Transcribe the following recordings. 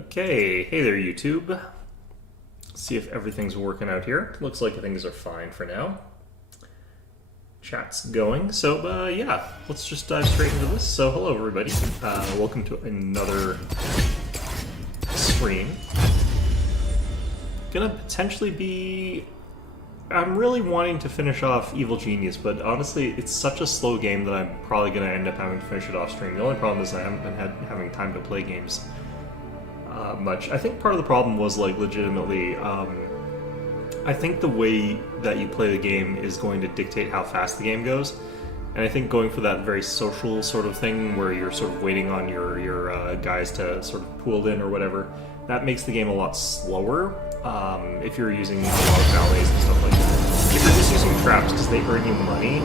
Okay, hey there YouTube. Let's see if everything's working out here. Looks like things are fine for now. Chat's going, so yeah, let's just dive straight into this. So hello everybody, welcome to another stream. Gonna potentially be... I'm really wanting to finish off Evil Genius, but honestly, it's such a slow game that I'm probably gonna end up having to finish it off stream. The only problem is I haven't been having time to play games much. I think part of the problem was, like, legitimately, I think the way that you play the game is going to dictate how fast the game goes. And I think going for that very social sort of thing where you're sort of waiting on your guys to sort of pool in or whatever, that makes the game a lot slower if you're using a lot of valets and stuff like that. If you're just using traps because they earn you money,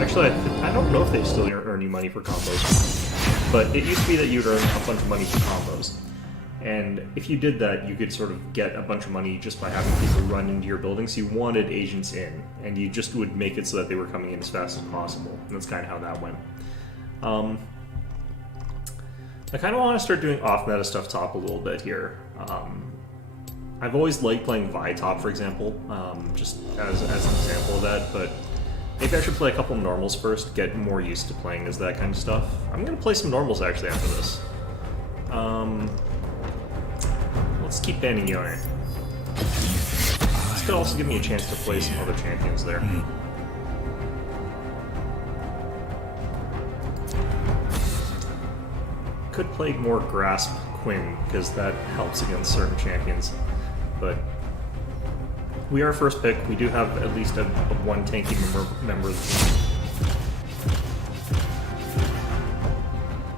actually I don't know if they still earn you money for combos. But it used to be that you'd earn a bunch of money for combos. And if you did that, you could sort of get a bunch of money just by having people run into your building. So you wanted agents in, and you just would make it so that they were coming in as fast as possible. And that's kind of how that went. I kind of want to start doing off-meta stuff top a little bit here. I've always liked playing Vi top, for example, just as an example of that, but maybe I should play a couple normals first, get more used to playing as that kind of stuff. I'm going to play some normals actually after this. Let's keep banning Yone. This could also give me a chance to play some other champions there. Could play more Grasp Quinn, because that helps against certain champions. But we are first pick. We do have at least a one tanky member of the team.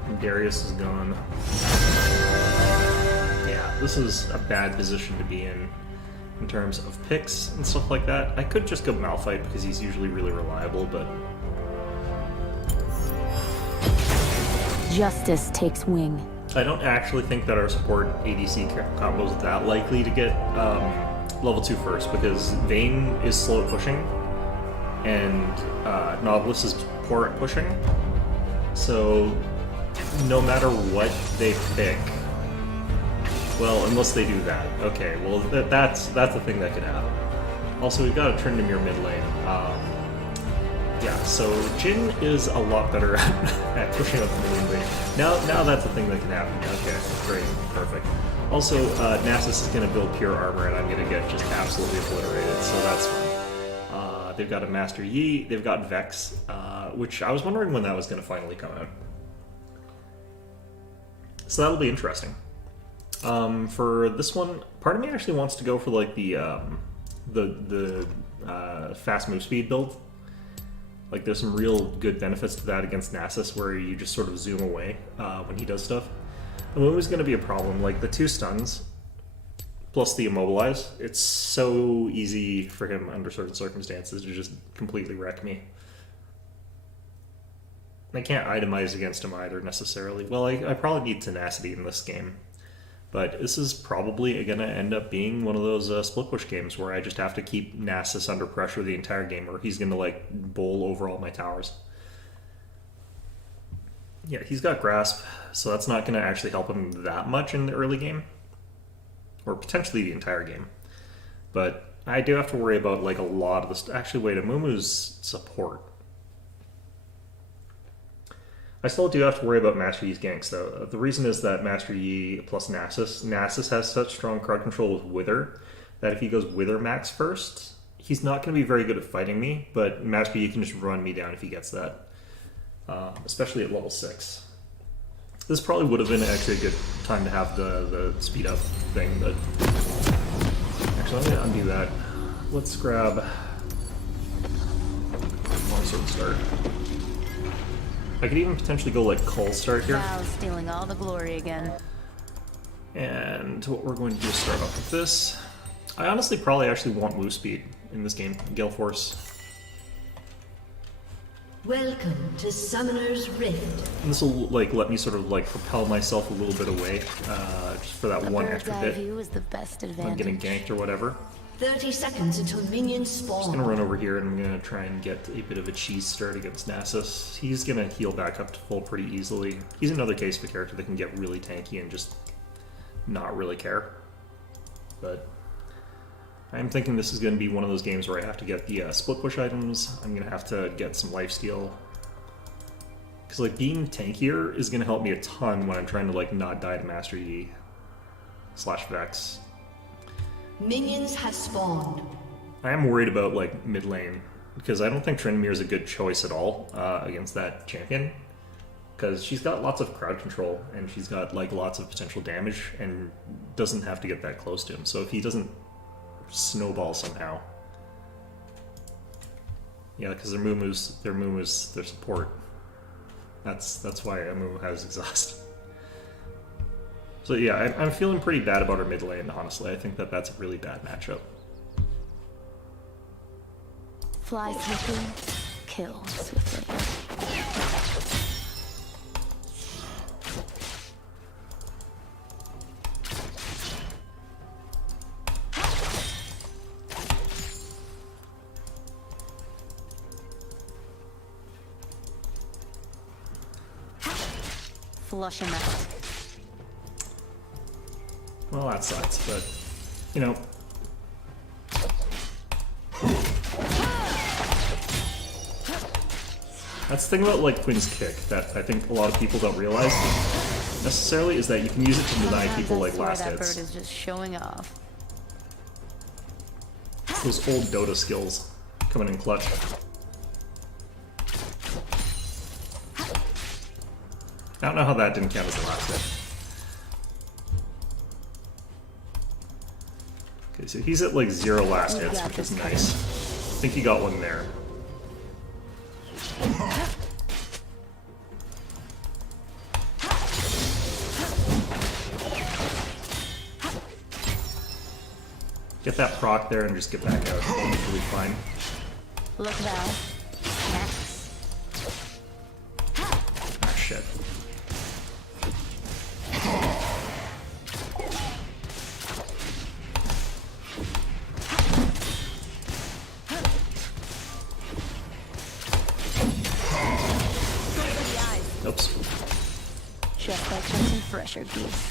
And Darius is gone. Yeah, this is a bad position to be in terms of picks and stuff like that. I could just go Malphite because he's usually really reliable, but... Justice takes wing. I don't actually think that our support ADC combo is that likely to get level 2 first, because Vayne is slow at pushing, and Nautilus is poor at pushing. So no matter what they pick, well, unless they do that. Okay, well that's the thing that could happen. Also, we've got a Tryndamere mid lane. Yeah, so Jhin is a lot better at pushing up the main lane. Now that's the thing that can happen. Okay, great, perfect. Also, Nasus is going to build pure armor, and I'm going to get just absolutely obliterated, so that's fine. They've got a Master Yi, they've got Vex, which I was wondering when that was going to finally come out. So that'll be interesting. For this one, part of me actually wants to go for like the fast move speed build. Like, there's some real good benefits to that against Nasus, where you just sort of zoom away when he does stuff. The move is going to be a problem. Like, the 2 stuns, plus the immobilize, it's so easy for him under certain circumstances to just completely wreck me. I can't itemize against him either, necessarily. Well, I probably need tenacity in this game. But this is probably going to end up being one of those split push games where I just have to keep Nasus under pressure the entire game, or he's going to, like, bowl over all my towers. Yeah, he's got Grasp, so that's not going to actually help him that much in the early game. Or potentially the entire game. But I do have to worry about, like, a lot of this. Actually, wait, Amumu's support. I still do have to worry about Master Yi's ganks, though. The reason is that Master Yi plus Nasus has such strong crowd control with Wither, that if he goes Wither max first, he's not going to be very good at fighting me, but Master Yi can just run me down if he gets that. Especially at level 6. This probably would have been actually a good time to have the speed up thing, but... Actually, I'm going to undo that. Let's grab... Long Sword Start. I could even potentially go like Cull Start here. Now stealing all the glory again. And what we're going to do is start off with this. I honestly probably actually want move speed in this game, Gale Force. Welcome to Summoner's Rift. And this will like let me sort of like propel myself a little bit away, just for that one extra bit. View is the best advantage. I'm getting ganked or whatever. 30 seconds until minions spawn. Just gonna run over here and I'm gonna try and get a bit of a cheese start against Nasus. He's gonna heal back up to full pretty easily. He's another case of a character that can get really tanky and just not really care. But I'm thinking this is going to be one of those games where I have to get the split push items. I'm going to have to get some lifesteal. Because like being tankier is going to help me a ton when I'm trying to like not die to Master Yi / Vex. Minions have spawned. I am worried about like mid lane because I don't think Tryndamere is a good choice at all against that champion. Because she's got lots of crowd control and she's got like lots of potential damage and doesn't have to get that close to him. So if he doesn't snowball somehow, yeah, because their Muumu's their support. That's why Amumu has exhaust. So yeah, I'm feeling pretty bad about our mid lane. Honestly, I think that's a really bad matchup. Fly swiftly, kill swiftly. Flush him out. Well, that sucks, but you know. That's the thing about like Quinn's kick that I think a lot of people don't realize necessarily is that you can use it to deny people like last that hits. bird is just showing off. It's those old Dota skills coming in clutch. I don't know how that didn't count as the last hit. Okay, so he's at like 0 last hits, which is nice. I think he got one there. Get that proc there and just get back out. It's really fine. Look thou. Max. Ah, shit. Oops. Just like some fresher geese.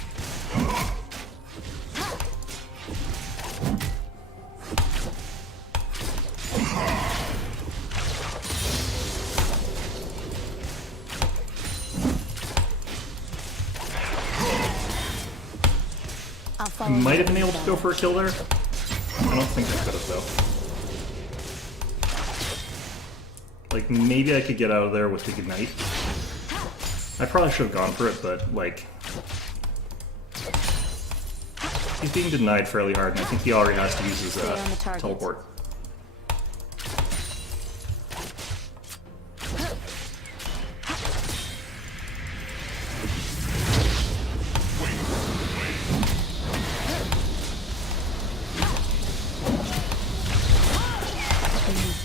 Might have been able to go for a kill there. I don't think I could have though. Like maybe I could get out of there with the Ignite. I probably should have gone for it, but like he's being denied fairly hard, and I think he already has to use his teleport.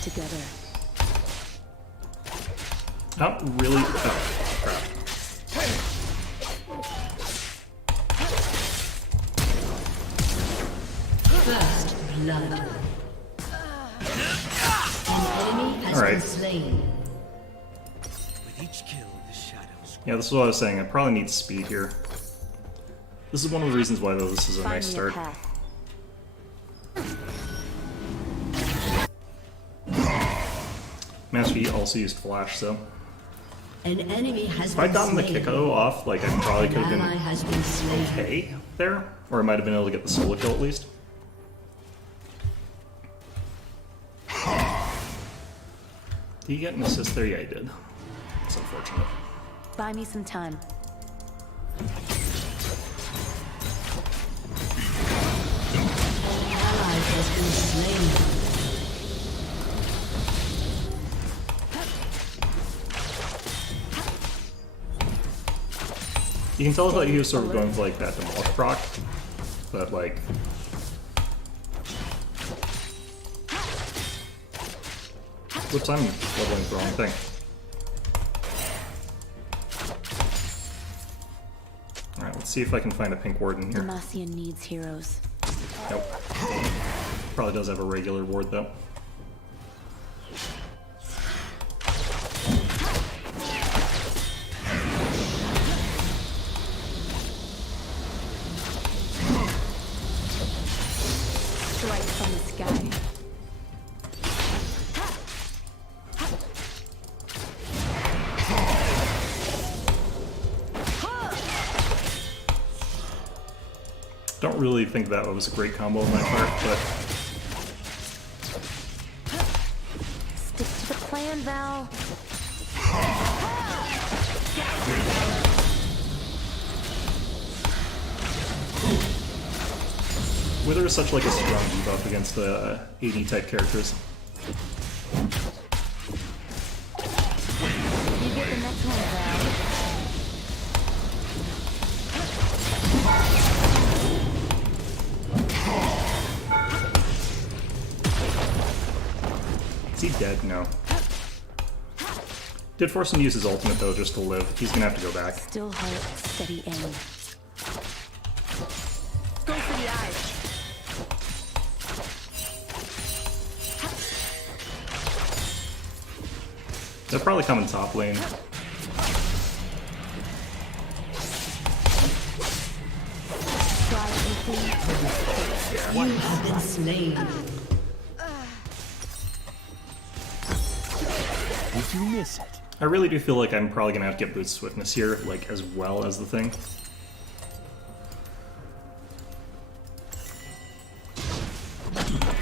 Together. Not really. Oh, crap. First blood. An enemy has been slain. With each kill, the shadows. Yeah, this is what I was saying. I probably need speed here. This is one of the reasons why, though, this is a nice start. Master Yi also used Flash, so An enemy has if I'd been gotten the slain. Kiko off, like I probably could An ally have has been been slain. okay there, or I might have been able to get the solo kill at least. Did he get an assist there? Yeah, he did. It's unfortunate. Buy me some time. An ally has been slain. You can tell that he was sort of going for like that demolish proc, but like whoops, I'm leveling the wrong thing. Alright, let's see if I can find a pink ward in here. Demacia needs heroes. Nope. Probably does have a regular ward though. don't really think that was a great combo on my part, but Stick to the plan, Val. Wither is such like a strong debuff against the AD type characters. You get the next one, Val. Is he dead? No. Did force him to use his ultimate though, just to live. He's gonna have to go back. Still heart, steady aim. Go for the eyes. They're probably coming top lane. Try anything. You have been slain. If you miss it, I really do feel like I'm probably gonna have to get Boots Swiftness here, like as well as the thing.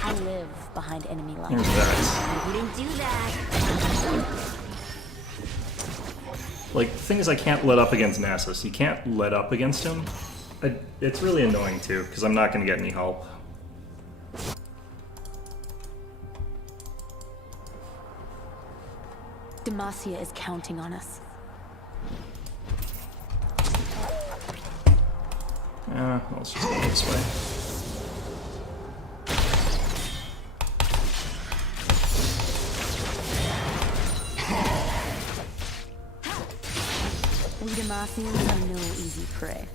I live behind enemy lines. There's that. Wouldn't do that. Like, the thing is I can't let up against Nasus. You can't let up against him. It's really annoying too, because I'm not gonna get any help. Demacia is counting on us. Let's just go this way. We Demacians are no easy prey.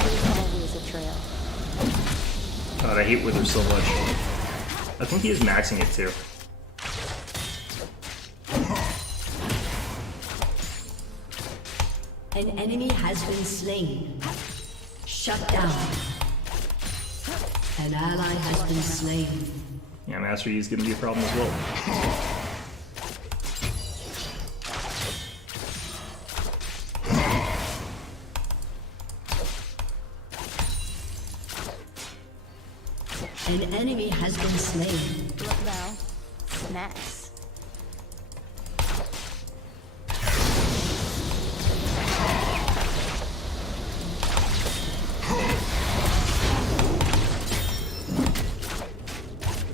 There's always a trail. God, I hate Wither so much. I think he is maxing it too. An enemy has been slain. Shut down. An ally has been slain. Yeah, Master Yi is gonna be a problem as well. An enemy has been slain. Look, Val. Snacks.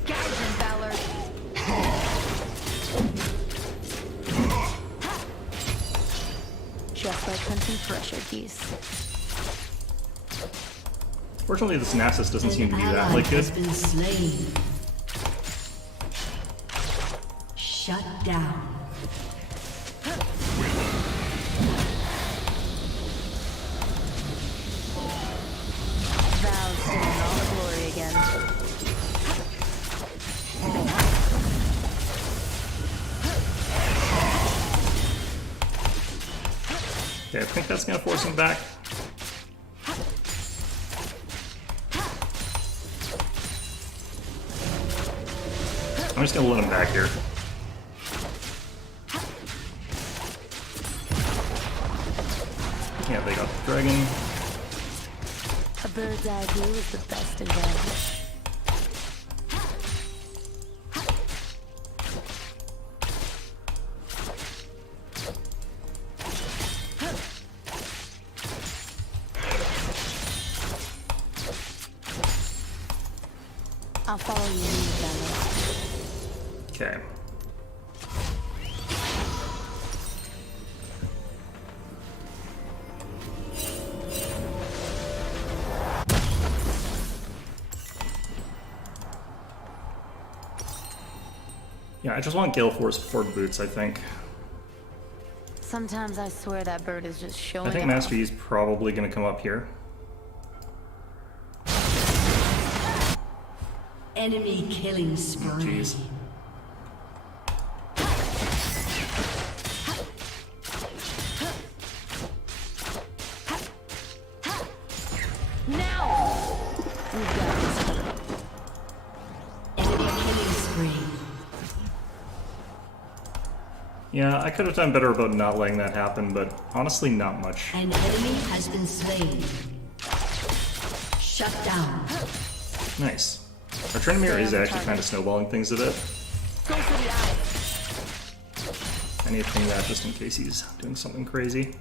Guide him, Valor. Just like hunting pressure geese. Fortunately, this Nasus doesn't seem to be that ally like good. has been slain. Shut down. Val's doing all the glory again. Okay, I think that's gonna force him back. I'm just gonna let him back here. Yeah, they got the dragon. A bird's eye view is the best advantage. I'll follow you, Valor. Okay. Yeah, I just want Gale Force before Boots, I think. Sometimes I swear that bird is just showing I think off. Master Yi's probably gonna come up here. Enemy killing spree. Jeez. Now! Yeah, I could have done better about not letting that happen, but honestly, not much. An enemy has been slain. Shut down. Nice. Our Tryndamere is actually kind of snowballing things a bit. Go for the eye. I need to ping that just in case he's doing something crazy.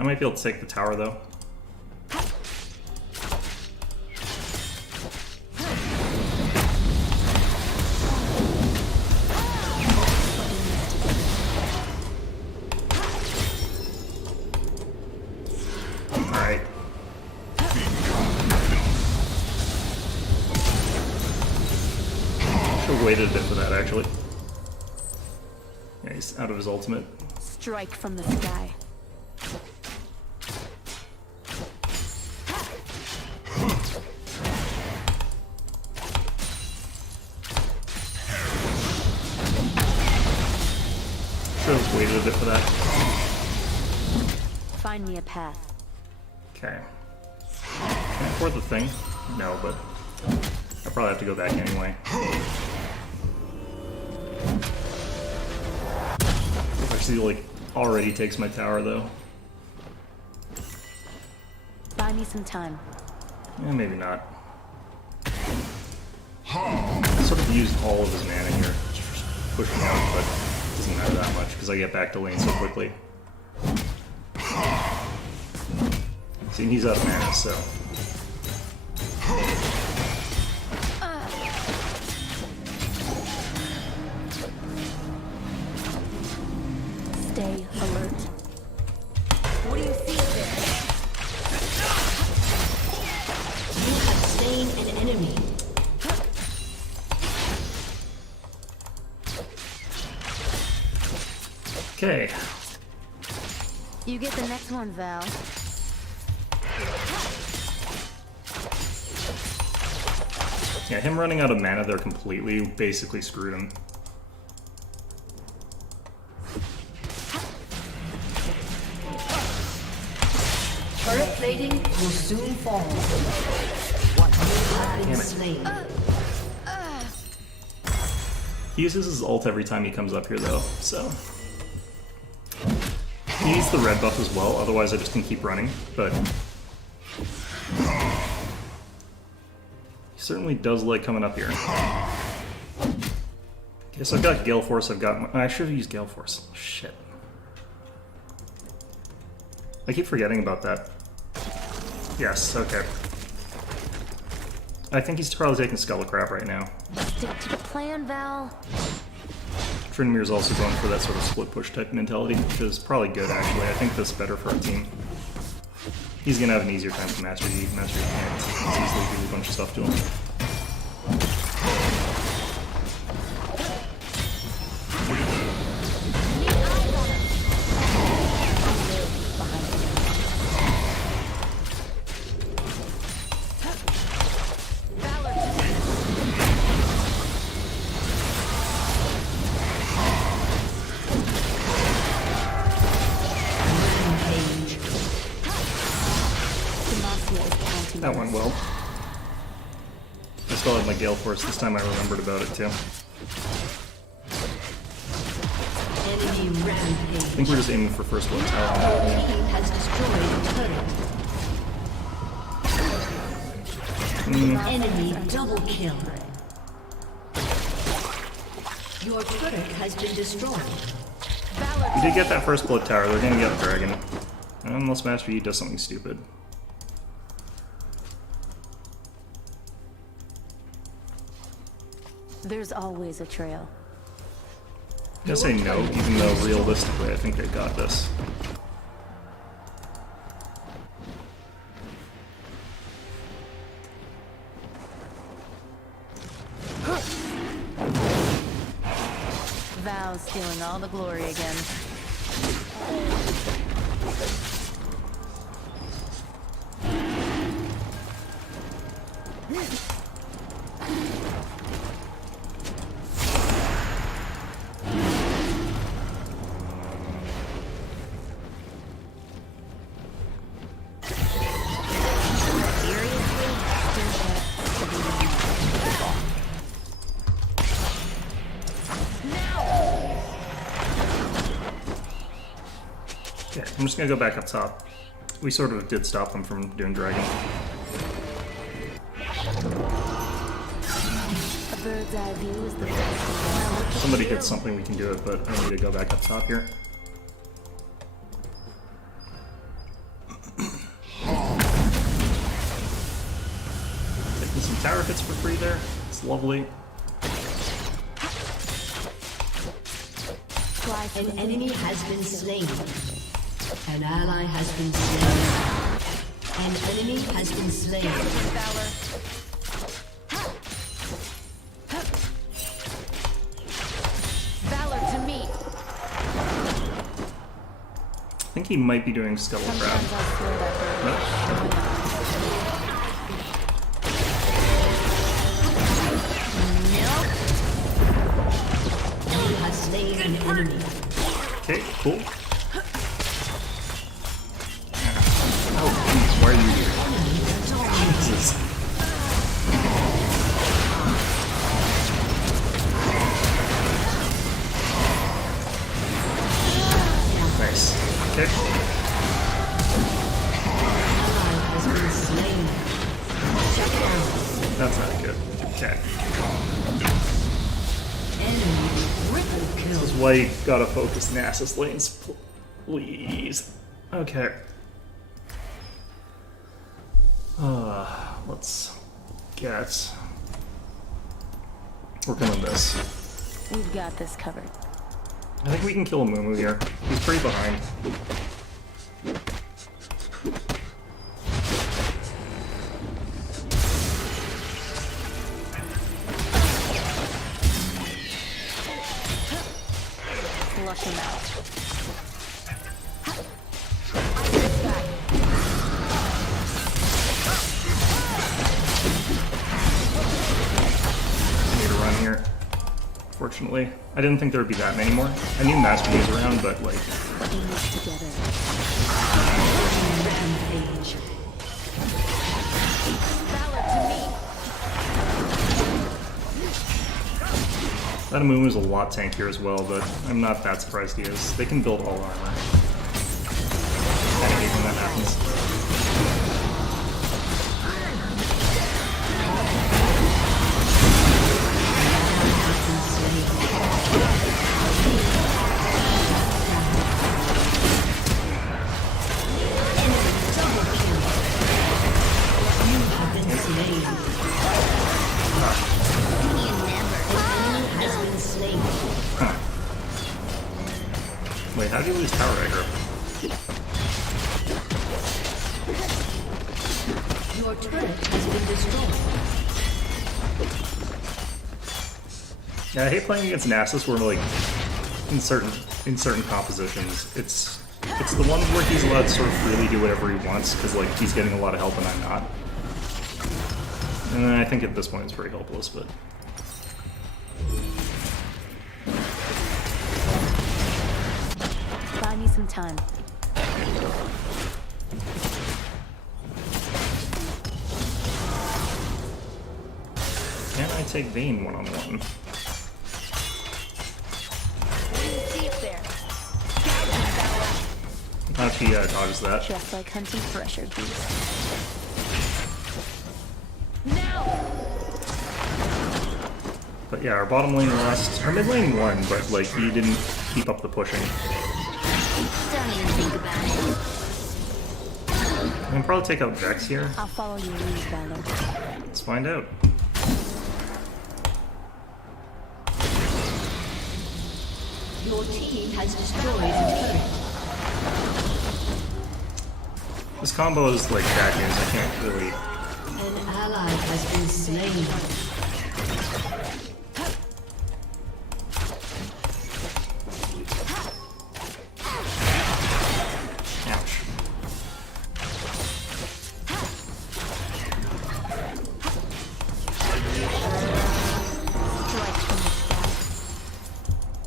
I might be able to take the tower though. Alright. Should have waited a bit for that actually. Yeah, he's out of his ultimate. Strike from the sky. Should have waited a bit for that. Find me a path. Okay. Can I afford the thing? No, but I'll probably have to go back anyway. Actually, like, already takes my tower, though. Buy me some time. Eh, maybe not. Sort of used all of his mana here. Pushing out, but it doesn't matter that much, because I get back to lane so quickly. See, he's out of mana, so... Stay alert. What do you see there? You have slain an enemy. Okay. You get the next one, Val. Yeah, him running out of mana there completely basically screwed him. Turret plating will soon fall. What you have been slain. He uses his ult every time he comes up here, though, so... He needs the red buff as well, otherwise I just can keep running, but... He certainly does like coming up here. Okay, so I've got Gale Force, I've got... I should have used Gale Force. Shit. I keep forgetting about that. Yes, okay. I think he's probably taking Skullcrap right now. Stick to the plan, Val. Tryndamere's also going for that sort of split push type mentality, which is probably good actually. I think that's better for our team. He's gonna have an easier time to Master Yi. Master Yi can't easily do a bunch of stuff to him. That went well. I still had my Gale Force this time. I remembered about it too. Enemy I rampage. think we're just aiming for first blood tower. Team has destroyed a turret. Enemy double kill. Your turret has been destroyed. We did get that first blood tower. They're gonna get a dragon. Unless Master Yi does something stupid. There's always a trail. I'm gonna say no, even though realistically I think they got this. Val's stealing all the glory again. Okay, I'm just gonna go back up top. We sort of did stop them from doing dragon. A bird's eye view is the best. Somebody hits something, we can do it, but I need to go back up top here. Taking some tower hits for free there. It's lovely. An enemy has been slain. An ally has been slain. An enemy has been slain. Valor to me. I think he might be doing Skeletal Crab. Sometimes I swear that bird. Nope. You have slain an enemy. Okay, cool. Oh, jeez, why are you here? Jesus. Nice. Okay. Ally has been slain. Shut down. That's not good. Okay. Enemy triple kill. This is why you gotta focus Nasus lanes, please. Okay. Let's get working on this. We've got this covered. I think we can kill Mumu here. He's pretty behind. Flush him out. Need to run here. Fortunately, I didn't think there would be that many more. I knew Master Yi was around, but like, Putting this together. Rampage. Valor to me. that Mumu is a lot tankier as well, but I'm not that surprised he is. They can build all armor. I hate when that happens. Wait, how do you lose tower aggro? Your turret has been destroyed. Yeah, I hate playing against Nasus where like in certain compositions, it's the one where he's allowed to sort of freely do whatever he wants because like he's getting a lot of help and I'm not. And then I think at this point it's pretty hopeless, but Buy me some time. can I take Vayne one-on-one? Deep there. Not if he dodges that. Just like hunting fresher geese. Now! But yeah, our bottom lane lost. Our mid lane won, but like he didn't keep up the pushing. Don't even think about it. I can probably take out Vex here. I'll follow your lead, Valor. Let's find out. Your team has destroyed a turret. This combo is like bad news. I can't really. An ally has been slain. Ouch. Strike from the sky.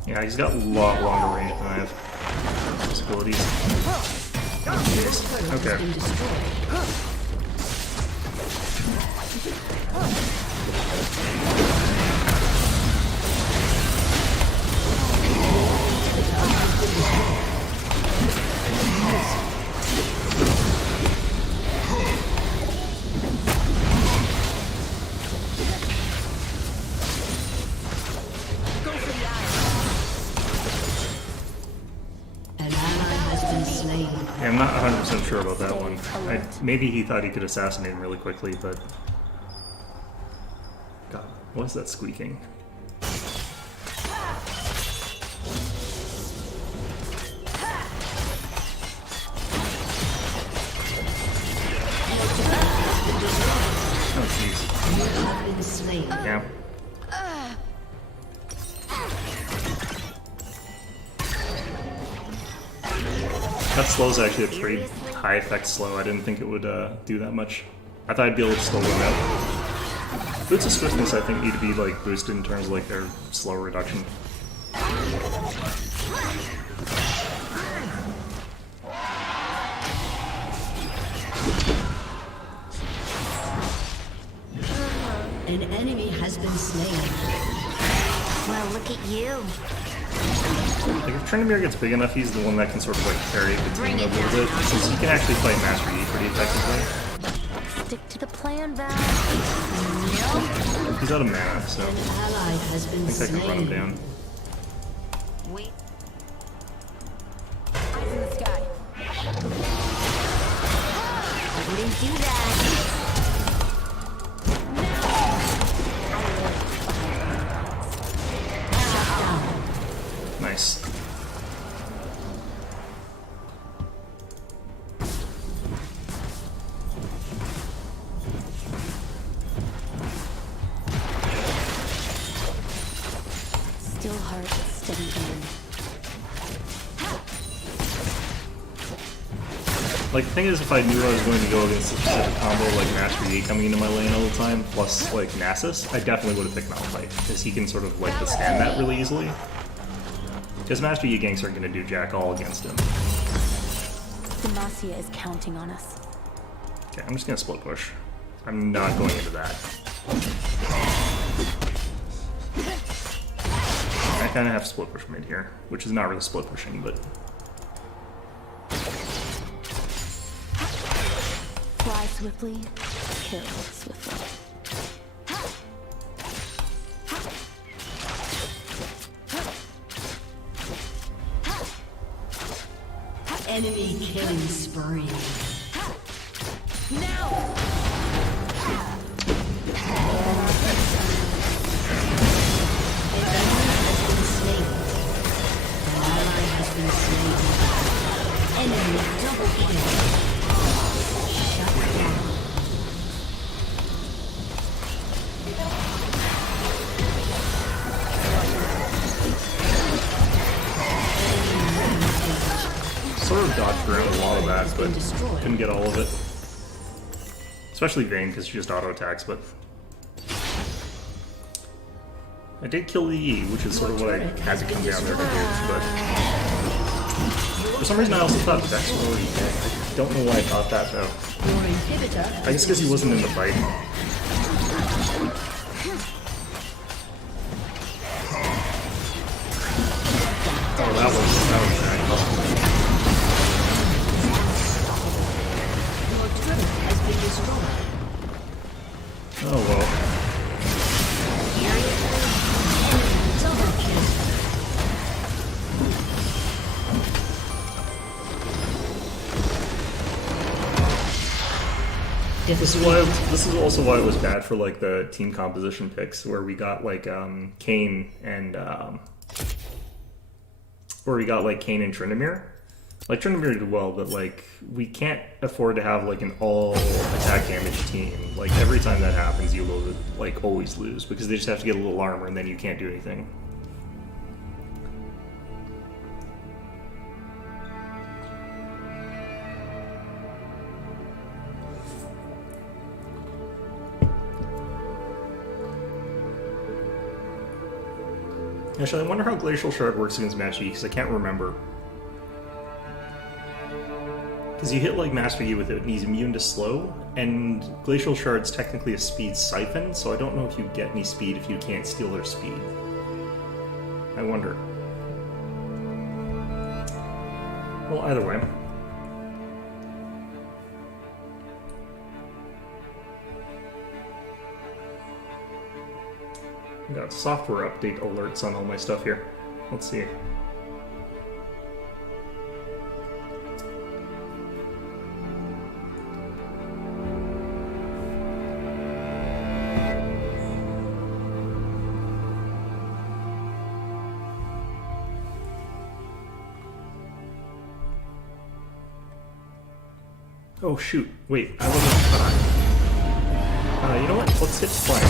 Yeah, he's got a lot longer range than I have. His abilities. Okay. Been destroyed. been slain. Yeah, I'm not 100% sure about that one. Maybe he thought he could assassinate him really quickly, but... God, what is that squeaking? Oh, jeez. You have been slain. Yeah. That slow is actually a pretty high effect slow. I didn't think it would do that much. I thought I'd be able to slow them out. Boots of Swiftness, I think, need to be like boosted in terms of like their slow reduction. An enemy has been slain. Well, look at you. Like if Tryndamere gets big enough, he's the one that can sort of like carry the team a little bit, since he can actually fight Master Yi pretty effectively. Stick to the plan, Val. He's out of mana, so An ally has been I think I can run him slain. down. Wait. Eyes in the sky. Wouldn't do that. Nice. Still heart, steady hand. Like the thing is, if I knew I was going to go against a specific combo like Master Yi coming into my lane all the time, plus like Nasus, I definitely would have picked Malphite, because he can sort of like withstand that really easily. Because Master Yi ganks aren't going to do jack all against him. Demacia is counting on us. Okay, I'm just going to split push. I'm not going into that. I kind of have split push mid here, which is not really split pushing, but... Fly swiftly, kill swiftly. Enemy killing spree. Now! An enemy has been slain. An ally has been slain. Enemy double kill. Shut down. Sort of dodged around a lot of that, but destroyed. couldn't get all of it. Especially Vayne, because she just auto attacks, but... I did kill the E, which is sort of what I had to come down there to do, but... For some reason I also thought Vex were already dead. I don't know why I thought that, though. Your inhibitor I guess because he wasn't in the fight. Oh, that was nice. your turret has been destroyed. Oh well. Double kill. This is also why it was bad for like the team composition picks, where we got like Kayn and Tryndamere. Like Tryndamere did well, but like we can't afford to have like an all attack damage team. Like every time that happens, you will like always lose because they just have to get a little armor and then you can't do anything. Actually, I wonder how Glacial Shard works against Master Yi, because I can't remember. Because you hit like Master Yi with it, and he's immune to slow, and Glacial Shard's technically a speed siphon, so I don't know if you get any speed if you can't steal their speed. I wonder. Well, either way. I got software update alerts on all my stuff here. Let's see. Oh shoot, wait, I wasn't... you know what? Let's hit flank.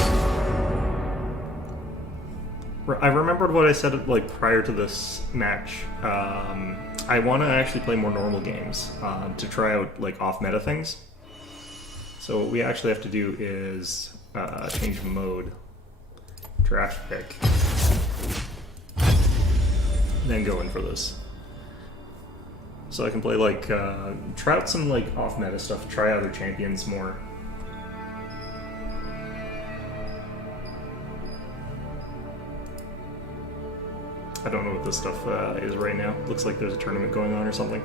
I remembered what I said like prior to this match. I want to actually play more normal games to try out like off-meta things. So what we actually have to do is change mode, draft pick, then go in for this. So I can play like try out some like off-meta stuff, try other champions more. I don't know what this stuff is right now. Looks like there's a tournament going on or something.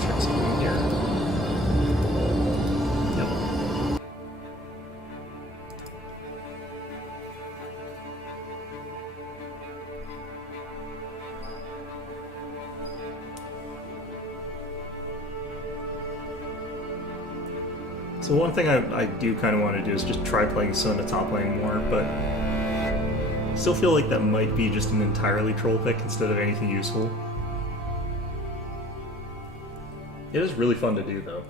Check something here. Yep. So one thing I do kind of want to do is just try playing Sun at top lane more, but I still feel like that might be just an entirely troll pick instead of anything useful. It is really fun to do, though.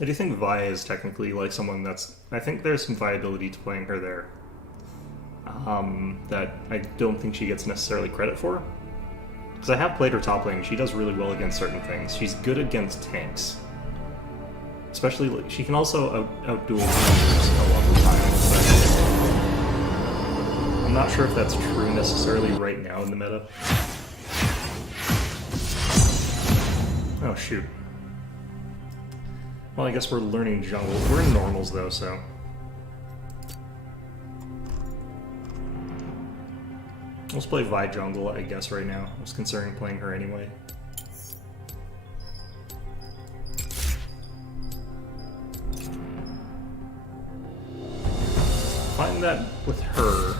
I do think Vi is technically like someone that's... I think there's some viability to playing her there. That I don't think she gets necessarily credit for. Because I have played her top lane, she does really well against certain things. She's good against tanks. Especially, like, she can also outduel healers a lot of the time. But I'm not sure if that's true necessarily right now in the meta. Oh shoot. Well, I guess we're learning jungle. We're in normals though, so... Let's play Vi jungle, I guess, right now. I was considering playing her anyway. Find that with her,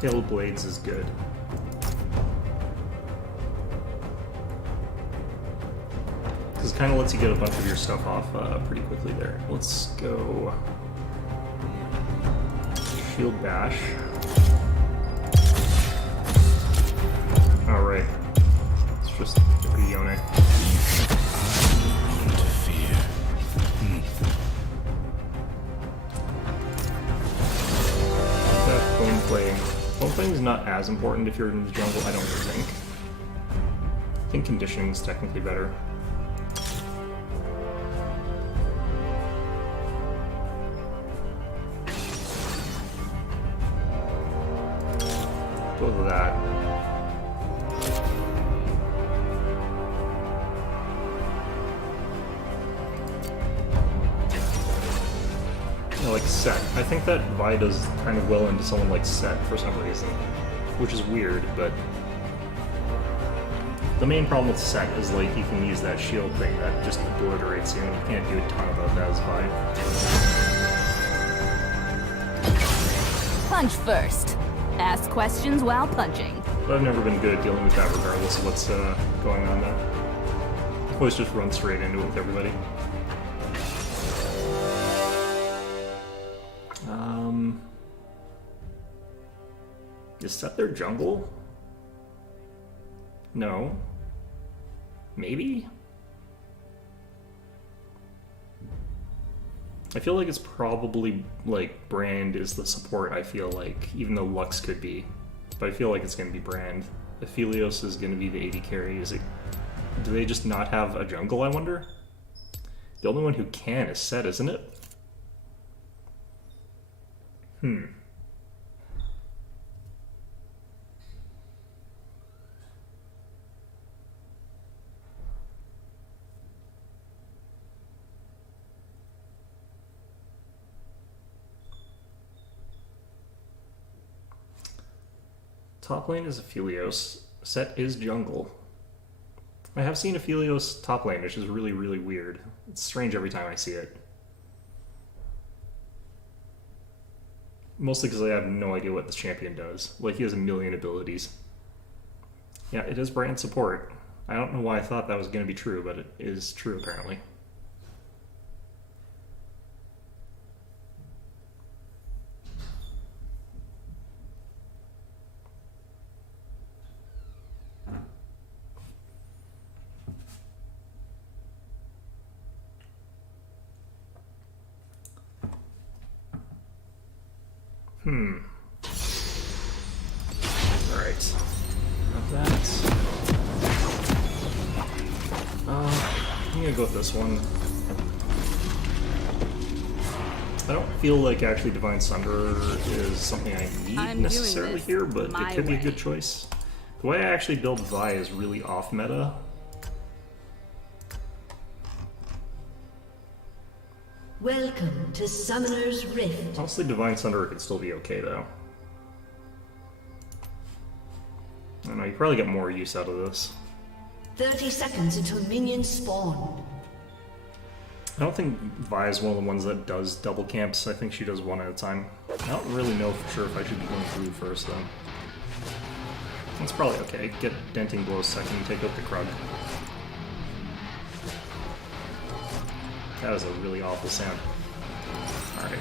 Hail Blades is good. Because it kind of lets you get a bunch of your stuff off pretty quickly there. Let's go... Shield Bash. Alright. It's just Yone. Bone playing is not as important if you're in the jungle, I don't think. I think conditioning is technically better. Go with that. Like Set. I think that Vi does kind of well into someone like Set for some reason, which is weird, but the main problem with Set is like you can use that shield thing that just obliterates you, and you can't do a ton about that as Vi. Punch first. Ask questions while punching. But I've never been good at dealing with that regardless of what's going on there. Always just run straight into it with everybody. Is Set their jungle? No. Maybe? I feel like it's probably, like, Brand is the support, I feel like, even though Lux could be. But I feel like it's going to be Brand. Aphelios is going to be the AD carry. Is it? Do they just not have a jungle, I wonder? The only one who can is Set, isn't it? Top lane is Aphelios. Set is jungle. I have seen Aphelios top lane, which is really, really weird. It's strange every time I see it. Mostly because I have no idea what this champion does. Like, he has a million abilities. Yeah, it is brand support. I don't know why I thought that was going to be true, but it is true apparently. Alright. Of that. I'm gonna go with this one. I don't feel like actually Divine Sunder is something I need I'm doing necessarily this here, but my it could be a way. good choice. The way I actually build Vi is really off meta. Welcome to Summoner's Rift. Honestly, Divine Sunder could still be okay though. I don't know, you probably get more use out of this. 30 seconds until minions spawn. I don't think Vi is one of the ones that does double camps. I think she does one at a time. I don't really know for sure if I should be going blue first, though. That's probably okay. Get Denting Blow second and take out the Krug. That was a really awful sound. Alright.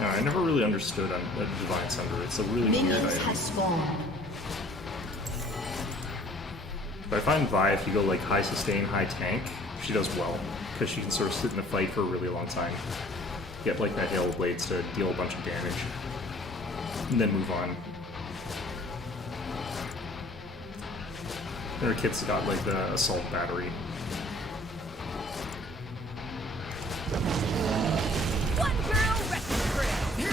No, I never really understood on Divine Sunder. It's a really weird Minions item. have spawned. But I find Vi, if you go like high sustain, high tank, she does well. Because she can sort of sit in the fight for a really long time. Get like that Hail Blades to deal a bunch of damage. And then move on. And her kit's got like the Assault Battery. One girl wrecking crew.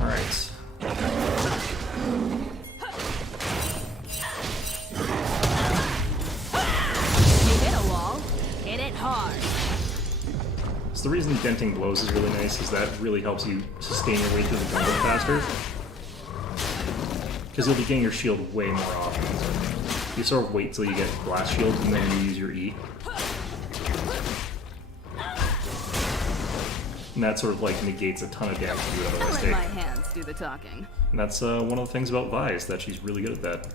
Alright. You hit a wall, hit it hard. So the reason Denting Blows is really nice is that really helps you sustain your way through the jungle faster. Because you'll be getting your shield way more often. You sort of wait till you get Blast Shield and then you use your E. And that sort of like negates a ton of damage you would I'll otherwise let take. my hands do the talking. And that's one of the things about Vi, is that she's really good at that.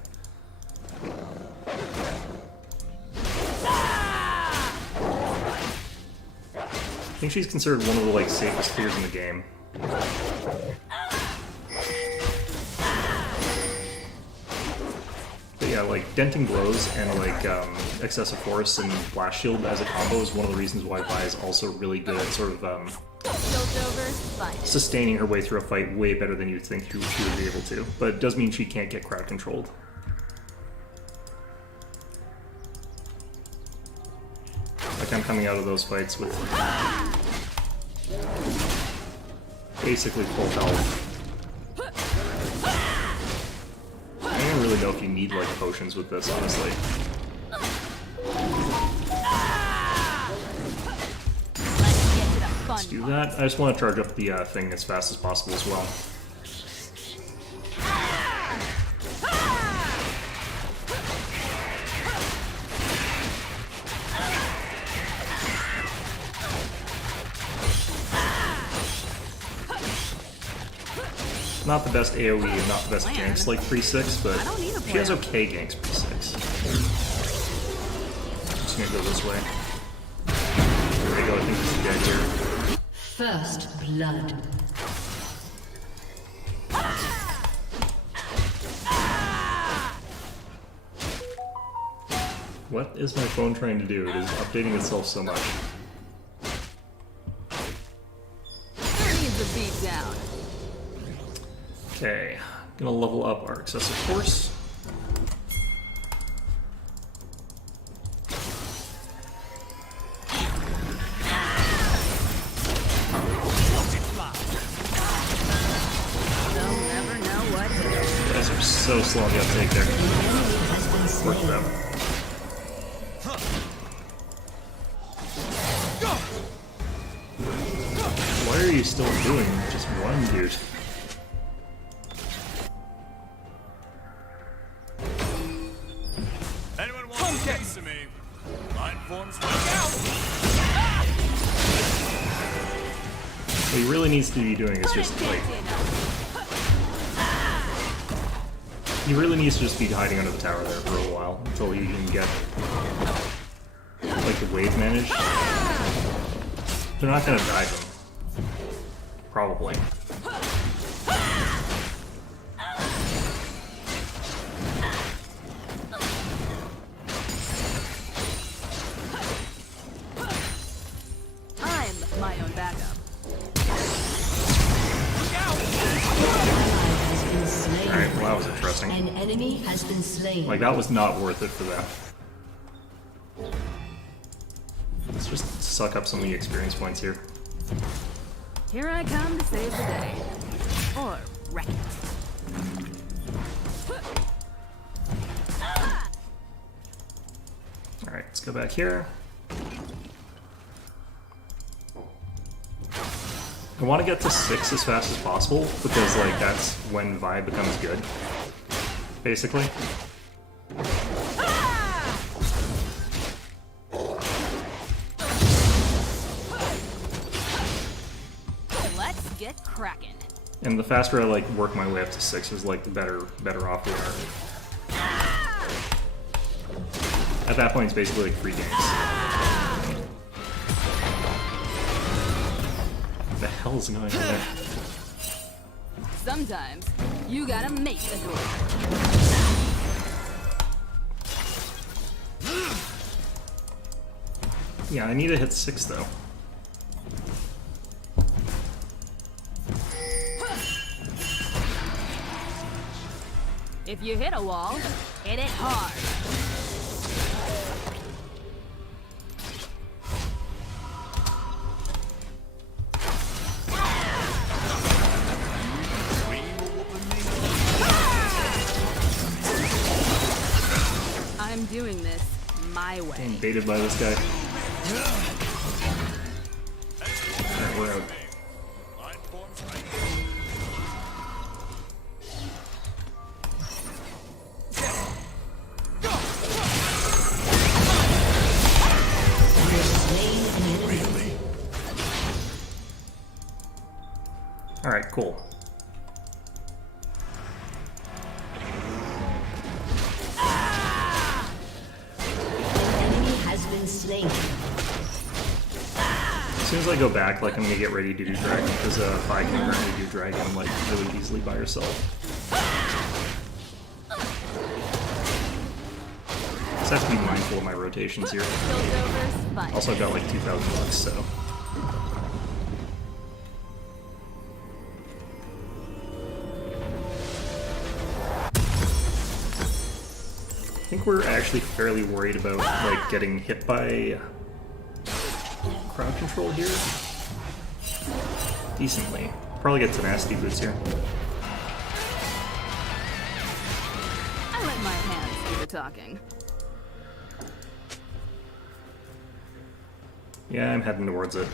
I think she's considered one of the like safest clears in the game. But yeah, like Denting Blows and like Excessive Force and Blast Shield as a combo is one of the reasons why Vi is also really good at sort of Show's over, fine. sustaining her way through a fight way better than you'd think she would be able to. But it does mean she can't get crowd controlled. Like I'm coming out of those fights with basically full health. I don't even really know if you need like potions with this, honestly. Let's get to the fun Let's do part. that. I just want to charge up the thing as fast as possible as well. Not the best AoE and not the best ganks like 3-6, but I don't need a she has plan. okay ganks 3-6. Just gonna go this way. There we go, I think he's dead here. First blood. What is my phone trying to do? It is updating itself so much. There needs a beat down. Okay, gonna level up our Excessive Force. They'll never know what hit 'em. You guys are so slow on the uptake there. Work them. Why are you still doing just one, dude? Anyone want to get to me? Line forms. What he really needs to be doing is just like he really needs to just be hiding under the tower there for a while until he can get like the wave managed. They're not gonna dive him. Probably. I'm my own backup. Alright, well that was interesting. An enemy has been slain. Like that was not worth it for them. Let's just suck up some of the experience points here. Here I come to save the day. Or wreck it. Alright, let's go back here. I want to get to 6 as fast as possible, because like that's when Vi becomes good. Basically. Let's get cracking. And the faster I like work my way up to 6 is like the better off we are. At that point it's basically like free games. What the hell is going on there? Sometimes you gotta make the door. Yeah, I need to hit 6 though. If you hit a wall, hit it hard. I'm doing this my way. I'm baited by this guy. Alright, we're out. Alright, cool. Enemy has been slain. As soon as I go back, like I'm gonna get ready to do dragon, because Vi can currently do dragon like really easily by herself. Just have to be mindful of my rotations here. Buildovers, fine. Also, I've got like 2,000 bucks, so. I think we're actually fairly worried about like getting hit by crowd control here. Decently. Probably get tenacity boots here. I let my hands do the talking. Yeah, I'm heading towards it.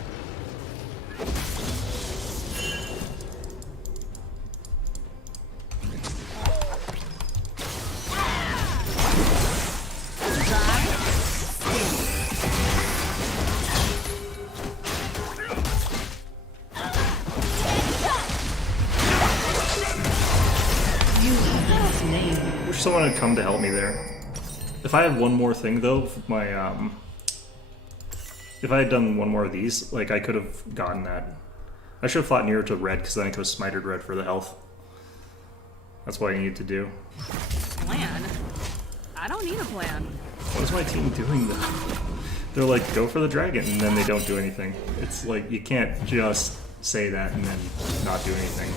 Wish someone had come to help me there. If I had one more thing though, my if I had done one more of these, like I could have gotten that. I should have fought nearer to red because then I could have smited red for the health. That's what I need to do. Plan? I don't need a plan. What is my team doing though? They're like, go for the dragon, and then they don't do anything. It's like, you can't just say that and then not do anything.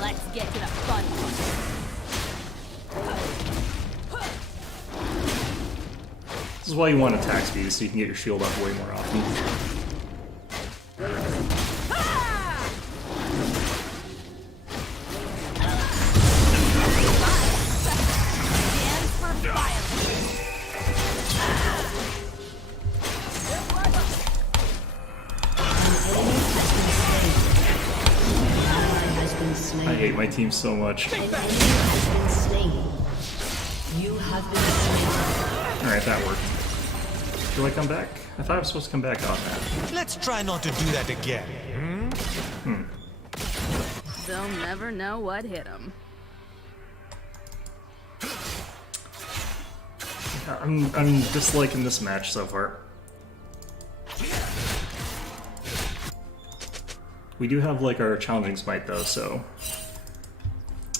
Let's get to the fun part. This is why you want attack speed, so you can get your shield up way more often. Stands for violence. Has been slain. I hate my team so much. An enemy has been slain. You have been slain. Alright, that worked. Do I come back? I thought I was supposed to come back on that. Let's try not to do that again. They'll never know what hit them. I'm disliking this match so far. We do have like our challenging smite though, so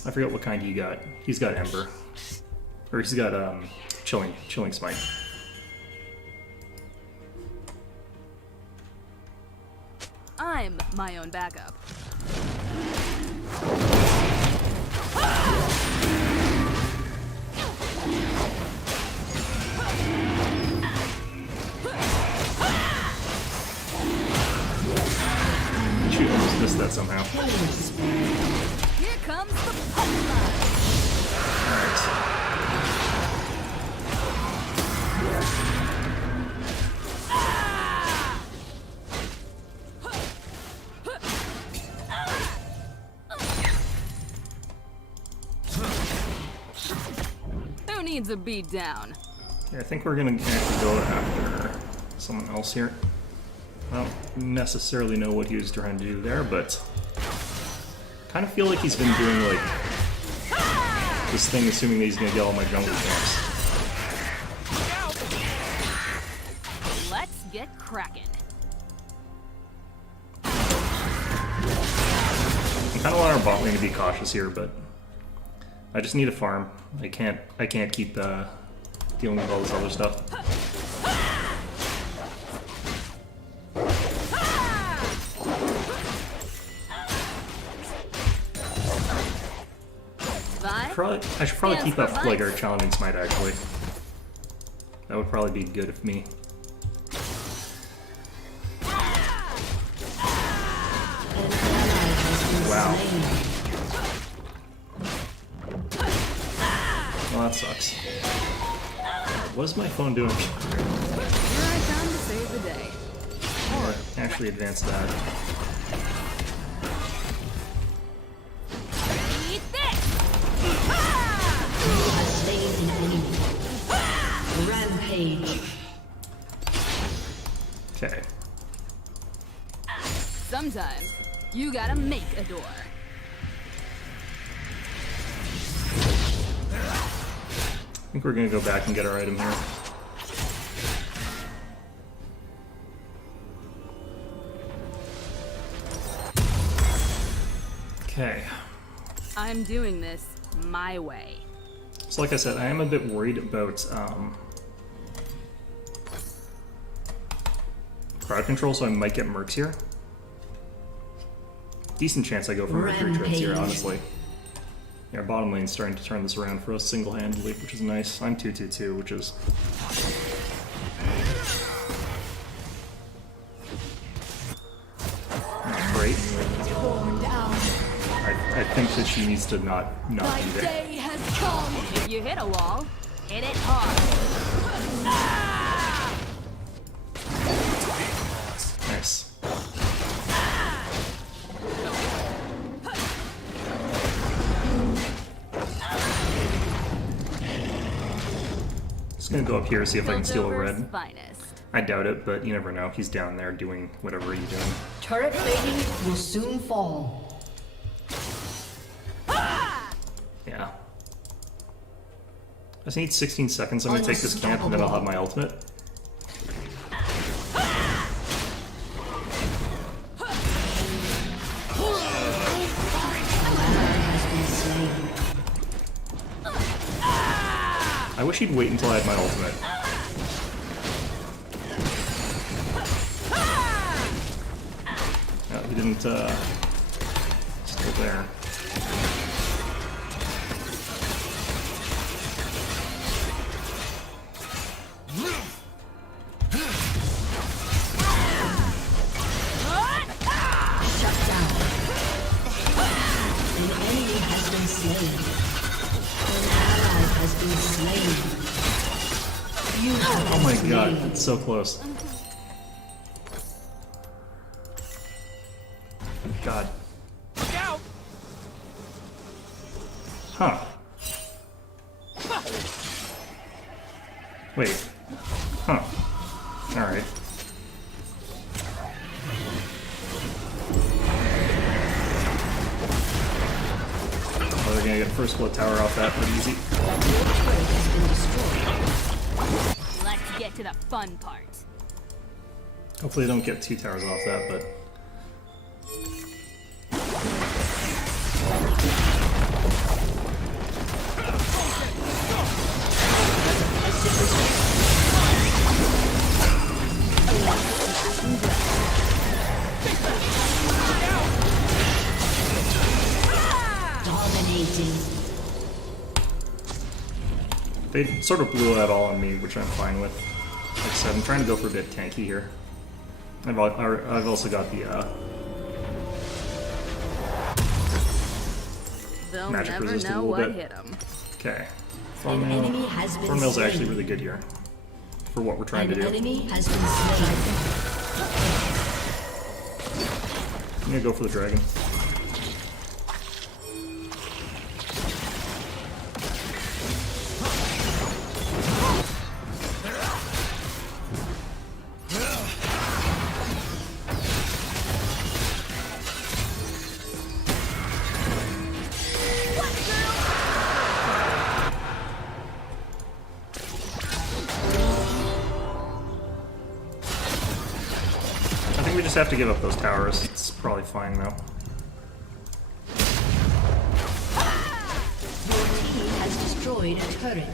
I forget what kind he got. He's got Ember, or he's got chilling smite. I'm my own backup. Shoot, I almost missed that somehow. Here comes the punchline. Alright. Who needs a beat down? Yeah, I think we're gonna have to go after someone else here. I don't necessarily know what he was trying to do there, but kind of feel like he's been doing like this thing, assuming that he's gonna get all my jungle camps. Let's get cracking. I kind of want our bot lane to be cautious here, but I just need a farm. I can't keep dealing with all this other stuff. I should probably keep up like our challenging smite actually. That would probably be good of me. Wow. Well, that sucks. What is my phone doing? Here I come to save the day. Or actually advance that. Eat this! Slain an enemy. Rampage. Okay. Sometimes you gotta make a door. I think we're gonna go back and get our item here. Okay. I'm doing this my way. So like I said, I am a bit worried about crowd control, so I might get mercs here. Decent chance I go for mercury trips here, honestly. Yeah, our bottom lane's starting to turn this around for us single-handedly, which is nice. I'm 2-2-2, which is... great. I think that she needs to not be there. If you hit a wall, hit it hard. Nice. Just gonna go up here, see if I can steal a red. Piltover's finest. I doubt it, but you never know. He's down there doing whatever he's doing. Turret plating will soon fall. Yeah. I just need 16 seconds. I'm gonna take this camp and then I'll have my ultimate. I wish he'd wait until I had my ultimate. No, he didn't, still there. Oh my god, it's so close. God. Huh. Wait. Huh. Alright. Oh, they're gonna get first blood tower off that pretty easy. Let's get to the fun part. Hopefully they don't get 2 towers off that, but... Dominating. They sort of blew that all on me, which I'm fine with. Like I said, I'm trying to go for a bit tanky here. I've also got the They'll magic never resist a know little what bit. hit them. Okay. An enemy has been Thornmail's slain. actually really good here for what we're trying An to do. enemy has been slain. I'm gonna go for the dragon. I think we just have to give up those towers. It's probably fine though. Your team has destroyed a turret.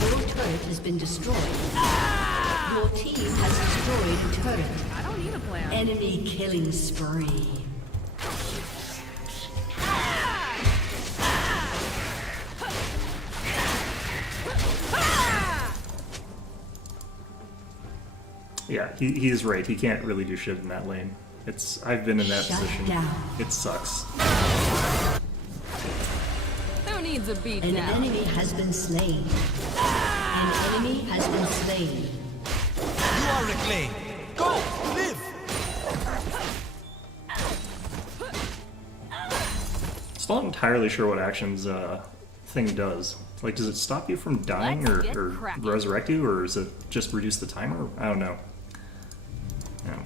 Your turret has been destroyed. Your team has destroyed a turret. I don't need a plan. Enemy killing spree. Yeah, he's right. He can't really do shit in that lane. I've been in that Shut position. down. It sucks. Who needs a beat An down? enemy has been slain. An enemy has been slain. You are reclaimed. Go, live. Still not entirely sure what actions thing does. Like, does it stop you from dying Let's or, get or cracking. resurrect you, or does it just reduce the timer? I don't know. Yeah.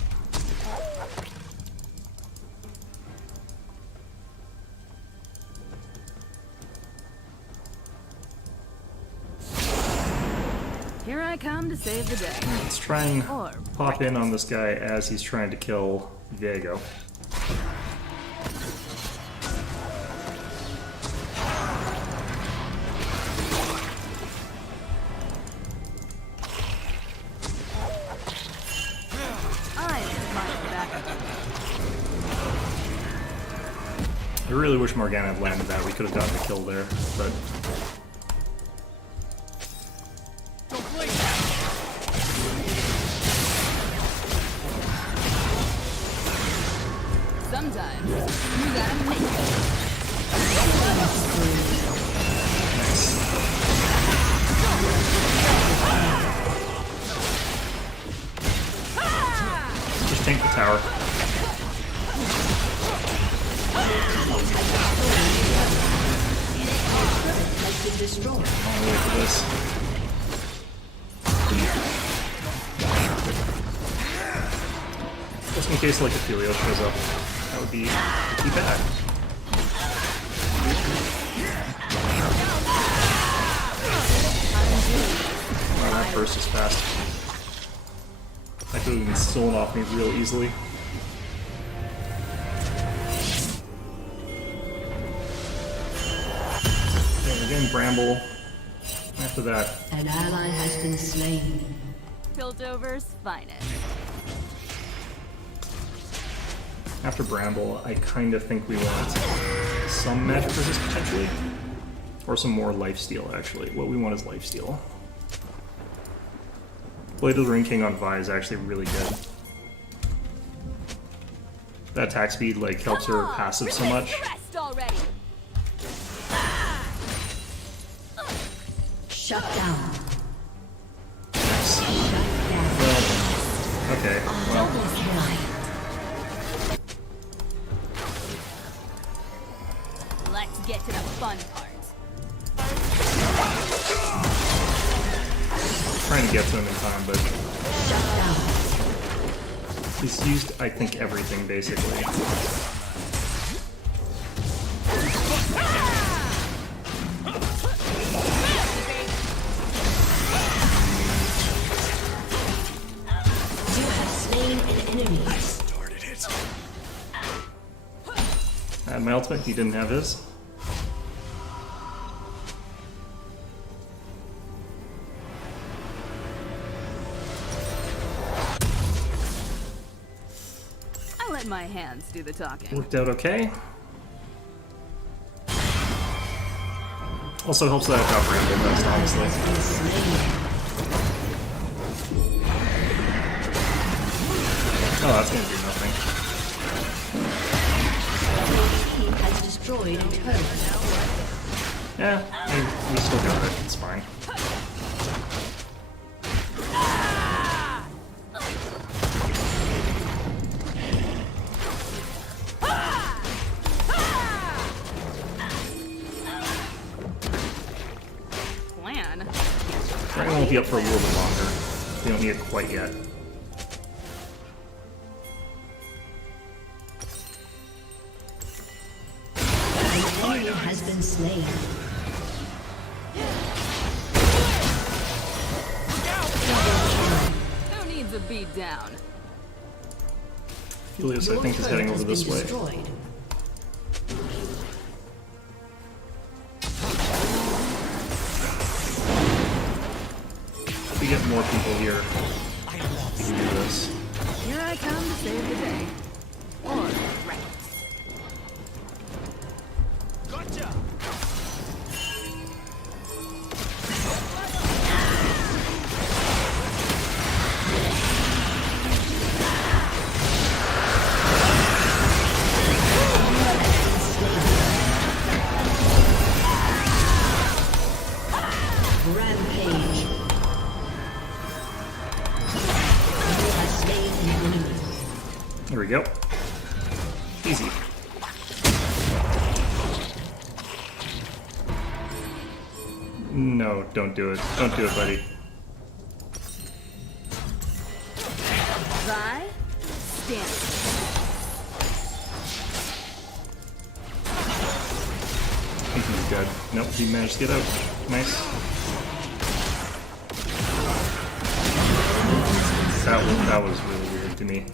Here I come to save the day. Let's try and Or pop in on this guy as he's trying to kill Viego. I am my backup. I really wish Morgana had landed that. We could have gotten the kill there, but Sometimes you gotta make it. just tank the tower. Has been destroyed. I'll wait for this. Just in case like Ophelia shows up, that would be pretty bad. Wow, that burst is fast. That could have been stolen off me real easily. Okay, again, Bramble. After that, An ally has been slain. Piltover's finest. after Bramble, I kind of think we want some magic resist potentially. Or some more lifesteal, actually. What we want is lifesteal. Blade of the Ring King on Vi is actually really good. That attack speed like helps her passive so much. Rest already. Shut down. Nice. Shut down. Well, okay. Well, Double kill. Let's get to the fun part. trying to get to him in time, but he's used, I think, everything basically. You have slain an enemy. Started it. I had my ultimate, he didn't have his. I let my hands do the talking. Worked out okay. Also helps that I got Ramble best, honestly. Has been slain. Oh, that's gonna do nothing. Your team has destroyed a turret. Yeah, we still got it. It's fine. Plan? Dragon won't be up for a little bit longer. We don't need it quite yet. An enemy has been slain. Who needs a beat down? Helios, I Your think, is turret heading has over this been way. destroyed. If we get more people here, we can do this. Here I come to save the day. Or wreck it. Gotcha. Rampage. You have slain an enemy. There we go. Easy. No, don't do it. Don't do it, buddy. Vi, stand. I think he's dead. Nope, he managed to get out. Nice. That was really weird to me.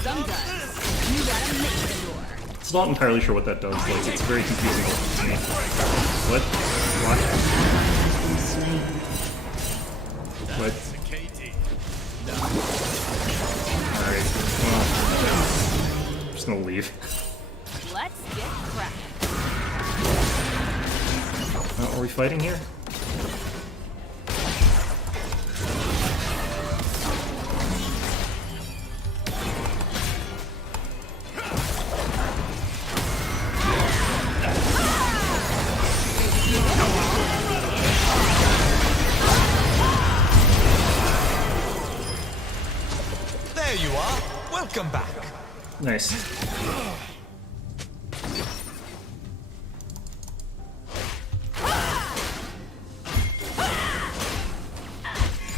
Sometimes you gotta make the door. Still not entirely sure what that does. Like, it's very confusing to me. What? What? Been slain. What? It's a KD. Alright. Well, I'm just gonna leave. Let's get cracking. Are we fighting here? There you are. Welcome back. Nice.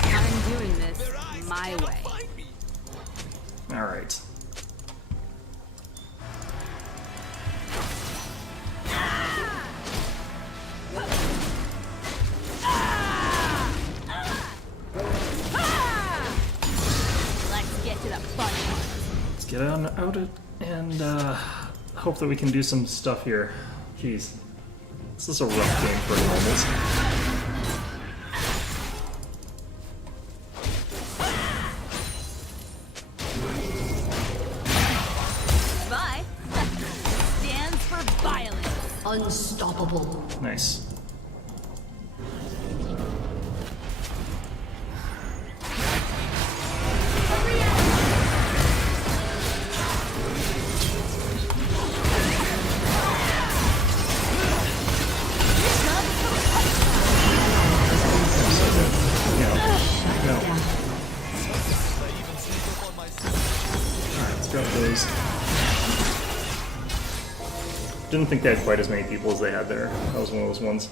I'm doing this my way. Alright. Let's get to the fun part. Let's get on out it and hope that we can do some stuff here. Jeez. This is a rough game for normals. Vi stands for violence. Unstoppable. Nice. Yeah. No. Alright, let's drop those. Didn't think they had quite as many people as they had there. That was one of those ones.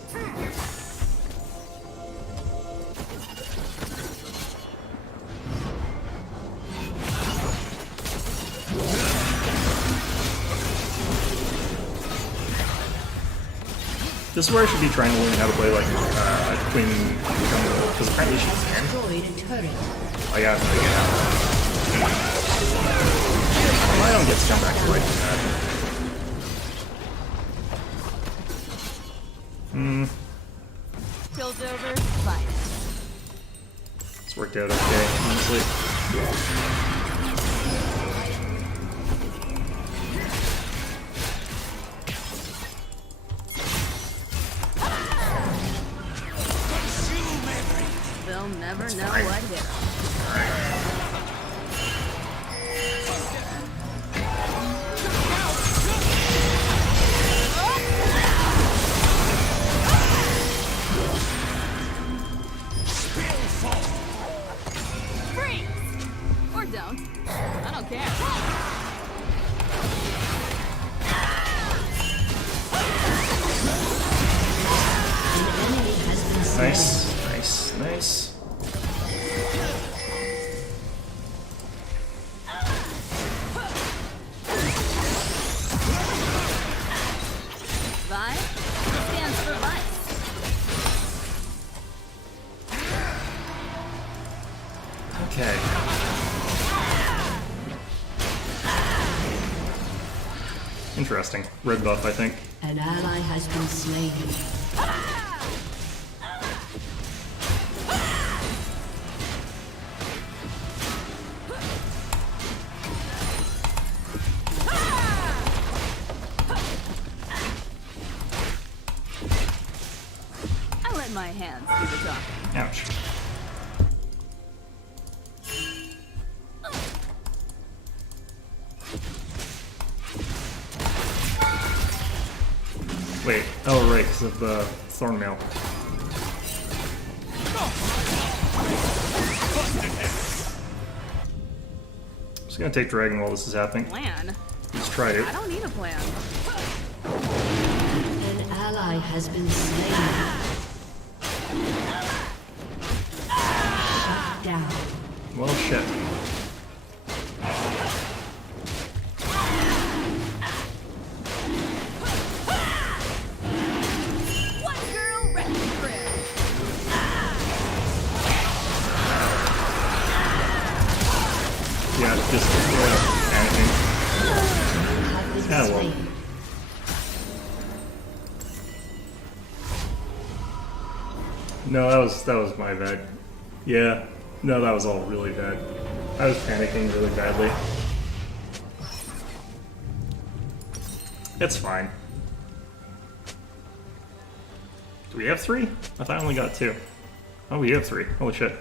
This is where I should be trying to learn how to play like Queen Jungle, because apparently she can. Destroyed a turret. I got to get out. I don't get to come back to like that. Kill's over. Fine. It's worked out okay, honestly. They'll never know what hit 'em. Freeze! Or don't. I don't care. Nice, nice, nice. Vi stands for vice. Okay. Interesting. Red buff, I think. An ally has been slain. I let my hands do the talking. Ouch. Wait, oh right, because of the Thornmail. I'm just gonna take Dragon while this is happening. Plan? Just tried it. I don't need a plan. An ally has been slain. Shut down. Well, shit. One girl, wrecking prayer. Yeah, just anything. Have been Yeah, well. slain. No, that was my bad. Yeah, no, that was all really bad. I was panicking really badly. It's fine. Do we have 3? I thought I only got 2. Oh, we have 3. Holy shit.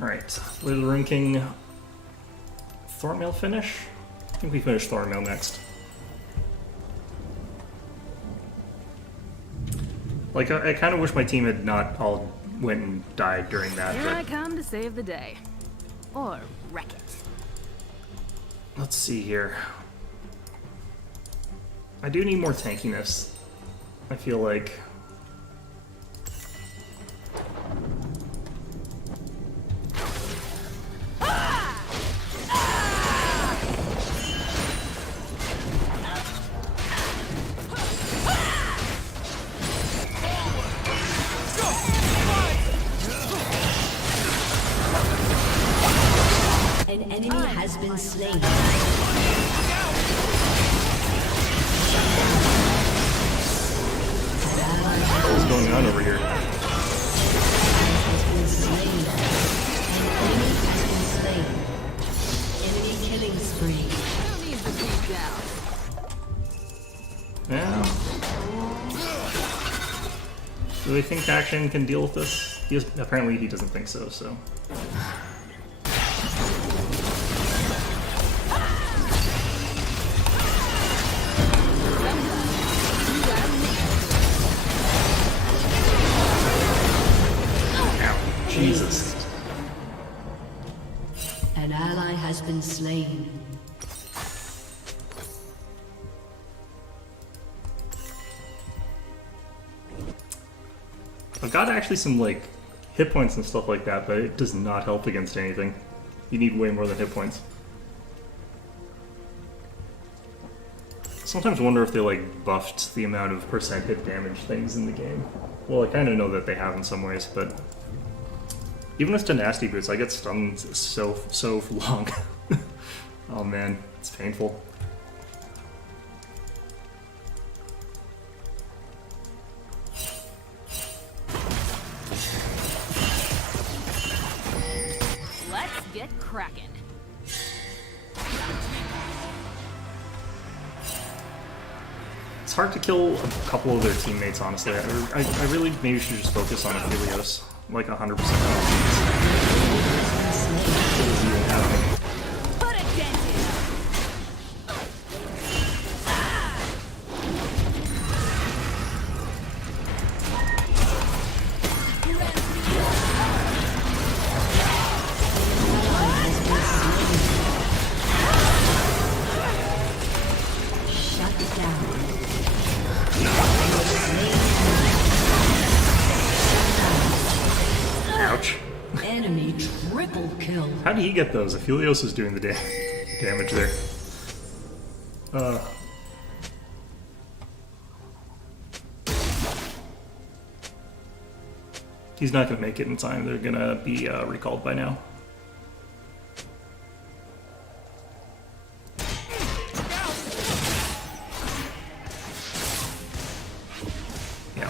Alright, Little Rune King Thornmail finish? I think we finish Thornmail next. Like, I kind of wish my team had not all went and died during that, Here I but come to save the day. Or wreck it. let's see here. I do need more tankiness. I feel like... An enemy has been slain. What's going on over here? Has been slain. An enemy has been slain. Enemy killing spree. Who needs to keep down? Yeah. Do they think Action can deal with this? Apparently he doesn't think so, so... Ow, Jesus. An ally has been slain. I've got actually some, like, hit points and stuff like that, but it does not help against anything. You need way more than hit points. Sometimes wonder if they like buffed the amount of percent hit damage things in the game. Well, I kind of know that they have in some ways, but even with Tenacity Boots, I get stunned so long. Oh man, it's painful. Let's get cracking. It's hard to kill a couple of their teammates, honestly. I really maybe should just focus on Aphelios, like 100% of Put a dent in. Shut down. Ouch. Enemy triple kill. How did he get those? Aphelios is doing the damage there. He's not going to make it in time. They're going to be recalled by now. Yeah.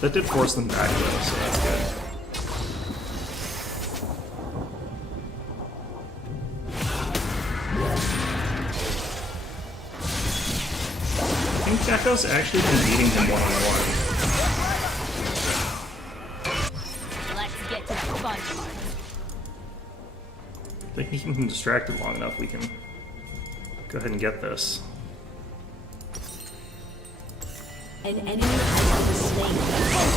That did force them back though, so that's good. I think Gekko's actually been beating him one-on-one. Let's get to the fun part. I think he can be distracted long enough, we can go ahead and get this. An enemy has been slain.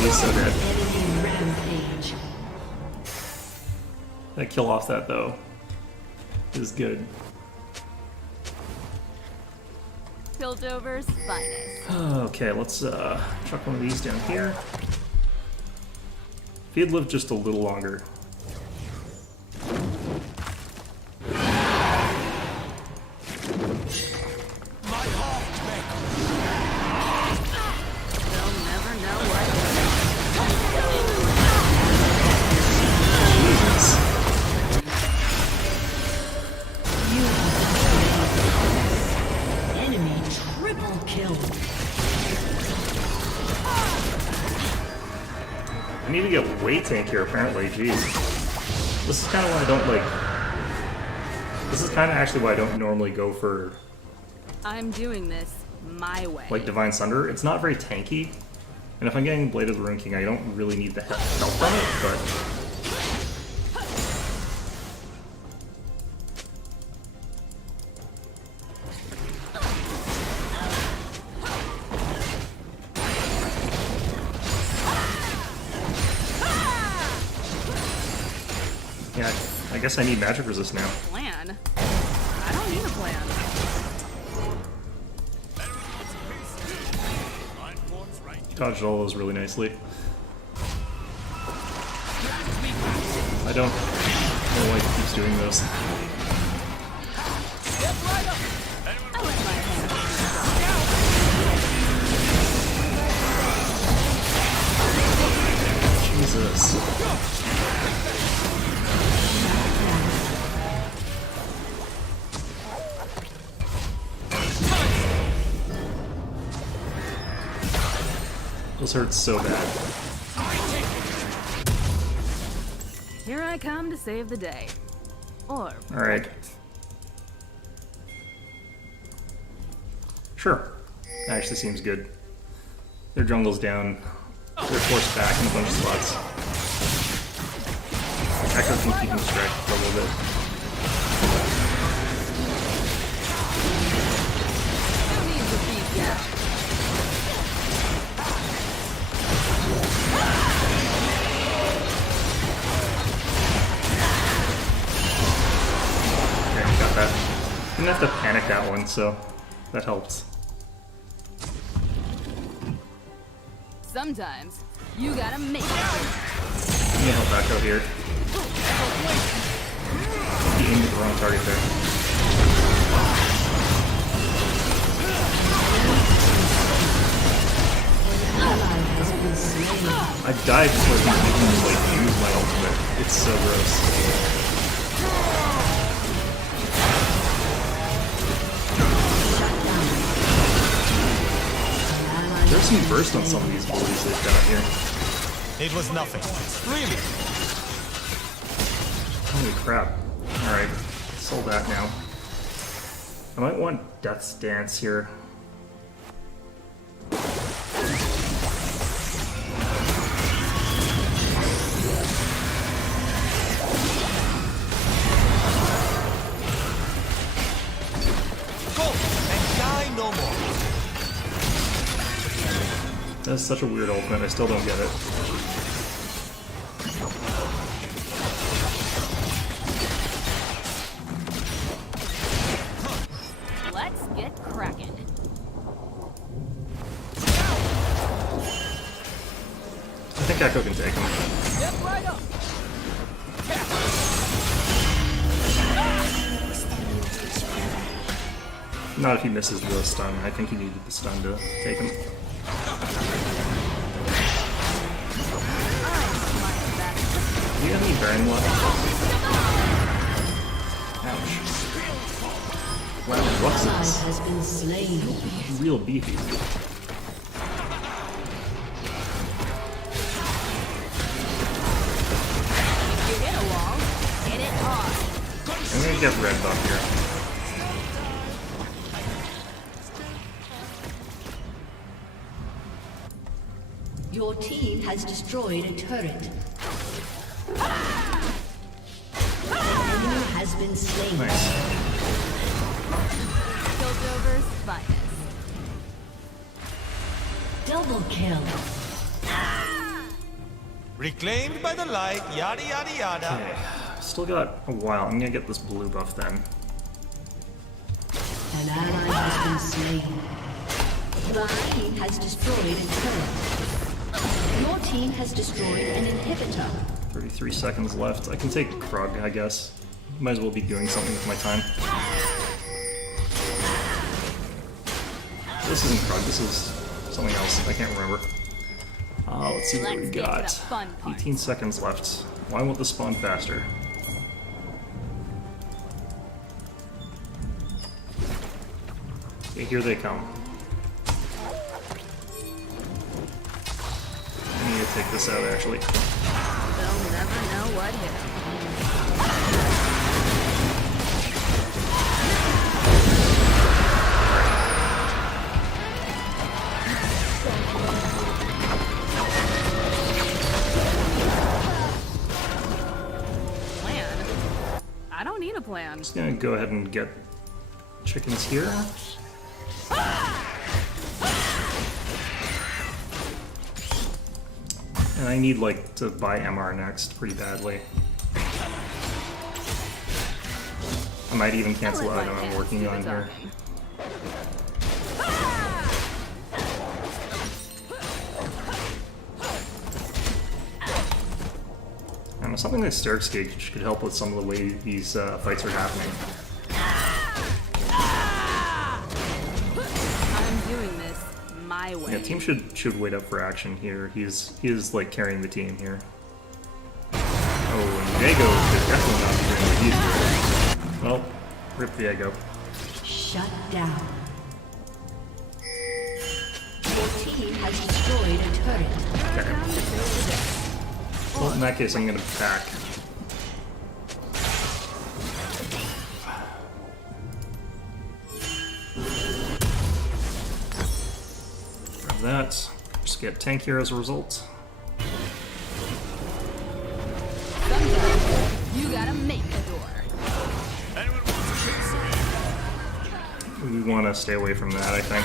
He's so dead. Enemy rampage. That kill off that though is good. Piltover's finest. Okay, let's chuck one of these down here. If he had lived just a little longer. They'll never know what. Enemy triple kill. I need to get way tankier apparently, jeez. This is kind of why I don't like... This is kind of actually why I don't normally go for I'm doing this my way. like Divine Sunder. It's not very tanky, and if I'm getting Blade of the Rune King, I don't really need the help from it, but... Yeah, I guess I need magic resist now. Plan? I don't need a plan. Dodged all those really nicely. I don't know why he keeps doing those. I let my hand. Jesus. Those hurt so bad. Here I come to save the day. Or Alright. Sure. That actually seems good. Their jungle's down. They're forced back in a bunch of spots. Echo can keep them distracted for a little bit. who needs a beat now? Okay, got that. Didn't have to panic that one, so that helped. Sometimes you gotta make it. Let me help Echo here. He aimed at the wrong target there. I died before he even like used my ultimate. It's so gross. There's some burst on some of these abilities they've got here. It was nothing. Really? Holy crap. Alright, sold that now. I might want Death's Dance here. Go and die no more. That's such a weird ultimate, I still don't get it. Let's get cracking. I think Echo can take him. Step right up. Not if he misses the stun. I think he needed the stun to take him. Do you have any Baron left? Ouch. Wow, Ally Luxus. has been slain. Real beefy. You hit a wall, hit it hard. I'm gonna get red buff here. Your team has destroyed a turret. An enemy has been slain. Nice. Piltover's finest. Double kill. Reclaimed by the light, yada yada yada. Okay. Still got a while. I'm gonna get this blue buff then. An ally has been slain. Your team has destroyed a turret. Your team has destroyed an inhibitor. 33 seconds left. I can take Krug, I guess. Might as well be doing something with my time. This isn't Krug, this is something else. I can't remember. Let's see what we Let's get to got. the fun part. 18 seconds left. Why won't this spawn faster? Okay, here they come. I need to take this out, actually. They'll never know what hit 'em. Plan? I don't need a plan. Just gonna go ahead and get chickens here. And I need, like, to buy MR next pretty badly. I might even cancel I'll let out my I'm hands working do on the here. talking. Something like Sterk's Gauge could help with some of the way these fights are happening. I'm doing this my way. Yeah, team should wait up for action here. He is like carrying the team here. Oh, and Viego is definitely not carrying the team. Well, rip Viego. Shut down. Your team has destroyed a turret. Okay. Well, in that case, I'm gonna back. Grab that. Just get tankier as a result. Sometimes you gotta make the door. We want to stay away from that, I think.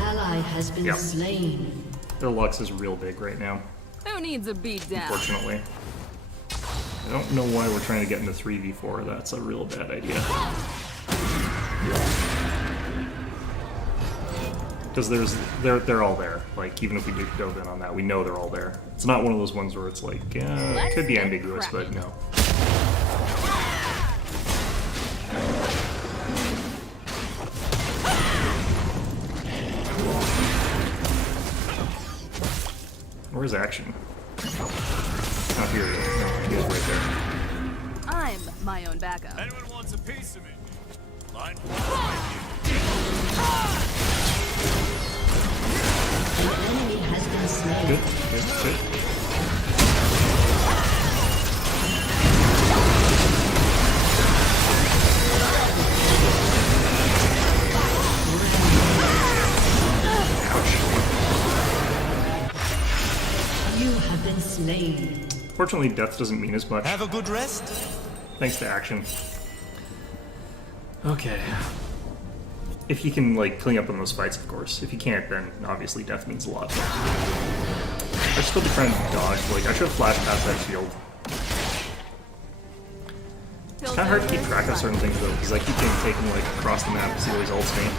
Ally has been Yep. slain. Their Lux is real big right now, Who needs a beat down? unfortunately. I don't know why we're trying to get into 3v4. That's a real bad idea. Because they're all there. Like, even if we do go in on that, we know they're all there. It's not one of those ones where it's like, it could be ambiguous, but no. Where's Action? Not here. No, he is right there. I'm my own backup. Anyone wants a piece of me? Line An enemy has been slain. Good. You have been slain. Fortunately, death doesn't mean as much. Have a good rest. Thanks to Action. Okay. If you can, like, clean up on those fights, of course. If you can't, then obviously death means a lot. I should still be trying to dodge. Like, I should have flashed past that shield. It's kind of hard to keep track of certain things, though, because I keep getting taken, like, across the map to see these ults me.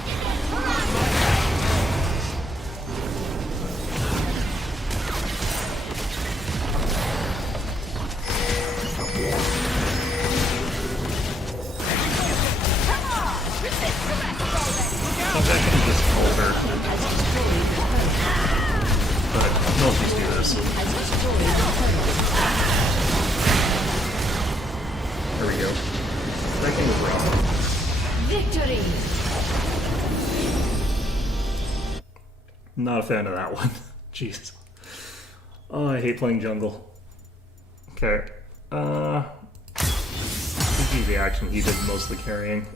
I can just hold her. But most of these do this. There we go. That thing was wrong. Victory! Not a fan of that one. Jesus. Oh, I hate playing jungle. Okay. The Action, he did most of the carrying.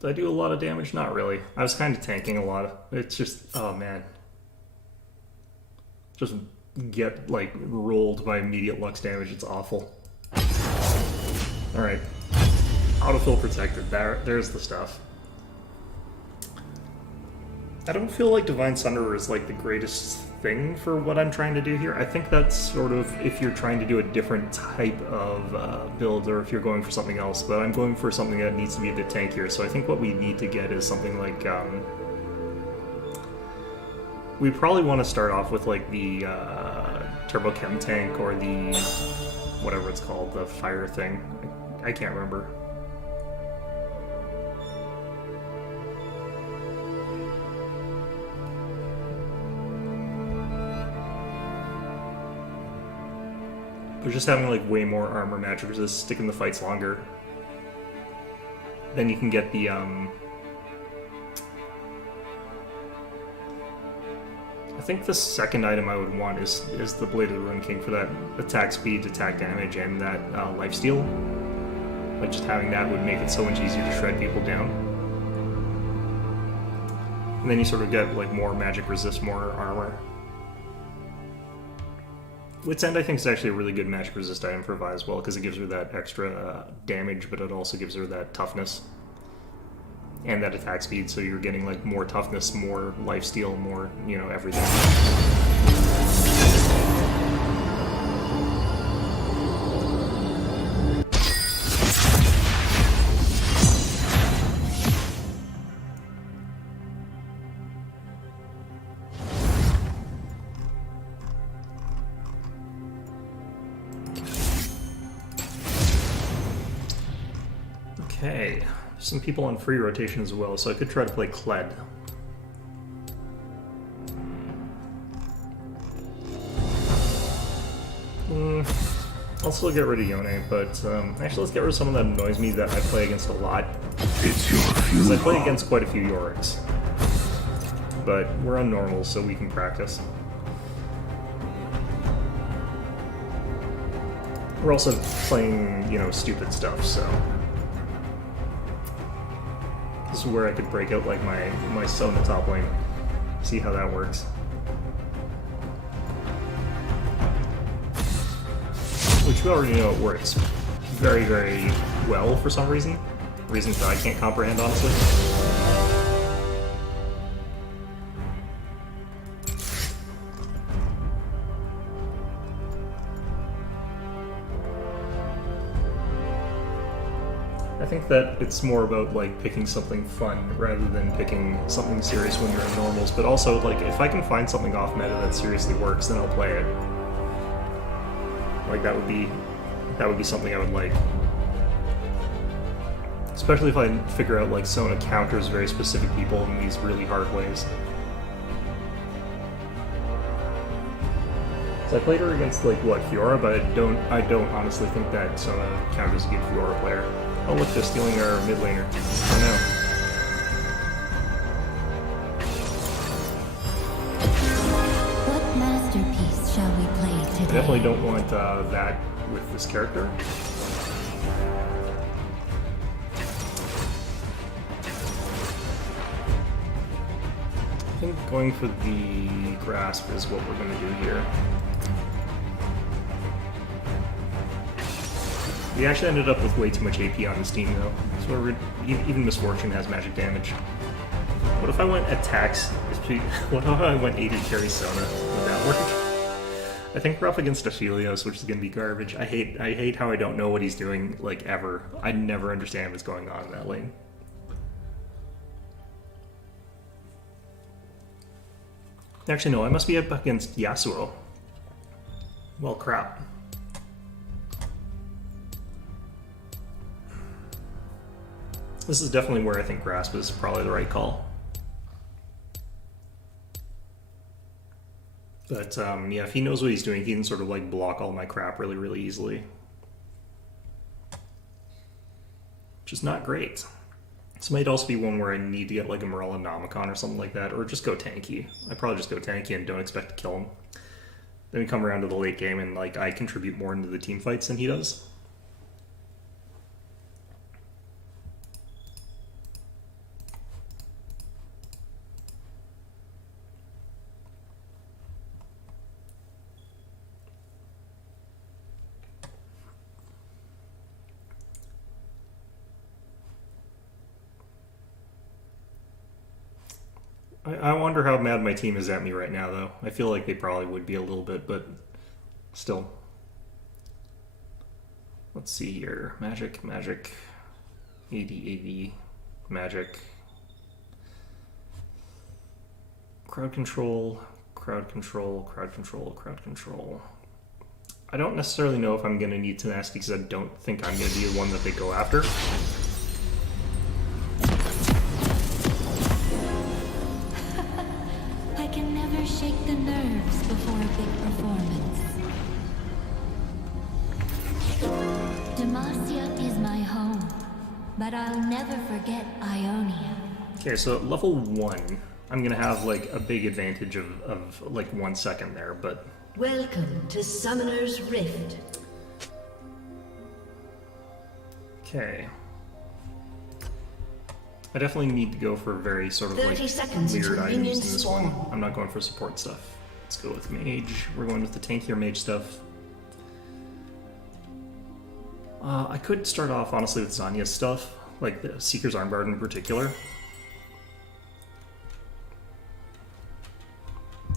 Did I do a lot of damage? Not really. I was kind of tanking a lot. It's just, oh man. Just get, like, rolled by immediate Lux damage. It's awful. Alright. Autofill protected. There's the stuff. I don't feel like Divine Sunderer is, like, the greatest thing for what I'm trying to do here. I think that's sort of if you're trying to do a different type of build, or if you're going for something else, but I'm going for something that needs to be a bit tankier, so I think what we need to get is something like, we probably want to start off with, like, the Turbo Chem tank, or the, whatever it's called, the fire thing. I can't remember. But just having, like, way more armor magic resist, sticking the fights longer. Then you can get the, I think the second item I would want is the Blade of the Ruin King for that attack speed, attack damage, and that lifesteal. Like, just having that would make it so much easier to shred people down. And then you sort of get, like, more magic resist, more armor. Wit's End, I think, is actually a really good magic resist item for Vi as well, because it gives her that extra damage, but it also gives her that toughness. And that attack speed, so you're getting, like, more toughness, more lifesteal, more, you know, everything. Okay, some people on free rotation as well, so I could try to play Kled. I'll still get rid of Yone, but actually let's get rid of someone that annoys me that I play against a lot. It's your Because I play funeral. against quite a few Yoriks. But we're on normal, so we can practice. We're also playing, you know, stupid stuff, so... This is where I could break out, like, my Sona top lane. See how that works. Which we already know it works very, very well for some reason. Reasons that I can't comprehend, honestly. I think that it's more about like picking something fun rather than picking something serious when you're in normals. But also, like, if I can find something off meta that seriously works, then I'll play it. Like that would be something I would like. Especially if I figure out like Sona counters very specific people in these really hard ways. So I played her against like what, Fiora, but I don't honestly think that Sona counters a good Fiora player. Oh look, they're stealing our mid laner. Oh no. What masterpiece shall we play I today? definitely don't want that with this character. I think going for the grasp is what we're going to do here. We actually ended up with way too much AP on this team though, so even Misfortune has magic damage. What if I went attacks? What if I went 80 carry Sona? Would that work? I think we're up against Aphelios, which is going to be garbage. I hate how I don't know what he's doing, like, ever. I never understand what's going on in that lane. Actually, no, I must be up against Yasuo. Well, crap. This is definitely where I think Grasp is probably the right call. But, yeah, if he knows what he's doing, he can sort of, like, block all my crap really, really easily. Which is not great. This might also be one where I need to get, like, a Morella Nomicon or something like that, or just go tanky. I probably just go tanky and don't expect to kill him. Then we come around to the late game and, like, I contribute more into the team fights than he does. I wonder how mad my team is at me right now, though. I feel like they probably would be a little bit, but still. Let's see here. Magic, AD, magic. Crowd control. I don't necessarily know if I'm going to need tenacity because I don't think I'm going to be the one that they go after. Shake the nerves before a big performance. Demacia is my home, but I'll never forget Ionia. Okay, so at level 1, I'm gonna have like a big advantage of like 1 second there, but... Welcome to Summoner's Rift. Okay. I definitely need to go for very sort of like 30 seconds weird to items in minion this spawn. one. I'm not going for support stuff. Let's go with mage. We're going with the tankier mage stuff. I could start off honestly with Zanya's stuff, like the Seeker's Armguard in particular.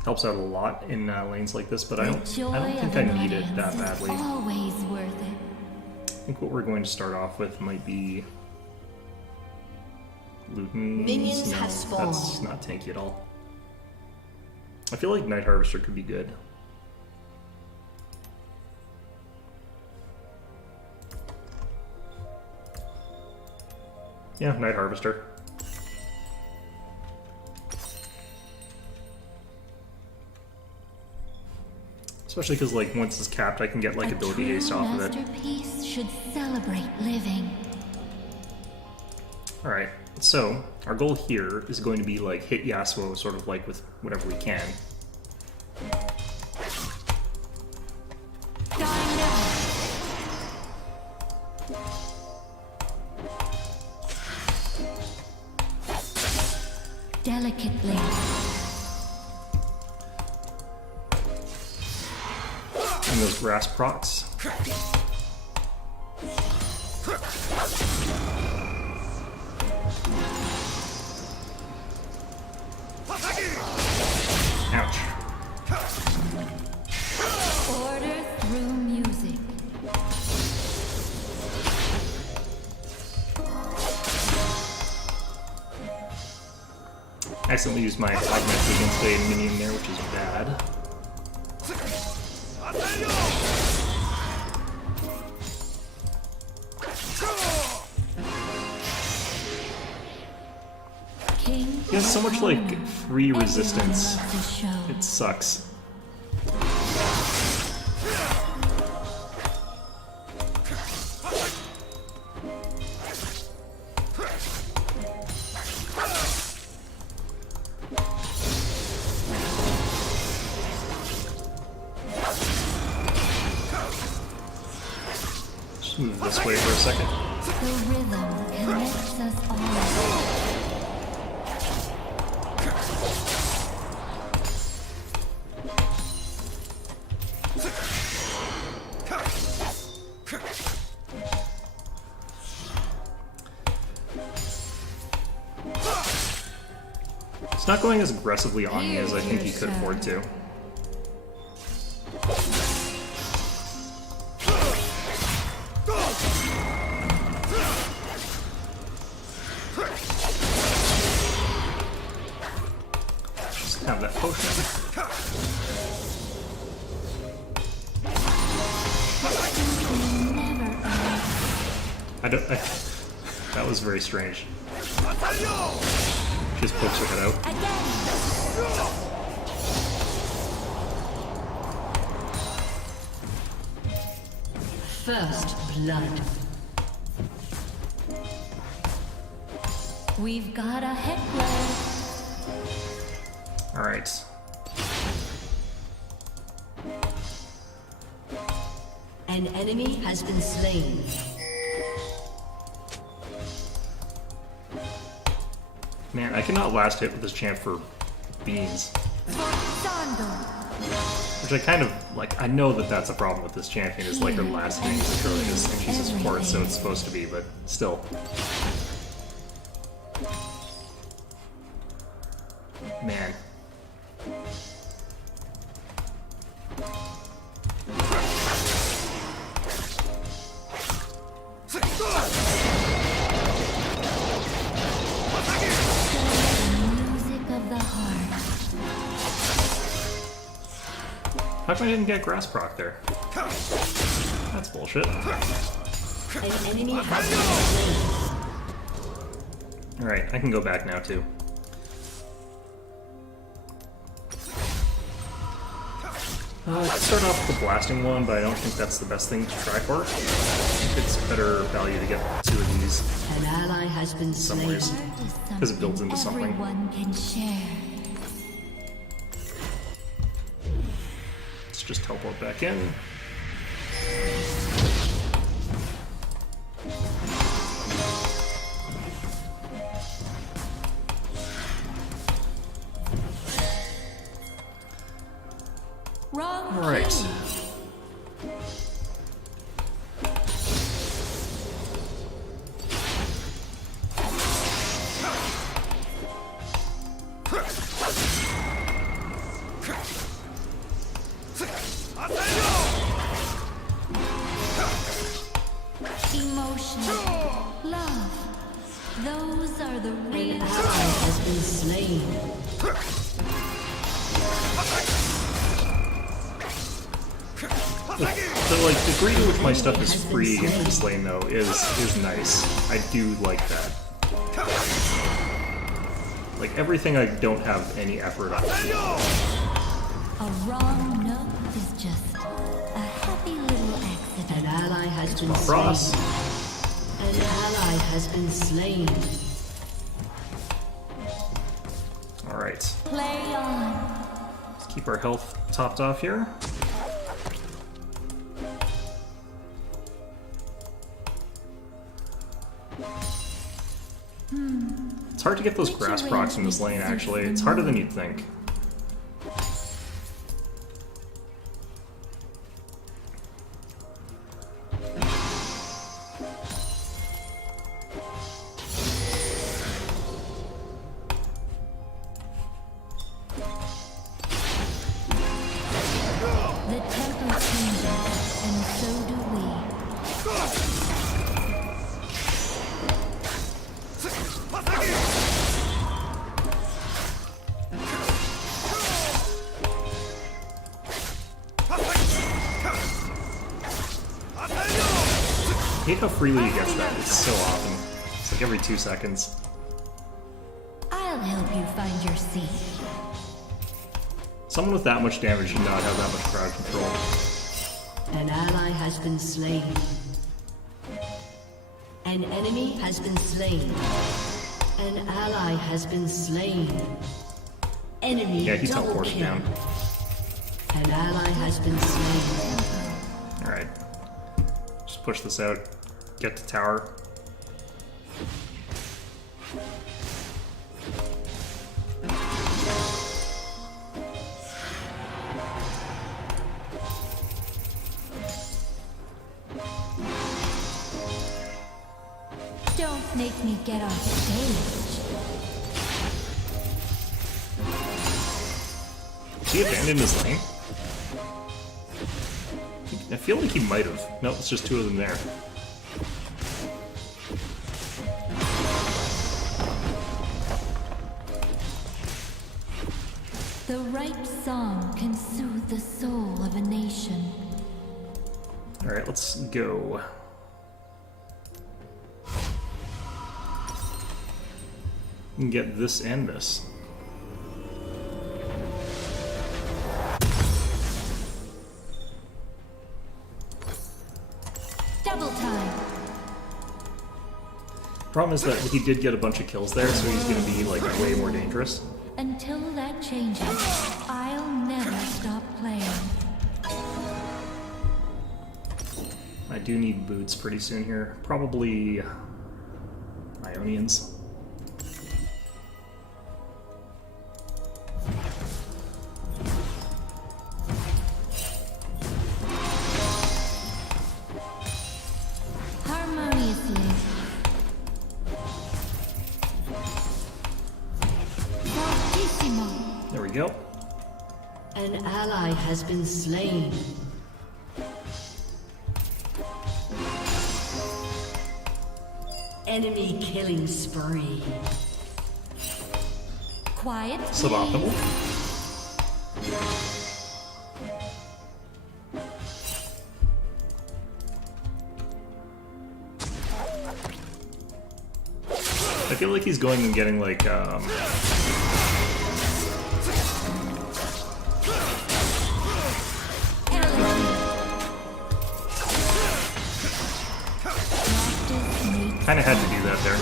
Helps out a lot in lanes like this, but I don't think I need it that badly. Always worth it. I think what we're going to start off with might be Lutens. Minions No, have spawned. that's not tanky at all. I feel like Night Harvester could be good. Yeah, Night Harvester. Especially because, like, once it's capped, I can get, like, ability haste off of it. Masterpiece should celebrate living. Alright, so our goal here is going to be, like, hit Yasuo sort of, like, with whatever we can. Delicately. And those grass procs. Ouch. Order through music. accidentally used my augment against a minion there, which is bad. King He has so much like free resistance. loves a show. It sucks. Just move this way for a second. The rhythm connects us all. It's not going as aggressively on me as I think he could afford to. Just have that potion. That was very strange. Just pokes her head out. First blood. We've got a heckler. Alright. An enemy has been slain. Man, I cannot last hit with this champ for beans. Which I kind of, like, I know that that's a problem with this champion, is like her last hitting is atrocious, and she's a support, so it's supposed to be, but still. Man. Music of the heart. How come I didn't get grass proc there? That's bullshit. An enemy has been slain. Alright, I can go back now too. I could start off with the blasting one, but I don't think that's the best thing to try for. I think it's better value to get two of these An ally has been some slain. ways. Because it builds into something. Everyone can share. Let's just teleport back in. Wrong. Alright. Emotion. Love. Those are the An real. ally has been slain. The like degree to which my stuff is free in this lane though is nice. I do like that. Like everything I don't have any effort on. A wrong note is just a happy little accident. An ally has been Ross. slain. An ally has been slain. Alright. Play on. Let's keep our health topped off here. It's hard to get those grass procs in this lane, actually. It's harder than you'd think. The tempo changes, and so do we. hate how freely he gets that. It's so often. It's like every 2 seconds. I'll help you find your seat. Someone with that much damage should not have that much crowd control. An ally has been slain. An enemy has been slain. An ally has been slain. Enemy Yeah, he double teleported kill. down. An ally has been slain. Alright. Just push this out. Get to tower. Don't make me get off stage. Did he abandon his lane? I feel like he might have. No, it's just 2 of them there. The right song can soothe the soul of a nation. Alright, let's go. We can get this and this. Double time. Problem is that he did get a bunch of kills there, so he's gonna be like way more dangerous. Until that changes, I'll never stop playing. I do need boots pretty soon here. Probably Ionians. Harmoniously. Fortissimo. There we go. An ally has been slain. Enemy killing spree. Quiet. Suboptimal. I feel like he's going and getting like kind of had to do that there.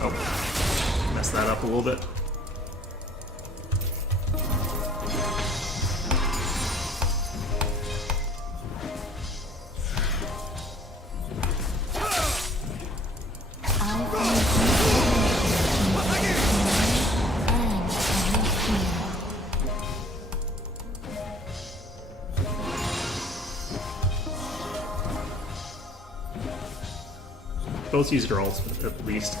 Oh, messed that up a little bit. Both used their ults at least.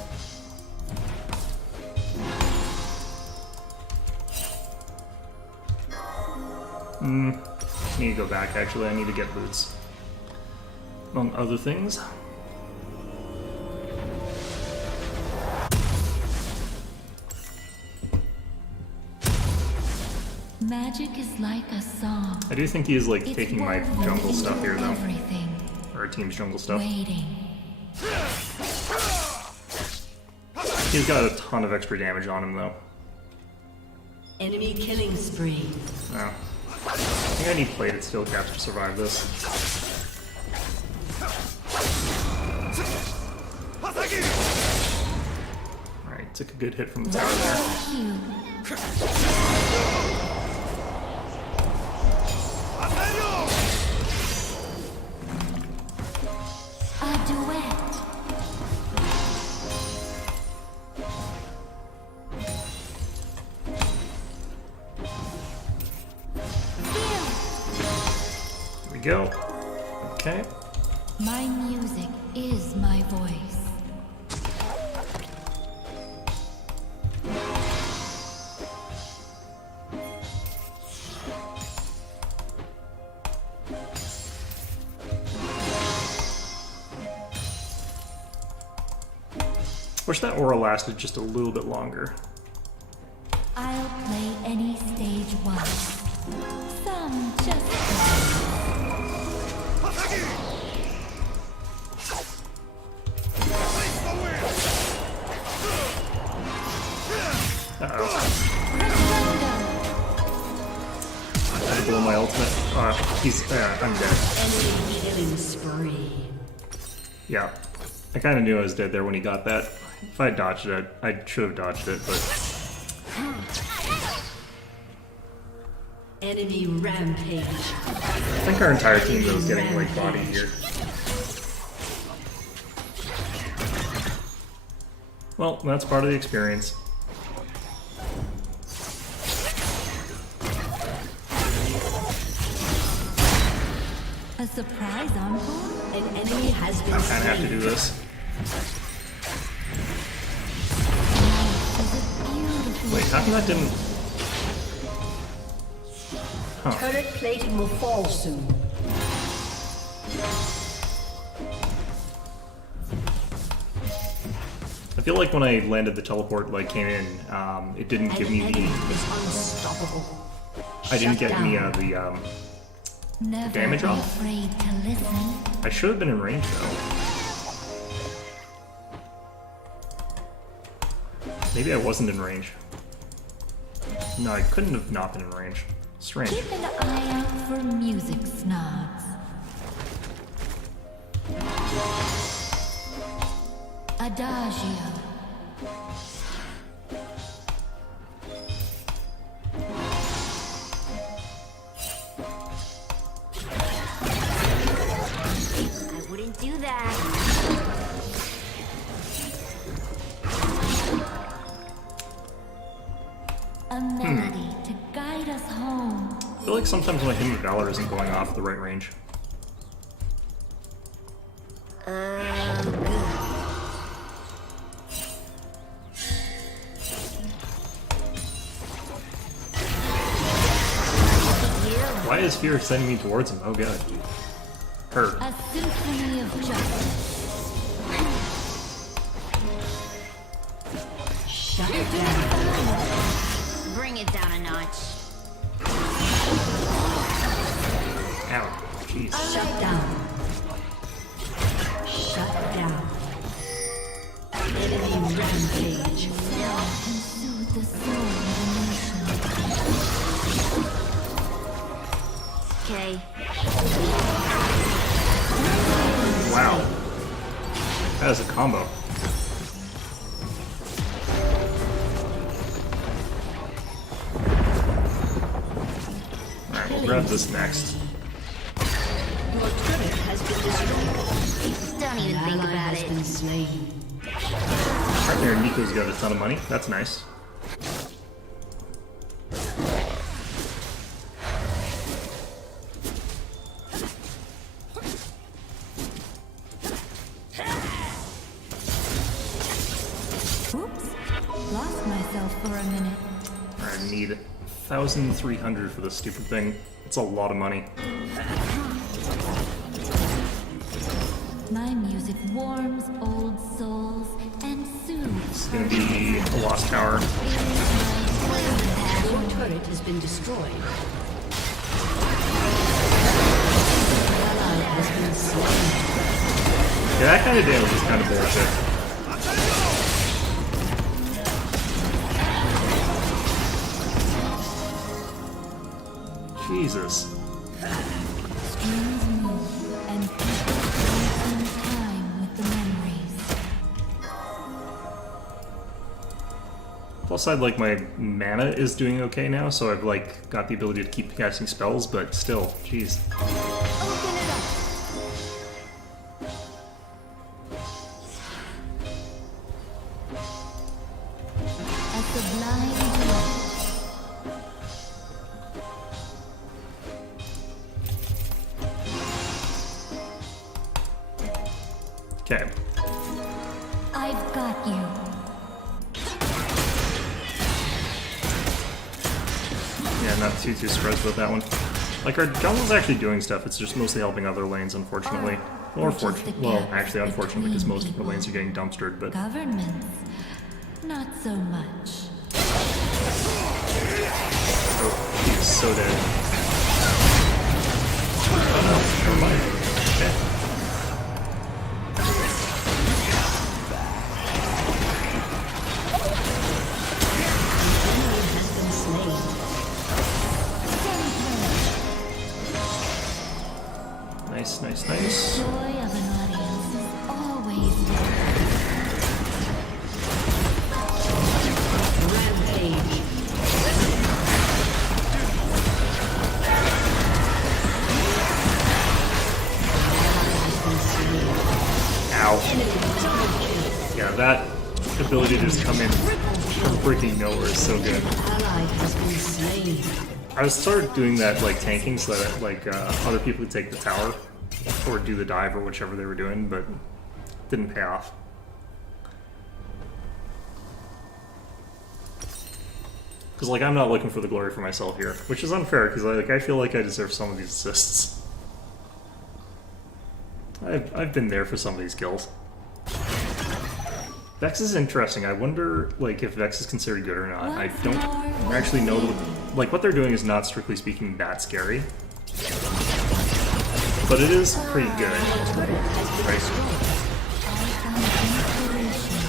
Need to go back actually, I need to get boots. Among other things. Magic is like a song. I do think he is like It's taking my woven jungle into stuff here though. Everything. Or our team's jungle stuff. Waiting. He's got a ton of extra damage on him though. Enemy killing spree. Oh. I think I need plated steel caps to survive this. Alright, took a good hit from the tower there. You. A duet. Here we go. Okay. My music is my voice. Wish that aura lasted just a little bit longer. I'll play any stage once. just Uh-oh. crescendo. I had to blow my ultimate. I'm dead. Enemy killing spree. Yeah. I kind of knew I was dead there when he got that. If I dodged it, I should have dodged it, but Enemy rampage. I think our entire team though is getting like bodied here. Well, that's part of the experience. A surprise encore? An enemy has been I kind of have to do slain. this. Is it beautiful? Wait, how come that didn't... Turret plating will fall soon. I feel like when I landed the teleport, like came in, it didn't An give me enemy the... is unstoppable. I didn't Shut get me down. the Never damage be off? afraid to listen. I should have been in range though. Maybe I wasn't in range. No, I couldn't have not been in range. Strange. Keep an eye out for music snobs. Adagio. I wouldn't do that. A melody to guide us home. I feel like sometimes my Hidden Valor isn't going off the right range. Why is Fear sending me towards him? Oh god. Her. A symphony of justice. Shut down. Bring it down a notch. Ow. Jeez. Shut down. Shut down. Enemy rampage. Can soothe the soul of a nation. Okay. Wow. That is a combo. Alright, we'll grab this next. Your turret has been destroyed. Don't even An think ally about has it. been slain. Right there, Nico's got a ton of money. That's nice. Oops. Lost myself for a minute. I need 1,300 for this stupid thing. It's a lot of money. My music warms old souls and soothes. It's gonna be a lost tower. Your turret has been destroyed. An ally has been slain. Yeah, that kind of damage is kind of bullshit. Jesus. Strings move and people in time with the memories. Plus, I'd like my mana is doing okay now, so I've like got the ability to keep casting spells, but still, jeez. Open it up. A sublime delight. Okay. I've got you. Yeah, not too surprised about that one. Like, our jungle's actually doing stuff, it's just mostly helping other lanes, unfortunately. Or Which is the fortunately, well, gap actually, unfortunately, because most of the between lanes are getting dumpstered, but Governments, not so much. oh, he's so dead. Nice, nice, nice. Joy of an audience is always there. Rampage. Ow. Yeah, that ability to just come in from freaking nowhere is so good. Ally has been slain. I was sort of doing that like tanking so that like other people could take the tower or do the dive or whichever they were doing, but didn't pay off. Because like I'm not looking for the glory for myself here, which is unfair because I feel like I deserve some of these assists. I've been there for some of these kills. Vex is interesting. I wonder like if Vex is considered good or not. I don't actually know like what they're doing is not strictly speaking that scary. But it is pretty good. Right?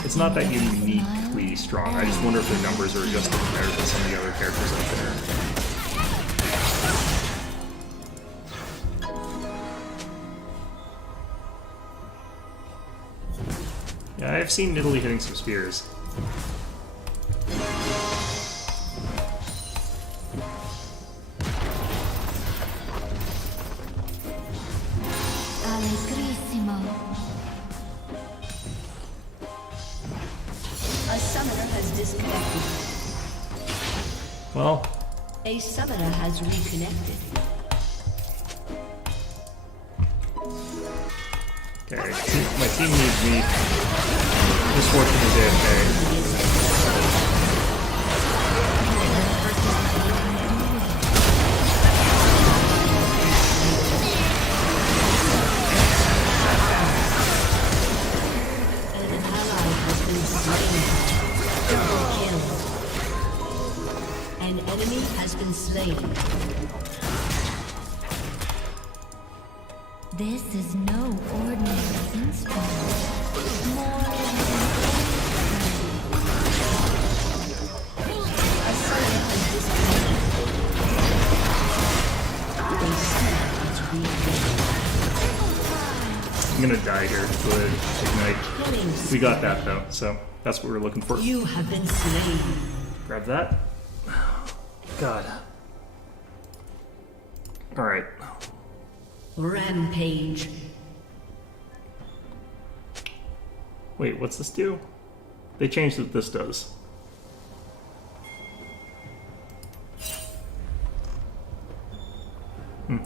It's not that uniquely strong. I just wonder if their numbers are adjusted compared to some of the other characters out there. Yeah, I've seen Nidalee hitting some spears. Allegrissimo. A summoner has disconnected. Well, A summoner has reconnected. okay, my team needs me. Misfortune is AFK. An ally has been slain. Double kill. An enemy has been slain. This is no ordinary instrument. More than A summoner has disconnected. A summoner has reconnected. I'm gonna die here, but ignite. Killing We got that though, so that's what we're looking for. You have been slain. Grab that. God. Alright. Rampage. Wait, what's this do? They changed what this does.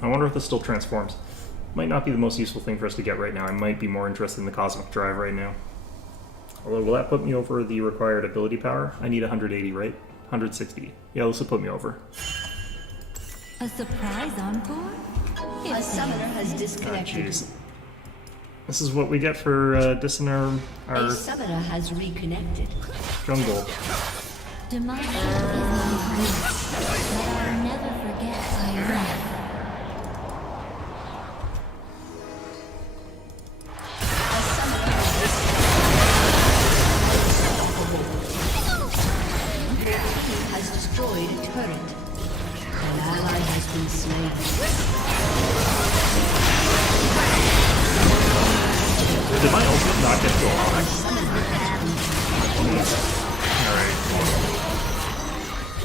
I wonder if this still transforms. Might not be the most useful thing for us to get right now. I might be more interested in the Cosmic Drive right now. Although, will that put me over the required ability power? I need 180, right? 160. Yeah, this will put me over. a surprise encore? A summoner has Oh, disconnected. jeez. This is what we get for dissing our A summoner has reconnected. jungle. Demise is my grief, but I'll never forget Irene. Has destroyed a turret. An ally has been slain. Did my ultimate not get to go on? Alright.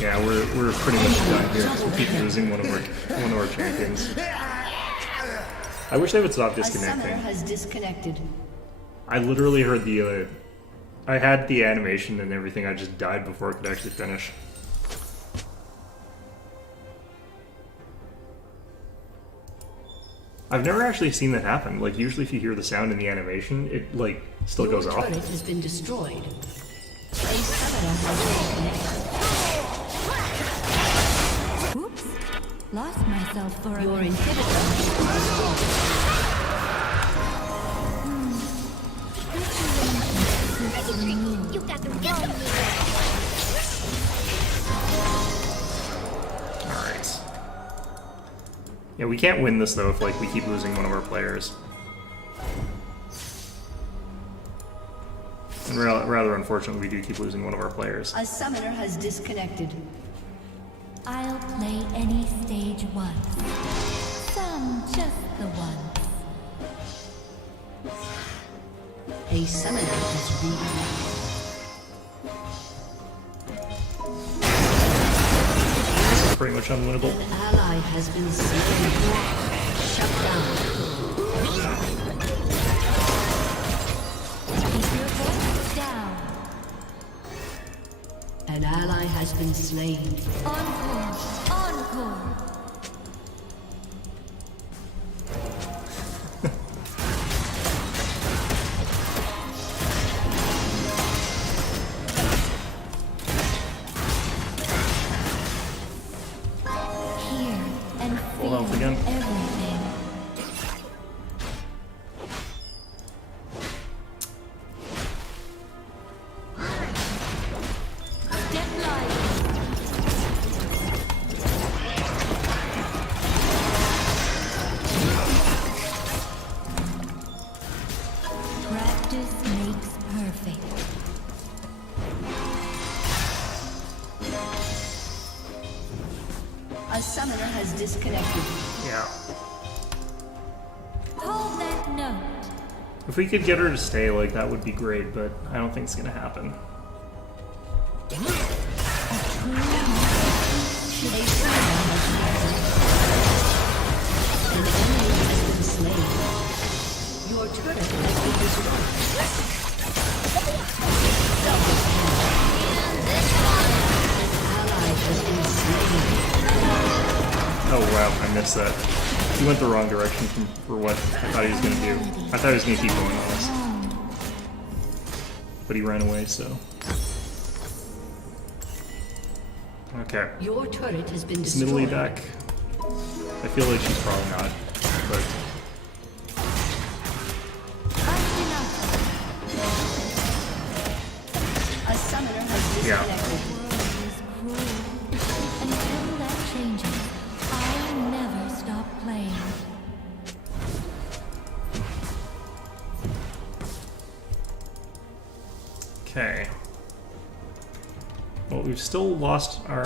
Yeah, we're pretty much done here. We keep losing one of our champions. I wish they would stop A summoner disconnecting. has disconnected. I literally heard the I had the animation and everything, I just died before it could actually finish. I've never actually seen that happen. Like, usually if you hear the sound in the animation, it, like, still goes Your off. turret has been destroyed. A summoner has reconnected. Oops. Lost myself for a Your minute. inhibitor has been destroyed. You got the wrong Alright. Yeah, we can't win this, though, if, like, we keep losing one of our players. And rather unfortunately, we do keep losing one of our players. A summoner has disconnected. I'll play any stage once. Some just the once. A summoner has reconnected. Pretty much unwinnable. An ally has been slain. Shut down. Keep your voice down. An ally has been slain. Encore. Encore. Hear and Full health feel again. everything. Step light. Practice makes perfect. A summoner has disconnected. Yeah. Hold that note. If we could get her to stay, like, that would be great, but I don't think it's gonna happen. A summoner has an enemy has been slain. Your turret has been destroyed. Double kill. An ally has been slain. Oh wow, I missed that. He went the wrong direction for what I thought he was gonna do. I thought he was gonna keep going on us. But he ran away, so. Okay. Your turret has been Is destroyed. Nidalee back? I feel like she's probably not, but A summoner has Yeah. disconnected. Is cruel. Until that changes, I'll never stop playing. okay. Well, we've still lost our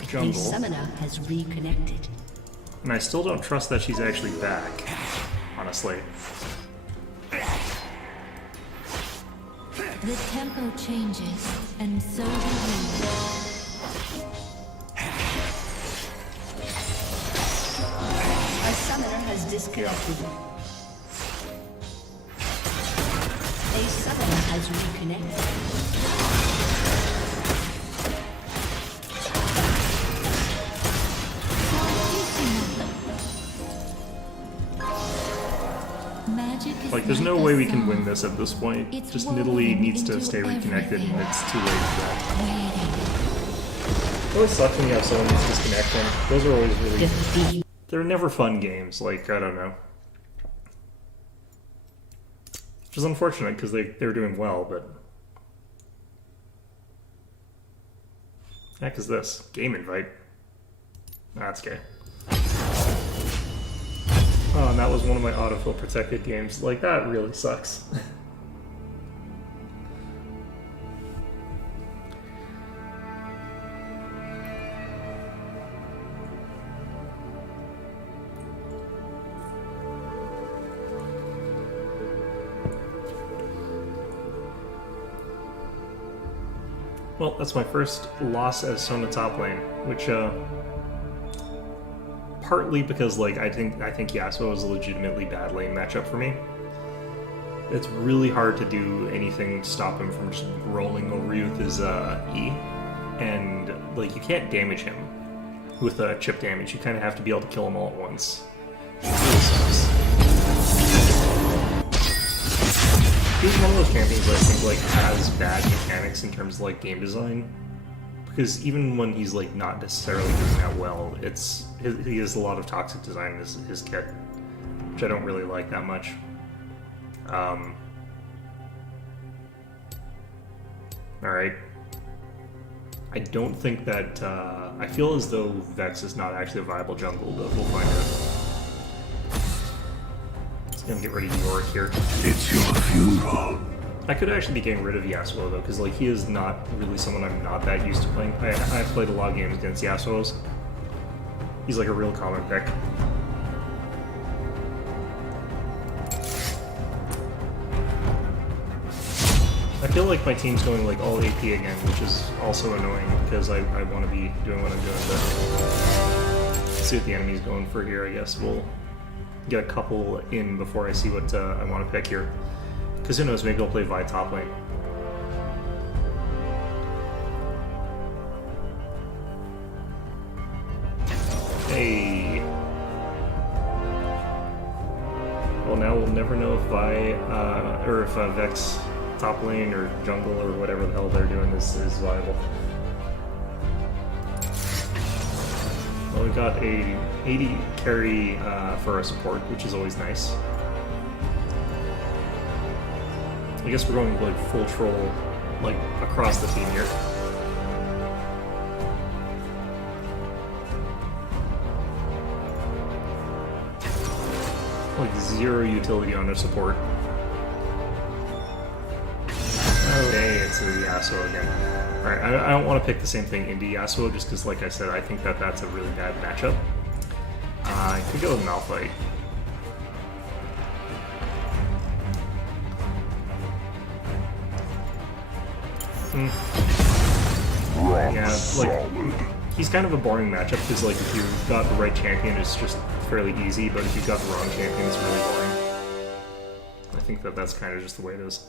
A jungle, summoner has reconnected. and I still don't trust that she's actually back, honestly. The tempo changes, and so do we. A summoner has disconnected. A summoner has reconnected. Magic is Like, there's no like way a we can win song, this at this point. It's Just woven Nidalee needs to into stay reconnected, and everything. it's too late for that. waiting. It always sucks when you have someone who's disconnecting. Those are always really... Defeat. They're never fun games, like, I don't know. Which is unfortunate, because they're doing well, but... The heck is this? Game invite? That's gay. Oh, and that was one of my autofill protected games. Like, that really sucks. Well, that's my first loss as Sona top lane, which, partly because, like, I think Yasuo is a legitimately bad lane matchup for me. It's really hard to do anything to stop him from just rolling over you with his E, and, like, you can't damage him with chip damage. You kind of have to be able to kill him all at once. It really sucks. He's one of those champions that I think, like, has bad mechanics in terms of, like, game design. Because even when he's, like, not necessarily doing that well, he has a lot of toxic design in his kit, which I don't really like that much. Alright. I don't think that, I feel as though Vex is not actually a viable jungle, but we'll find out. Just gonna get rid of Yorick here. It's your funeral. I could actually be getting rid of Yasuo though, because like he is not really someone I'm not that used to playing. I've played a lot of games against Yasuo's. He's like a real common pick. feel like my team's going like all AP again, which is also annoying because I want to be doing what I'm doing. But let's see what the enemy's going for here. I guess we'll get a couple in before I see what I want to pick here. Because who knows, maybe I'll play Vi top lane. Hey. Well, now we'll never know if Vi, or if Vex top lane or jungle or whatever the hell they're doing is viable. Well, we got a 80 carry for our support, which is always nice. I guess we're going like full troll, like across the team here. Like zero utility on their support. Okay, it's a Yasuo again. Alright, I don't want to pick the same thing into Yasuo just because, like I said, I think that that's a really bad matchup. I could go with Malphite. Yeah, like, he's kind of a boring matchup because, like, if you've got the right champion, it's just fairly easy, but if you've got the wrong champion, it's really boring. I think that that's kind of just the way it is.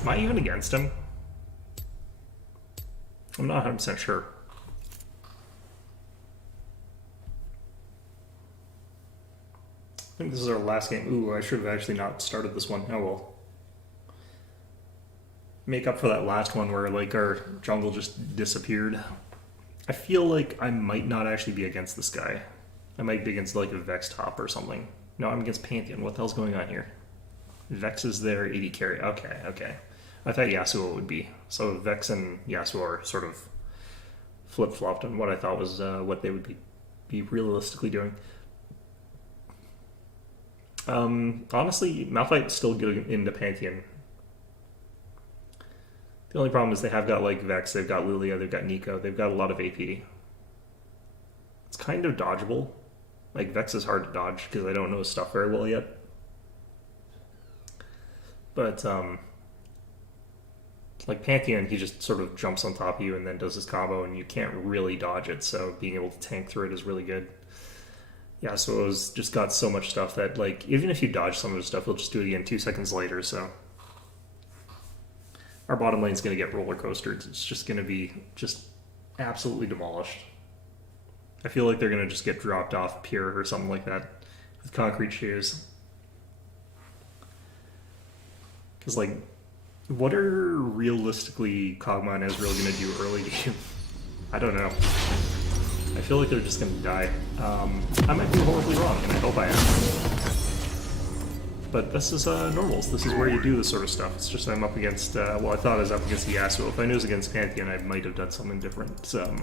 Am I even against him? I'm not 100% sure. I think this is our last game. Ooh, I should have actually not started this one. Oh well. Make up for that last one where like our jungle just disappeared. I feel like I might not actually be against this guy. I might be against like a Vex top or something. No, I'm against Pantheon. What the hell's going on here? Vex is there, 80 carry. Okay, okay. I thought Yasuo would be. So Vex and Yasuo are sort of flip-flopped on what I thought was what they would be realistically doing. Honestly, Malphite's still good into Pantheon. The only problem is they have got like Vex, they've got Lilia, they've got Nico, they've got a lot of AP. It's kind of dodgeable. Like Vex is hard to dodge because I don't know his stuff very well yet. But like Pantheon, he just sort of jumps on top of you and then does his combo, and you can't really dodge it, so being able to tank through it is really good. Yeah, so it's just got so much stuff that, like, even if you dodge some of the stuff, he'll just do it again 2 seconds later, so... Our bottom lane's going to get roller coastered. It's just going to be just absolutely demolished. I feel like they're going to just get dropped off Pier or something like that with concrete shoes. Because, like, what are realistically Kog'Maw and Ezreal going to do early game? I don't know. I feel like they're just going to die. I might be horribly wrong, and I hope I am. But this is normals. This is where you do this sort of stuff. It's just I'm up against, well, I thought I was up against Yasuo. If I knew it was against Pantheon, I might have done something different. So,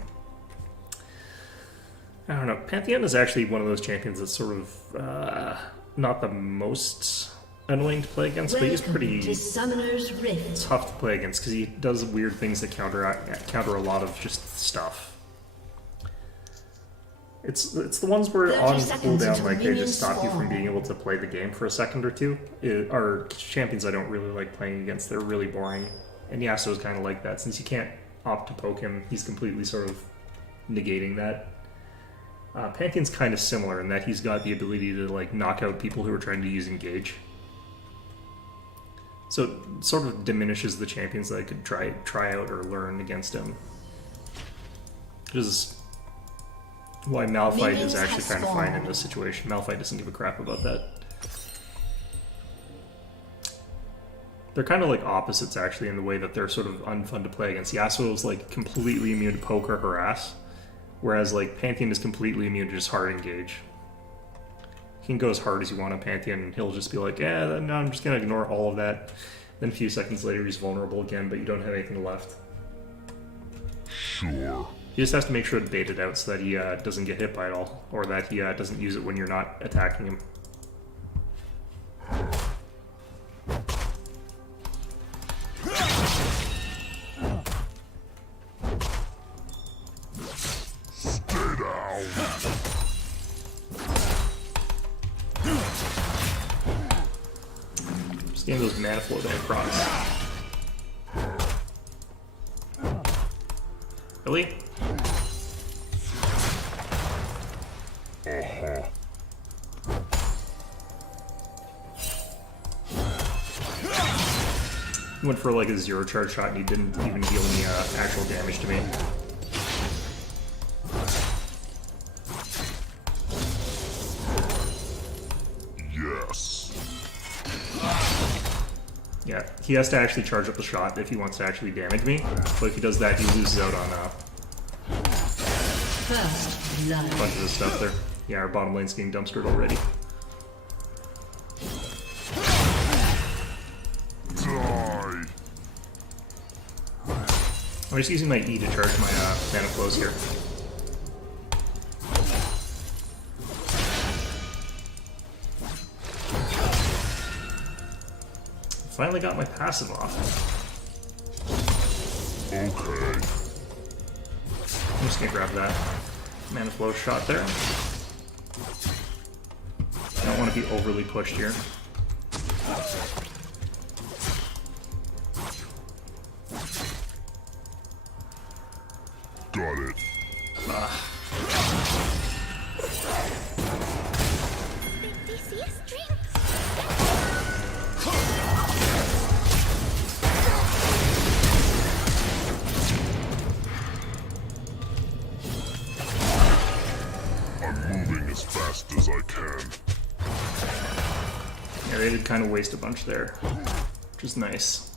I don't know. Pantheon is actually one of those champions that's sort of not the most annoying to play against, but he's pretty tough to play against because he does weird things that counter a lot of just stuff. It's the ones where on cooldown, like, they just stop you from being able to play the game for a second or two. Are champions I don't really like playing against. They're really boring. And Yasuo's kind of like that. Since you can't opt to poke him, he's completely sort of negating that. Pantheon's kind of similar in that he's got the ability to, like, knock out people who are trying to use Engage. So it sort of diminishes the champions that I could try out or learn against him. Which is why Malphite is actually kind of fine in this situation. Malphite doesn't give a crap about that. They're kind of like opposites, actually, in the way that they're sort of unfun to play against. Yasuo is, like, completely immune to poke or harass, whereas, like, Pantheon is completely immune to just hard engage. He can go as hard as you want on Pantheon, and he'll just be like, yeah, no, I'm just going to ignore all of that. Then a few seconds later, he's vulnerable again, but you don't have anything left. Sure. He just has to make sure to bait it out so that he doesn't get hit by it all, or that he doesn't use it when you're not attacking him. Just getting those mana flow down procs. Really? He went for like a 0 charge shot and he didn't even deal any actual damage to me. Yes. Yeah, he has to actually charge up the shot if he wants to actually damage me, but if he does that, he loses out on First blood. a bunch of this stuff there. Yeah, our bottom lane's getting dumpstered already. Die. I'm just using my E to charge my mana flows here. Finally got my passive off. Okay. I'm just gonna grab that mana flow shot there. Don't want to be overly pushed here. Got it. They see a string. I'm moving as fast as I can. Yeah, they did kind of waste a bunch there, which is nice.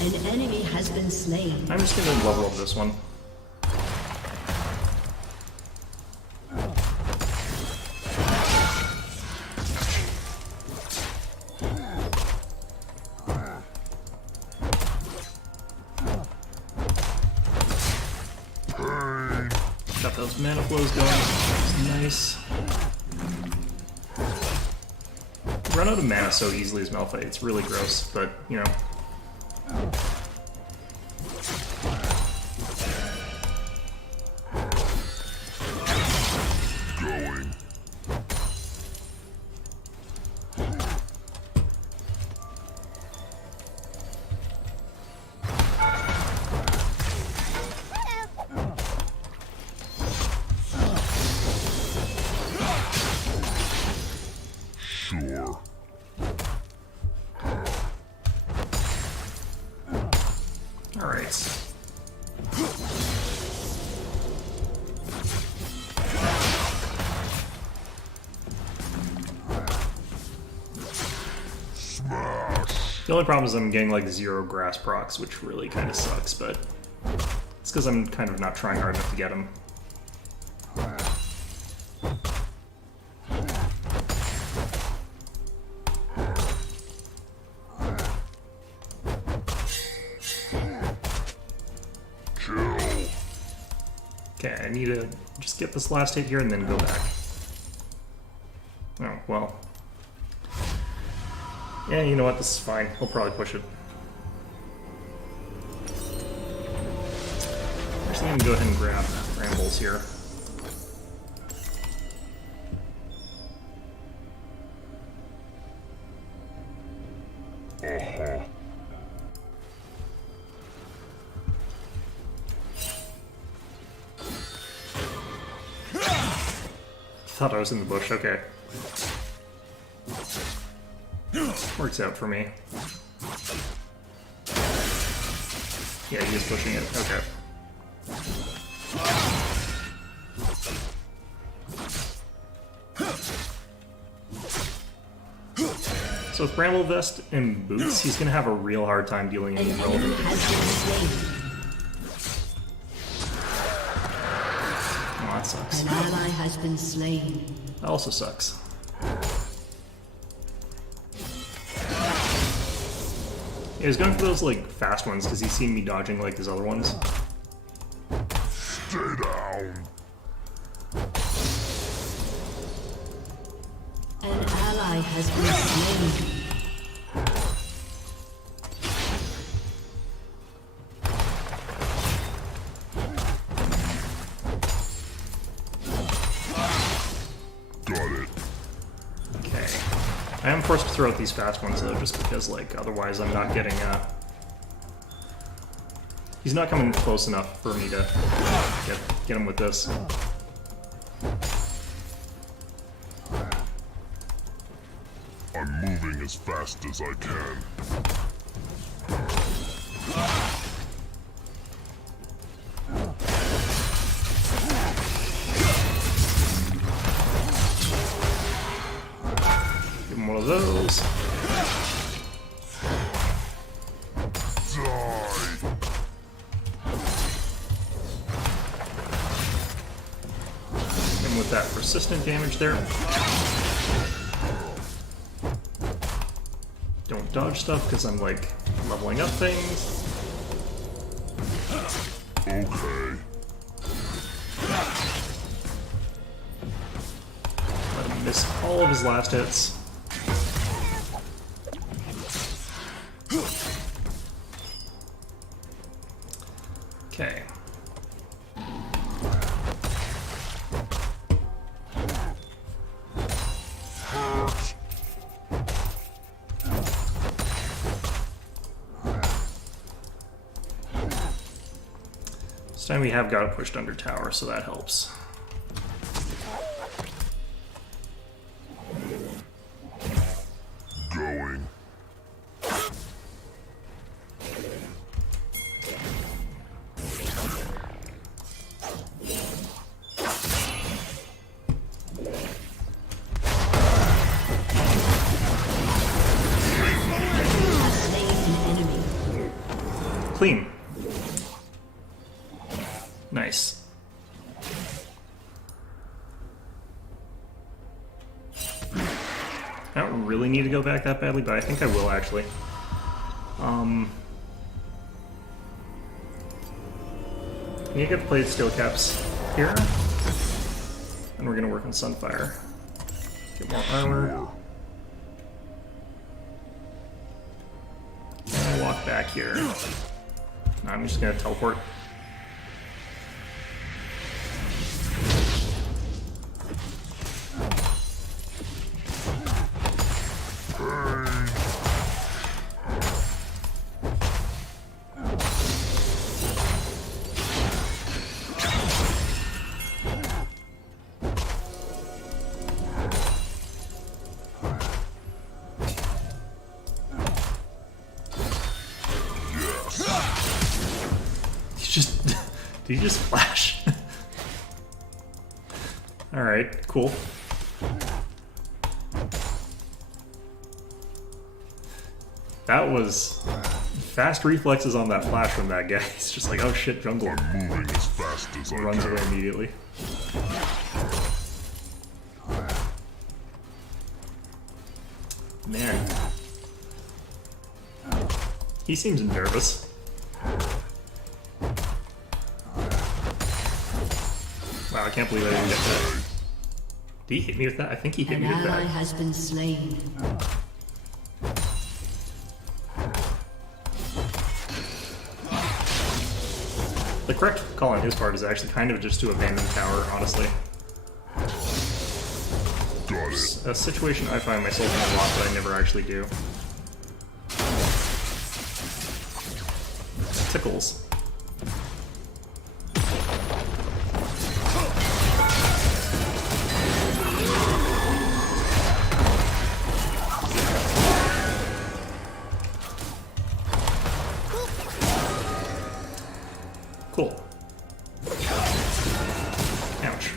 An enemy has been slain. I'm just gonna level up this one. Got those mana flows going. It's nice. Run out of mana so easily as Malphite. It's really gross, but you know. Going. Sure. All right. Smash. The only problem is I'm getting like 0 grass procs, which really kind of sucks, but it's because I'm kind of not trying hard enough to get them. Kill. Okay, I need to just get this last hit here and then go back. Oh, well. Yeah, you know what? This is fine. We'll probably push it. Actually, I'm gonna go ahead and grab Brambles here. Uh-huh. Thought I was in the bush. Okay. Works out for me. Yeah, he is pushing it. Okay. So with Bramble Vest and Boots, he's gonna have a real hard time dealing An any enemy relevant. has been slain. Oh, that sucks. hits. An ally has been slain. That also sucks. Yeah, he's going for those like fast ones because he's seen me dodging like his other ones. Stay down. An ally has been slain. Got it. Okay. I am forced to throw out these fast ones though, just because like otherwise I'm not getting he's not coming close enough for me to get him with this. I'm moving as fast as I can. Give him one of those. Die. And with that persistent damage there. Don't dodge stuff because I'm like leveling up things. Okay. Let him miss all of his last hits. Okay. This time we have got it pushed under tower, so that helps. Going. Clean. Nice. I don't really need to go back that badly, but I think I will actually. I need to get the plate steel caps here. And we're gonna work on Sunfire. Get more armor. And I'll walk back here. No, I'm just gonna teleport. Did he just flash? Alright, cool. That was fast reflexes on that flash from that guy. He's just like, oh shit, jungle. I'm moving as fast as I Runs can. away immediately. Man. He seems nervous. Wow, I can't believe I didn't get that. Did he hit me with that? I think he hit An me with ally that. has been slain. The correct call on his part is actually kind of just to abandon the tower, honestly. Got It's it. a situation I find myself in a lot, but I never actually do. Tickles. Cool. Ouch.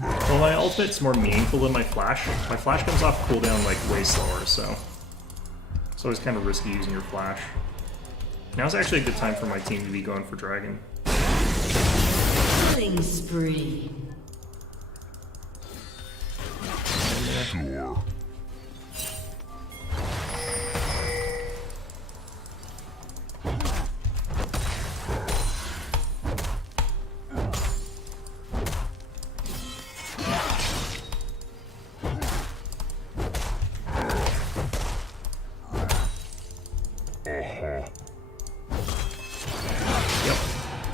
Well, my ultimate's more meaningful than my flash. My flash comes off cooldown like way slower, so It's always kind of risky using your flash. Now's actually a good time for my team to be going for dragon. Killing spree. Sure. Yep.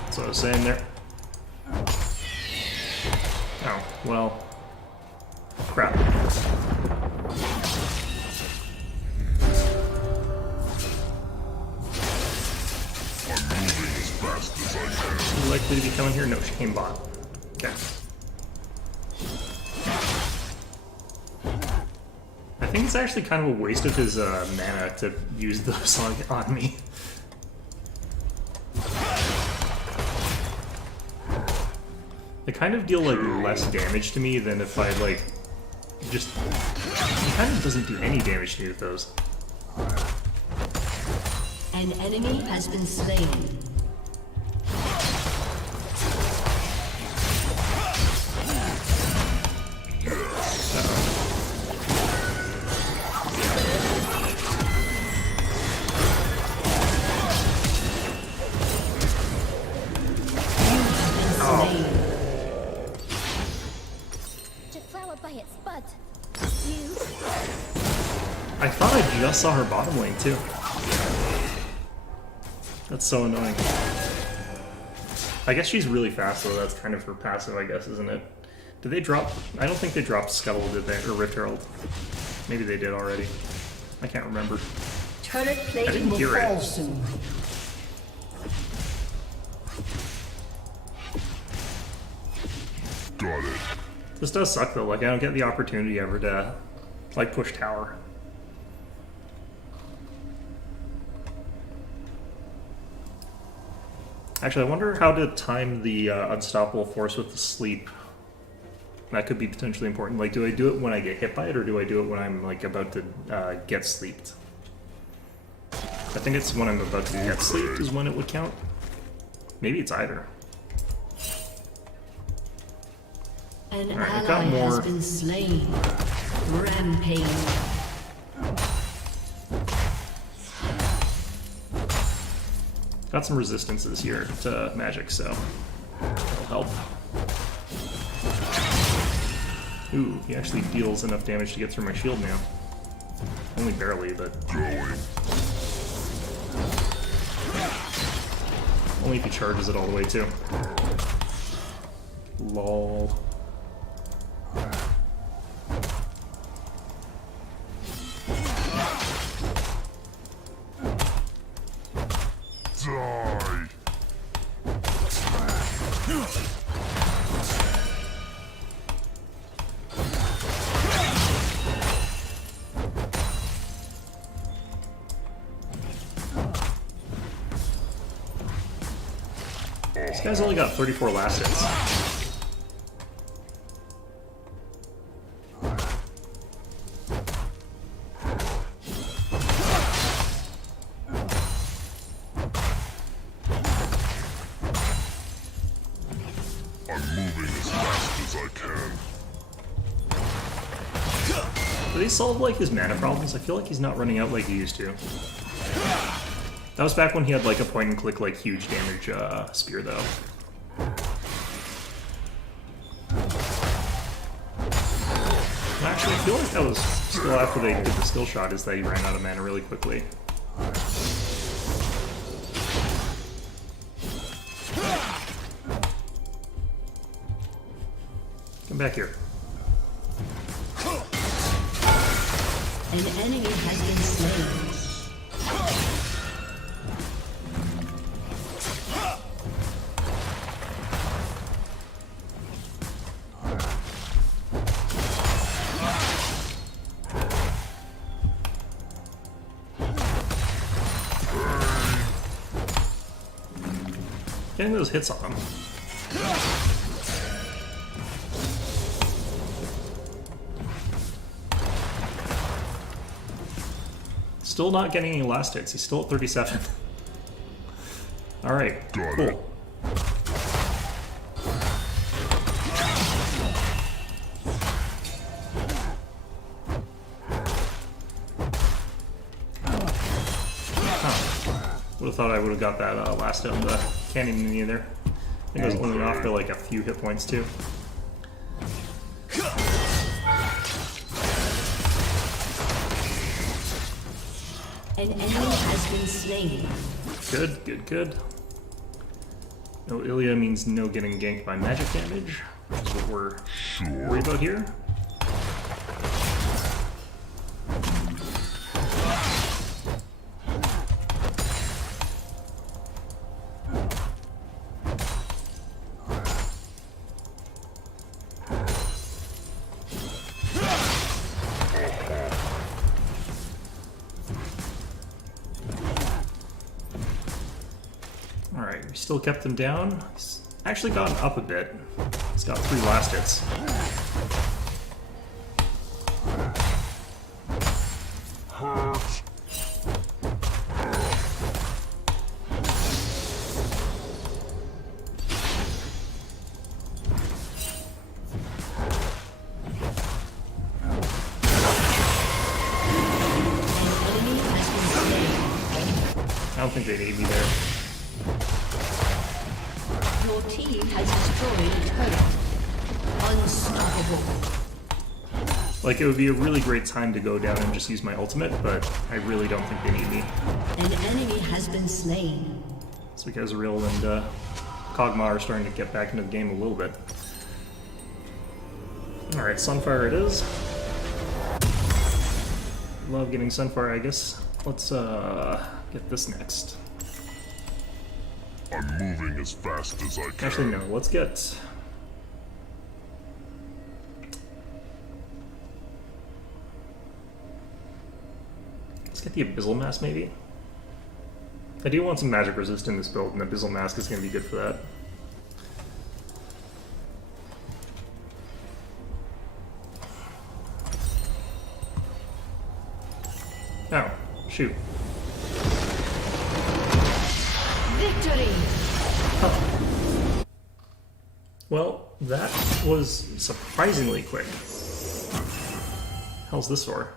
That's what I was saying there. Oh, well. Crap. I'm moving as fast as I can. Is she likely to be coming here? No, she came bot. Okay. I think it's actually kind of a waste of his mana to use those on me. They kind of deal like less damage to me than if I like just. He kind of doesn't do any damage to me with those. An enemy has been slain. Deflowered by its bud. You I thought I just saw her bottom lane too. That's so annoying. I guess she's really fast though, that's kind of her passive, I guess, isn't it? Did they drop? I don't think they dropped Scuttle, did they? Or Rift Herald. Maybe they did already. I can't remember. Turret plating didn't will hear it. fall soon. Got it. This does suck though, like I don't get the opportunity ever to like push tower. Actually, I wonder how to time the Unstoppable Force with the sleep. That could be potentially important. Like, do I do it when I get hit by it, or do I do it when I'm like about to get sleeped? I think it's when I'm about to get sleeped is when it would count. Maybe it's either. An Alright, I've ally got more. has been slain. Rampage. Got some resistances here to magic, so that'll help. Ooh, he actually deals enough damage to get through my shield now. Only barely, but Going. only if he charges it all the way too. Lol. Die. This guy's only got 34 last hits. I'm moving as fast as I can. Do they solve like his mana problems? I feel like he's not running out like he used to. That was back when he had like a point and click like huge damage spear though. Actually, I feel like that was still after they did the skill shot, is that he ran out of mana really quickly. Come back here. An enemy has been slain. Getting those hits on him. Still not getting any last hits. He's still at 37. Alright, Got cool. it. Would have thought I would have got that last hit on the canyon either. I think I was only off by like a few hit points too. An enemy has been slain. Good, good, good. No Ilya means no getting ganked by magic damage, which is what we're worried about here. Alright, we still kept him down. He's actually gotten up a bit. He's got 3 last hits. Hurt. I don't think they'd aid me there. Your team has destroyed a turret. Unstoppable. Like, it would be a really great time to go down and just use my ultimate, but I really don't think they need me. An enemy has been slain. So Gezreal and Kog'Maw are starting to get back into the game a little bit. Alright, Sunfire it is. Love getting Sunfire, I guess. Let's get this next. I'm moving as fast as I can. Actually, no, let's get... Let's get the Abyssal Mask, maybe? I do want some magic resist in this build, and Abyssal Mask is going to be good for that. Oh, shoot. Victory! Well, that was surprisingly quick. How's this for?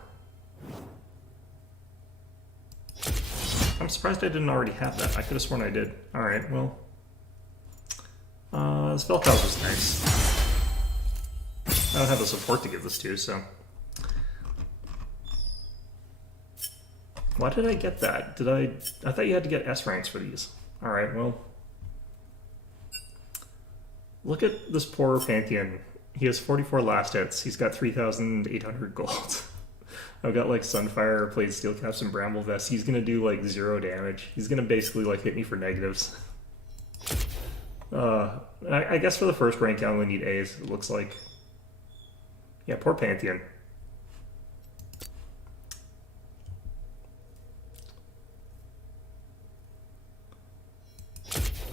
I'm surprised I didn't already have that. I could have sworn I did. Alright, well. This Vel'Koz was nice. I don't have the support to give this to, so. Why did I get that? I thought you had to get S ranks for these. Alright, well. Look at this poor Pantheon. He has 44 last hits. He's got 3,800 gold. I've got like Sunfire, Plate Steel Caps, and Bramble Vest. He's gonna do like 0 damage. He's gonna basically like hit me for negatives. I guess for the first rank I only need A's, it looks like. Yeah, poor Pantheon.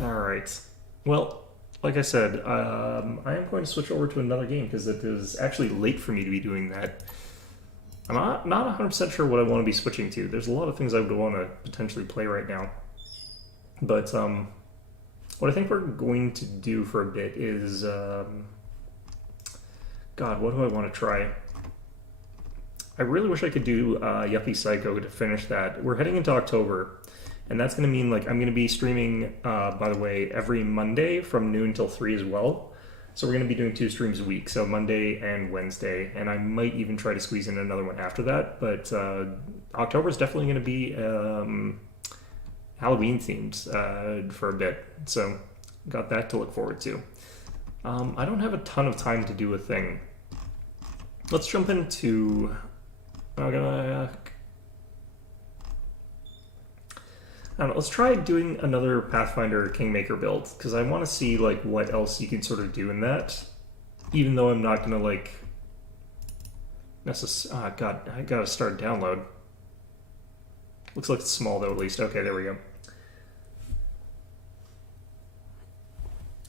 Alright. Well, like I said, I am going to switch over to another game because it is actually late for me to be doing that. I'm not 100% sure what I want to be switching to. There's a lot of things I would want to potentially play right now. But what I think we're going to do for a bit is... God, what do I want to try? I really wish I could do Yuppie Psycho to finish that. We're heading into October, and that's going to mean like I'm going to be streaming, by the way, every Monday from noon till 3 as well. So we're going to be doing 2 streams a week, so Monday and Wednesday, and I might even try to squeeze in another one after that, but October is definitely going to be Halloween themed for a bit, so got that to look forward to. I don't have a ton of time to do a thing. Let's jump into... I don't know, let's try doing another Pathfinder Kingmaker build, because I want to see like what else you can sort of do in that, even though I'm not going to like God, I gotta start download. Looks like it's small though, at least. Okay, there we go.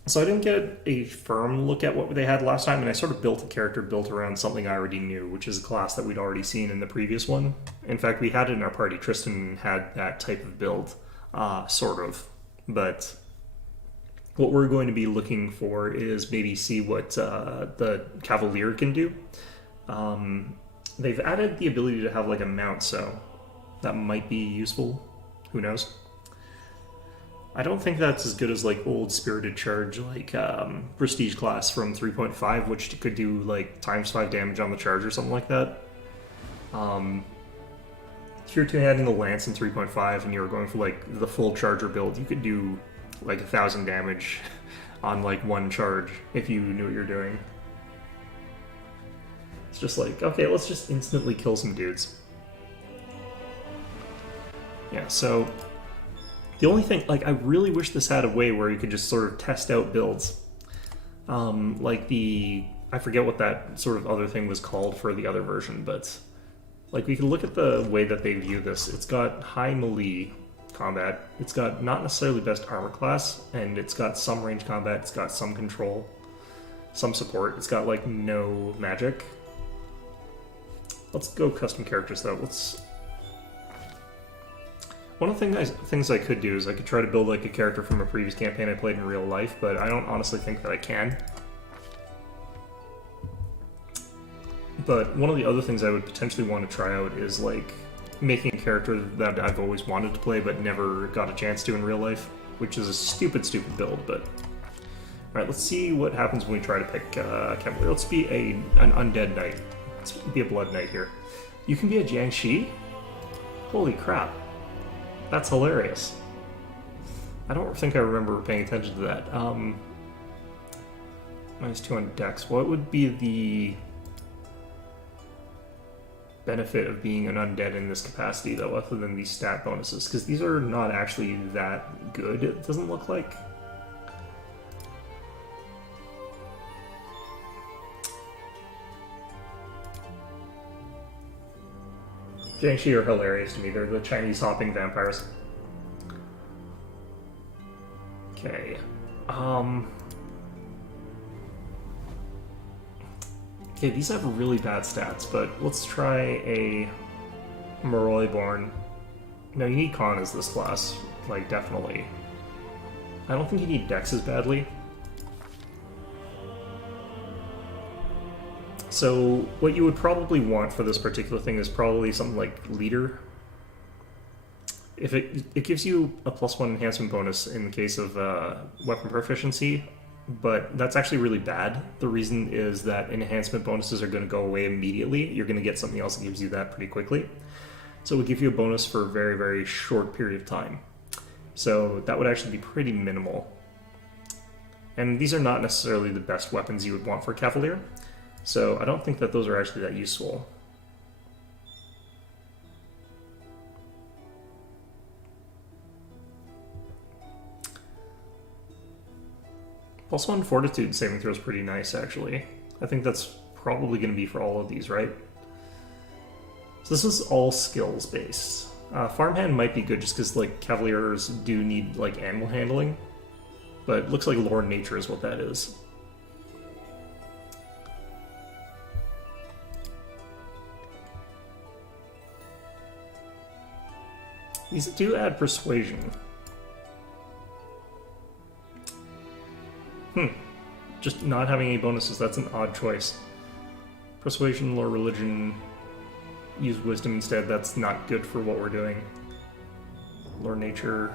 So I didn't get a firm look at what they had last time, and I sort of built a character built around something I already knew, which is a class that we'd already seen in the previous one. In fact, we had it in our party. Tristan had that type of build, sort of. But what we're going to be looking for is maybe see what the Cavalier can do. They've added the ability to have like a mount, so that might be useful. Who knows? I don't think that's as good as like old Spirited Charge, like Prestige class from 3.5, which could do like ×5 damage on the charge or something like that. If you're two-handing the Lance in 3.5 and you're going for like the full Charger build, you could do like 1,000 damage on like one charge if you knew what you're doing. It's just like, okay, let's just instantly kill some dudes. Yeah, so the only thing, like, I really wish this had a way where you could just sort of test out builds. Like I forget what that sort of other thing was called for the other version, but like we can look at the way that they view this. It's got high melee combat, it's got not necessarily best armor class, and it's got some range combat, it's got some control, some support, it's got like no magic. Let's go custom characters though. One of the things I could do is I could try to build like a character from a previous campaign I played in real life, but I don't honestly think that I can. But one of the other things I would potentially want to try out is like making a character that I've always wanted to play but never got a chance to in real life, which is a stupid build, but... Alright, let's see what happens when we try to pick Cavalier. Let's be an undead knight. Let's be a blood knight here. You can be a Jiangshi? Holy crap. That's hilarious. I don't think I remember paying attention to that. -2 on Dex. What would be the benefit of being an undead in this capacity, though, other than these stat bonuses? Because these are not actually that good, it doesn't look like. Jiangshi are hilarious to me. They're the Chinese hopping vampires. Okay. Okay, these have really bad stats, but let's try a Moroi-born. No, you need Con as this class. Like, definitely. I don't think you need Dex as badly. So, what you would probably want for this particular thing is probably something like Leader. If it gives you a +1 enhancement bonus in the case of weapon proficiency, but that's actually really bad. The reason is that enhancement bonuses are going to go away immediately. You're going to get something else that gives you that pretty quickly. So it would give you a bonus for a very, very short period of time. So that would actually be pretty minimal. And these are not necessarily the best weapons you would want for a Cavalier. So I don't think that those are actually that useful. +1 Fortitude saving throw is pretty nice, actually. I think that's probably going to be for all of these, right? So this is all skills based. Farmhand might be good just because like Cavaliers do need like animal handling, but it looks like Lore and Nature is what that is. These do add Persuasion. Just not having any bonuses, that's an odd choice. Persuasion, Lore, Religion, use Wisdom instead, that's not good for what we're doing. Lore, Nature,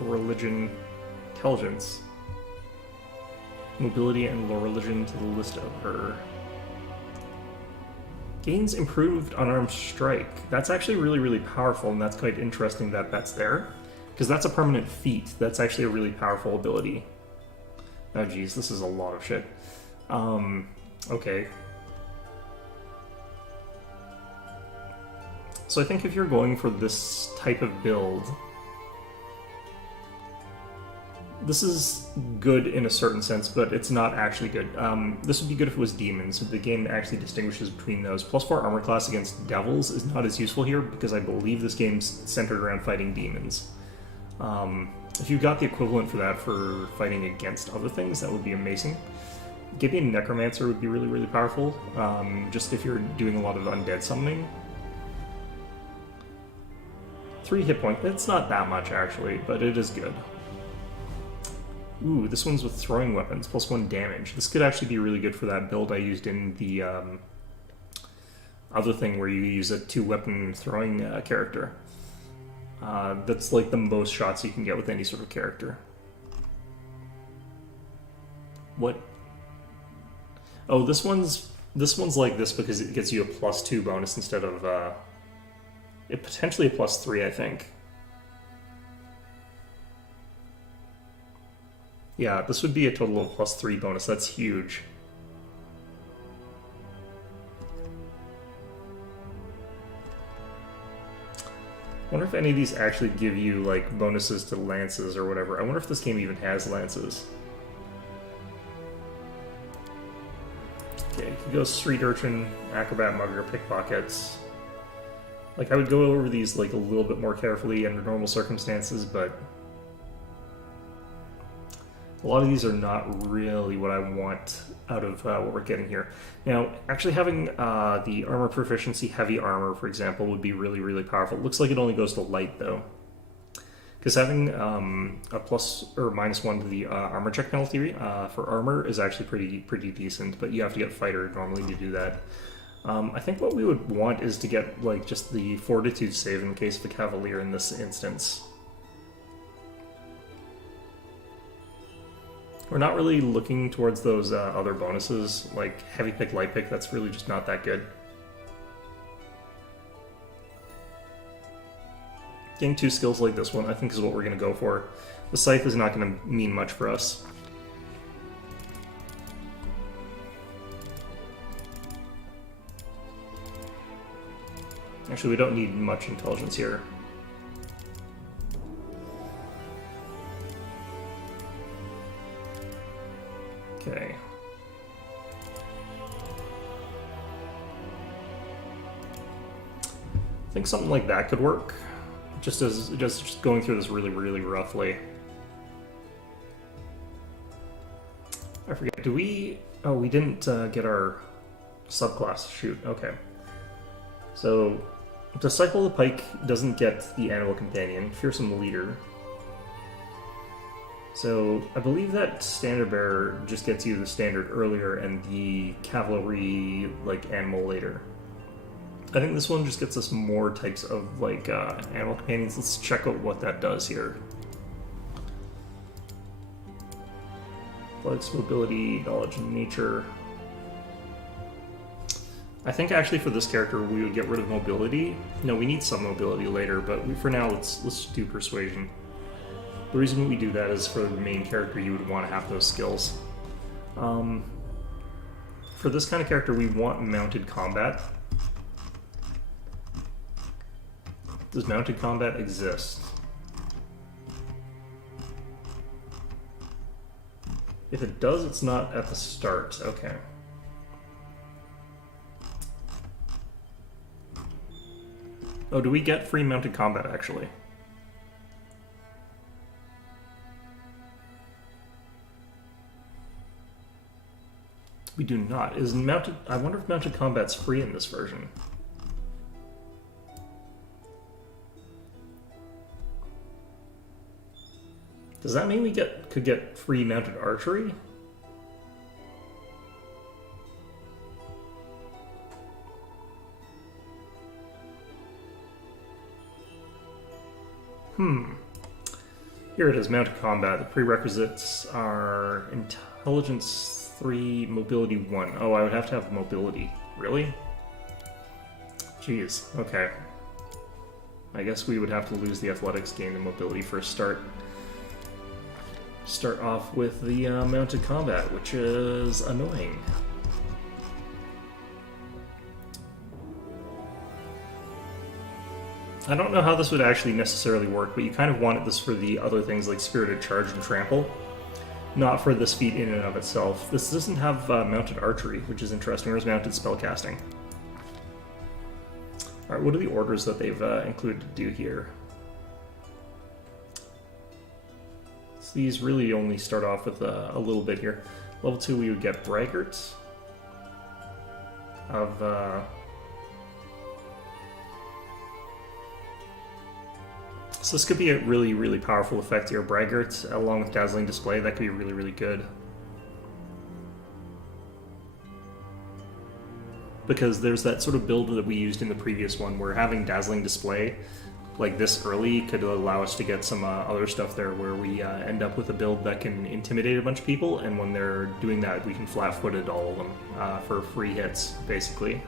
Lore, Religion, Intelligence. Mobility and Lore Religion to the list of her. Gains improved unarmed strike. That's actually really, really powerful, and that's quite interesting that that's there. Because that's a permanent feat. That's actually a really powerful ability. Oh geez, this is a lot of shit. Okay. So I think if you're going for this type of build, this is good in a certain sense, but it's not actually good. This would be good if it was demons. The game actually distinguishes between those. +4 armor class against devils is not as useful here because I believe this game's centered around fighting demons. If you got the equivalent for that for fighting against other things, that would be amazing. Gideon Necromancer would be really, really powerful, just if you're doing a lot of undead summoning. 3 hit points. It's not that much, actually, but it is good. Ooh, this one's with throwing weapons, +1 damage. This could actually be really good for that build I used in the other thing where you use a 2-weapon throwing character. That's like the most shots you can get with any sort of character. What? Oh, this one's like this because it gets you a +2 bonus instead of it potentially a +3, I think. Yeah, this would be a total of +3 bonus. That's huge. I wonder if any of these actually give you, like, bonuses to lances or whatever. I wonder if this game even has lances. Okay, you could go Street Urchin, Acrobat, Mugger, Pickpockets. Like, I would go over these, like, a little bit more carefully under normal circumstances, but a lot of these are not really what I want out of what we're getting here. Now, actually having the armor proficiency, heavy armor, for example, would be really, really powerful. It looks like it only goes to light, though. Because having a plus or -1 to the armor check penalty for armor is actually pretty decent, but you have to get fighter normally to do that. I think what we would want is to get, like, just the fortitude save in case of a cavalier in this instance. We're not really looking towards those other bonuses, like heavy pick, light pick. That's really just not that good. Getting 2 skills like this one, I think, is what we're going to go for. The Scythe is not going to mean much for us. Actually, we don't need much intelligence here. Okay. I think something like that could work. Just going through this really, really roughly. I forget. Do we? Oh, we didn't get our subclass. Shoot. Okay. So, Disciple of the Pike doesn't get the Animal Companion. Fearsome Leader. So, I believe that Standard Bearer just gets you the standard earlier and the cavalry, like, animal later. I think this one just gets us more types of, like, animal companions. Let's check out what that does here. Flex, mobility, knowledge, and nature. I think actually for this character we would get rid of mobility. No, we need some mobility later, but for now let's do persuasion. The reason we do that is for the main character you would want to have those skills. For this kind of character we want mounted combat. Does mounted combat exist? If it does, it's not at the start. Okay. Oh, do we get free mounted combat, actually? We do not. Is mounted... I wonder if mounted combat's free in this version. Does that mean we could get free mounted archery? Here it is, mounted combat. The prerequisites are intelligence 3, mobility 1. Oh, I would have to have mobility. Really? Jeez, okay. I guess we would have to lose the athletics gain and mobility for a start. Start off with the mounted combat, which is annoying. I don't know how this would actually necessarily work, but you kind of wanted this for the other things like Spirited Charge and Trample, not for this feat in and of itself. This doesn't have mounted archery, which is interesting. There's mounted spellcasting. Alright, what are the orders that they've included to do here? So these really only start off with a little bit here. Level 2 we would get Braggart of so this could be a really, really powerful effect here. Braggart along with Dazzling Display, that could be really, really good. Because there's that sort of build that we used in the previous one where having Dazzling Display like this early could allow us to get some other stuff there where we end up with a build that can intimidate a bunch of people, and when they're doing that we can flat-footed all of them for free hits, basically.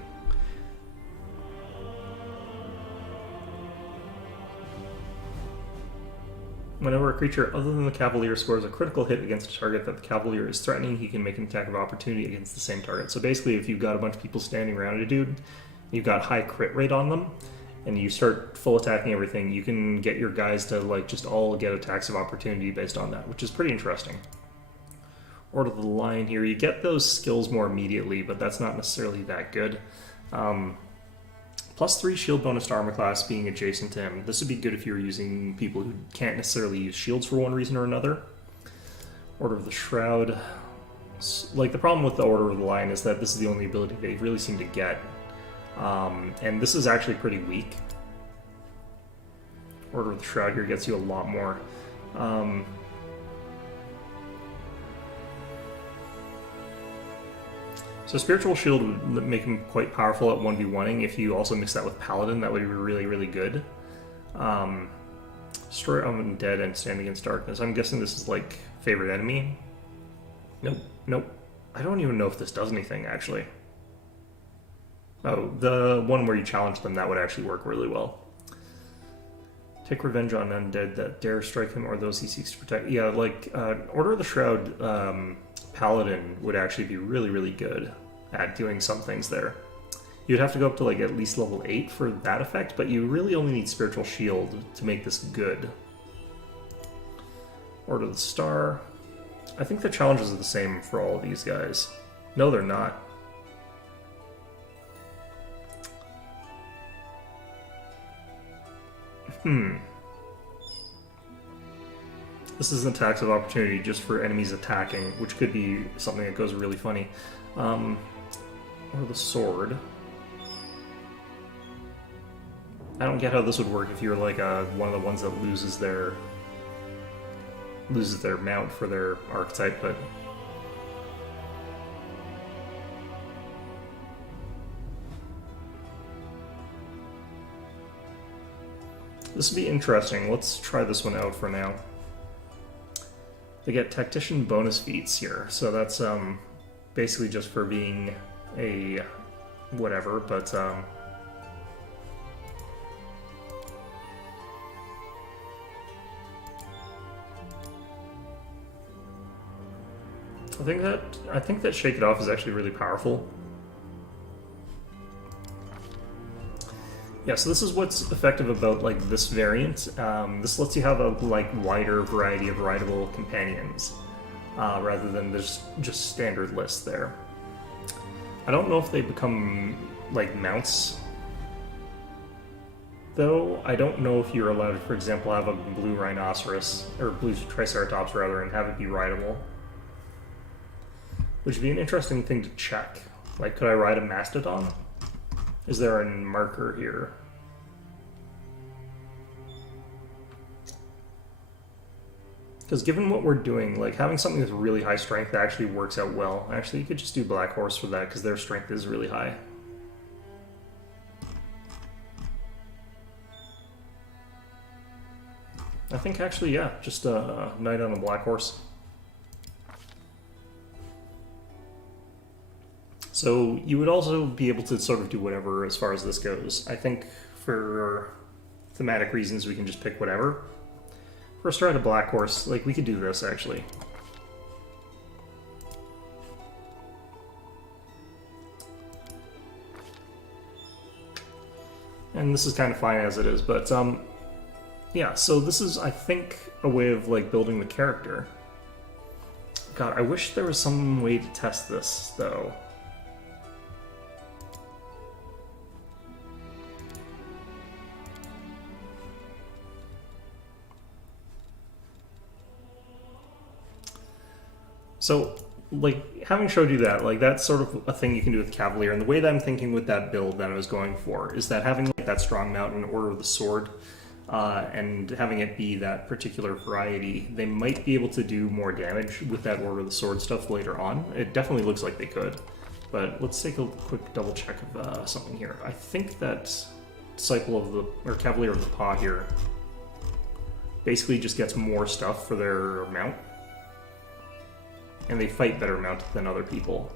Whenever a creature other than the Cavalier scores a critical hit against a target that the Cavalier is threatening, he can make an attack of opportunity against the same target. So basically, if you've got a bunch of people standing around a dude, you've got high crit rate on them, and you start full attacking everything, you can get your guys to like just all get attacks of opportunity based on that, which is pretty interesting. Order of the Lion here, you get those skills more immediately, but that's not necessarily that good. +3 shield bonus to armor class being adjacent to him. This would be good if you were using people who can't necessarily use shields for one reason or another. Order of the Shroud. Like, the problem with the Order of the Lion is that this is the only ability they really seem to get. And this is actually pretty weak. Order of the Shroud here gets you a lot more. So Spiritual Shield would make him quite powerful at 1v1ing. If you also mix that with Paladin, that would be really, really good. Destroy Undead and Stand Against Darkness. I'm guessing this is like favorite enemy. Nope, nope. I don't even know if this does anything, actually. Oh, the one where you challenge them, that would actually work really well. Take revenge on undead that dare strike him or those he seeks to protect. Yeah, like, Order of the Shroud Paladin would actually be really, really good at doing some things there. You'd have to go up to, like, at least level 8 for that effect, but you really only need Spiritual Shield to make this good. Order of the Star. I think the challenges are the same for all of these guys. No, they're not. This is an attacks of opportunity just for enemies attacking, which could be something that goes really funny. Or the Sword. I don't get how this would work if you're like one of the ones that loses their mount for their archetype, but this would be interesting. Let's try this one out for now. They get Tactician bonus feats here, so that's basically just for being a whatever, but I think that Shake It Off is actually really powerful. Yeah, so this is what's effective about like this variant. This lets you have a like wider variety of rideable companions, rather than just standard list there. I don't know if they become like mounts, though. I don't know if you're allowed to, for example, have a blue rhinoceros or blue triceratops rather, and have it be rideable, which would be an interesting thing to check. Like, could I ride a mastodon? Is there a marker here? Because given what we're doing, like having something with really high strength actually works out well. Actually, you could just do Black Horse for that because their strength is really high. I think actually, yeah, just a Knight on a Black Horse. So you would also be able to sort of do whatever as far as this goes. I think for thematic reasons we can just pick whatever. First try a Black Horse, like we could do this actually. And this is kind of fine as it is, but yeah, so this is, I think, a way of like building the character. God, I wish there was some way to test this though. So, like, having showed you that, like, that's sort of a thing you can do with Cavalier, and the way that I'm thinking with that build that I was going for is that having, like, that strong mount in Order of the Sword, and having it be that particular variety, they might be able to do more damage with that Order of the Sword stuff later on. It definitely looks like they could. But let's take a quick double check of something here. I think that Disciple of the, or Cavalier of the Paw here basically just gets more stuff for their mount. And they fight better mounted than other people.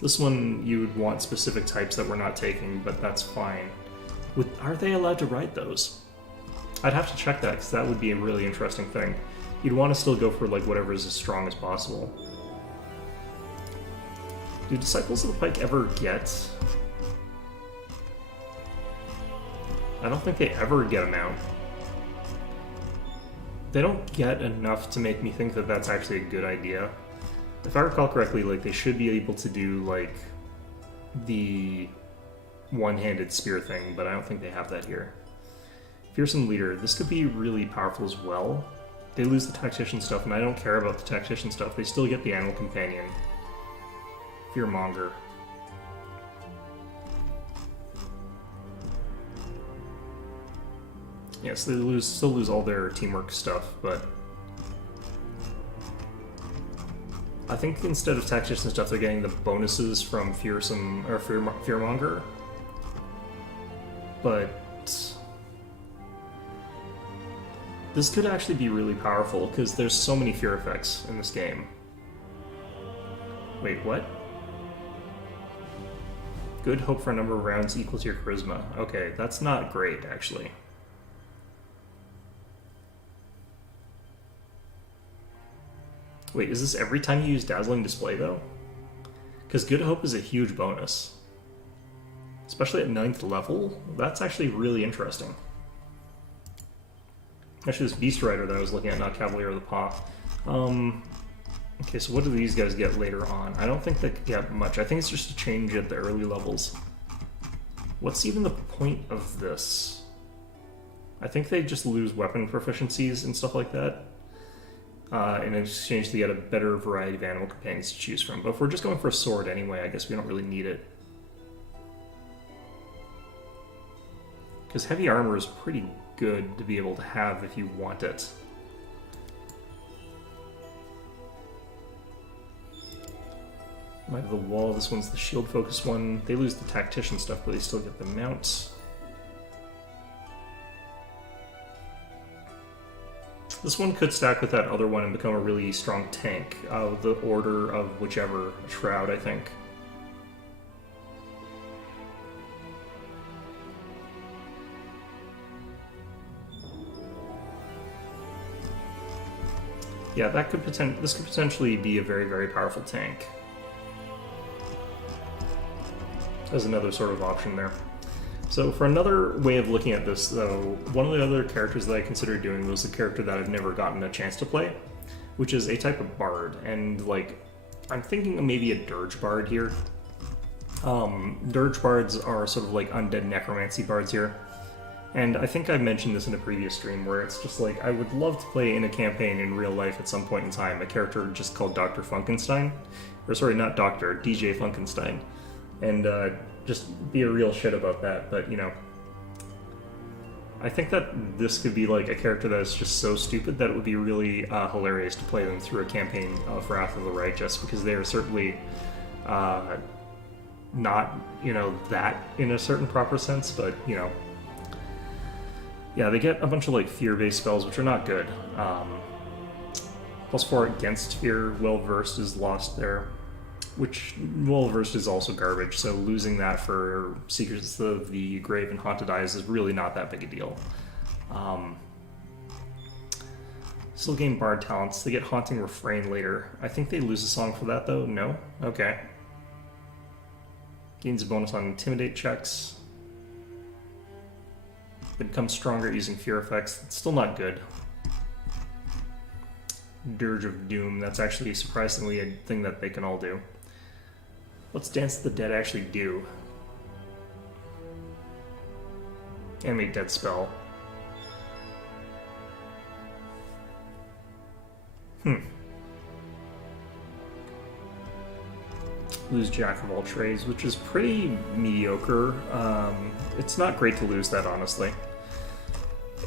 This one you would want specific types that we're not taking, but that's fine. Are they allowed to ride those? I'd have to check that, because that would be a really interesting thing. You'd want to still go for like whatever is as strong as possible. Do Disciples of the Pike ever get... I don't think they ever get a mount. They don't get enough to make me think that that's actually a good idea. If I recall correctly, like, they should be able to do, like, the one-handed spear thing, but I don't think they have that here. Fearsome Leader. This could be really powerful as well. They lose the Tactician stuff, and I don't care about the Tactician stuff. They still get the Animal Companion. Fearmonger. Yes, they still lose all their teamwork stuff, but I think instead of Tactician stuff, they're getting the bonuses from Fearmonger. But this could actually be really powerful because there's so many fear effects in this game. Wait, what? Good hope for a number of rounds equal to your charisma. Okay, that's not great, actually. Wait, is this every time you use Dazzling Display, though? Because Good Hope is a huge bonus. Especially at 9th level? That's actually really interesting. Actually, this Beast Rider that I was looking at, not Cavalier of the Paw. Okay, so what do these guys get later on? I don't think they get much. I think it's just a change at the early levels. What's even the point of this? I think they just lose weapon proficiencies and stuff like that. In exchange to get a better variety of animal companions to choose from. But if we're just going for a sword anyway, I guess we don't really need it. Because heavy armor is pretty good to be able to have if you want it. Might have the wall, this one's the shield focus one. They lose the tactician stuff, but they still get the mounts. This one could stack with that other one and become a really strong tank. The order of whichever shroud, I think. Yeah, that could this could potentially be a very, very powerful tank. There's another sort of option there. So for another way of looking at this, though, one of the other characters that I considered doing was a character that I've never gotten a chance to play, which is a type of bard. And, like, I'm thinking of maybe a dirge bard here. Dirge bards are sort of like undead necromancy bards here. And I think I mentioned this in a previous stream, where it's just like, I would love to play in a campaign in real life at some point in time, a character just called Dr. Funkenstein. Or sorry, not Dr., DJ Funkenstein. And just be a real shit about that, but, you know. I think that this could be like a character that is just so stupid that it would be really hilarious to play them through a campaign of Wrath of the Righteous, because they are certainly not, you know, that in a certain proper sense, but, you know. Yeah, they get a bunch of, like, fear-based spells, which are not good. +4 against fear, well-versed is lost there, which well-versed is also garbage, so losing that for Secrets of the Grave and Haunted Eyes is really not that big a deal. Still gain Bard talents. They get Haunting Refrain later. I think they lose a song for that, though. No? Okay. Gains a bonus on Intimidate checks. They become stronger using fear effects. It's still not good. Dirge of Doom. That's actually surprisingly a thing that they can all do. What's Dance of the Dead actually do? Animate Dead Spell. Lose Jack of all trades, which is pretty mediocre. It's not great to lose that, honestly.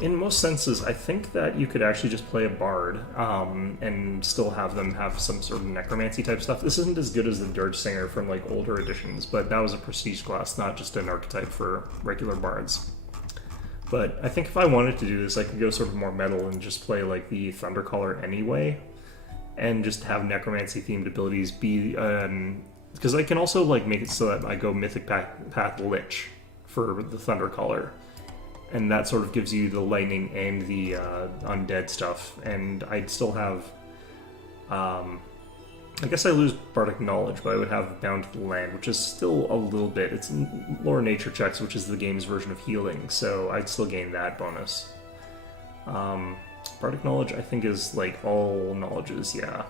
In most senses, I think that you could actually just play a bard and still have them have some sort of necromancy type stuff. This isn't as good as the Dirge Singer from like older editions, but that was a prestige class, not just an archetype for regular bards. But I think if I wanted to do this, I could go sort of more metal and just play like the Thundercaller anyway, and just have necromancy themed abilities be because I can also like make it so that I go Mythic Path Lich for the Thundercaller, and that sort of gives you the lightning and the undead stuff, and I'd still have I guess I lose Bardic Knowledge, but I would have Bound to the Land, which is still a little bit. It's lower nature checks, which is the game's version of healing, so I'd still gain that bonus. Bardic Knowledge, I think, is like all knowledges, yeah.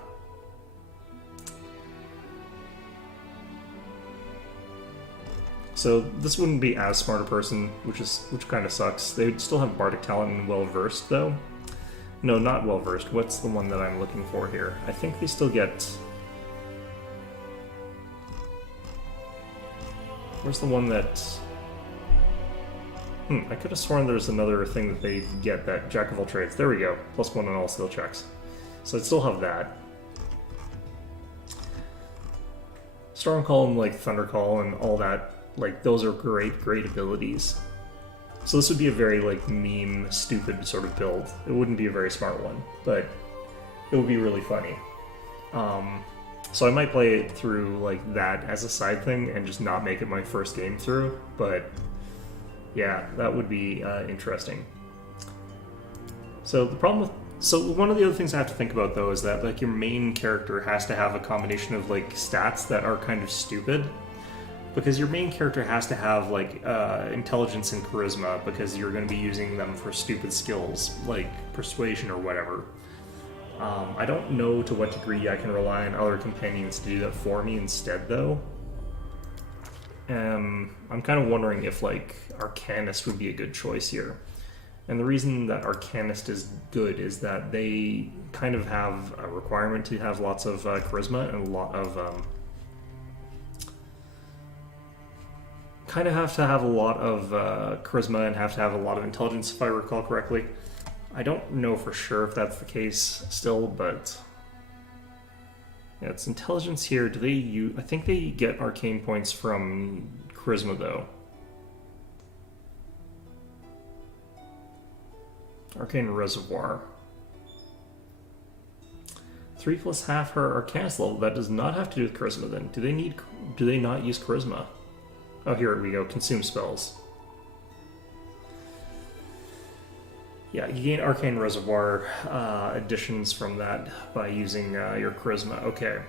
So this wouldn't be as smart a person, which kind of sucks. They'd still have Bardic Talent and Well-Versed, though. No, not Well-Versed. What's the one that I'm looking for here? I think they still get... Where's the one that... I could have sworn there's another thing that they get, that Jack of all trades. There we go. +1 on all skill checks. So I'd still have that. Stormcall and like Thundercall and all that, like those are great abilities. So this would be a very like meme, stupid sort of build. It wouldn't be a very smart one, but it would be really funny. So I might play it through like that as a side thing and just not make it my first game through, but yeah, that would be interesting. So the problem with... So one of the other things I have to think about, though, is that like your main character has to have a combination of like stats that are kind of stupid, because your main character has to have like intelligence and charisma, because you're going to be using them for stupid skills like persuasion or whatever. I don't know to what degree I can rely on other companions to do that for me instead, though. I'm kind of wondering if like Arcanist would be a good choice here. And the reason that Arcanist is good is that they kind of have a requirement to have lots of charisma and a lot of... kind of have to have a lot of charisma and have to have a lot of intelligence, if I recall correctly. I don't know for sure if that's the case still, but... yeah, it's intelligence here. Do they use... I think they get arcane points from charisma, though. Arcane Reservoir. 3 plus half her Arcanist level. That does not have to do with charisma, then. Do they not use charisma? Oh, here we go. Consume spells. Yeah, you gain Arcane Reservoir additions from that by using your charisma. Okay.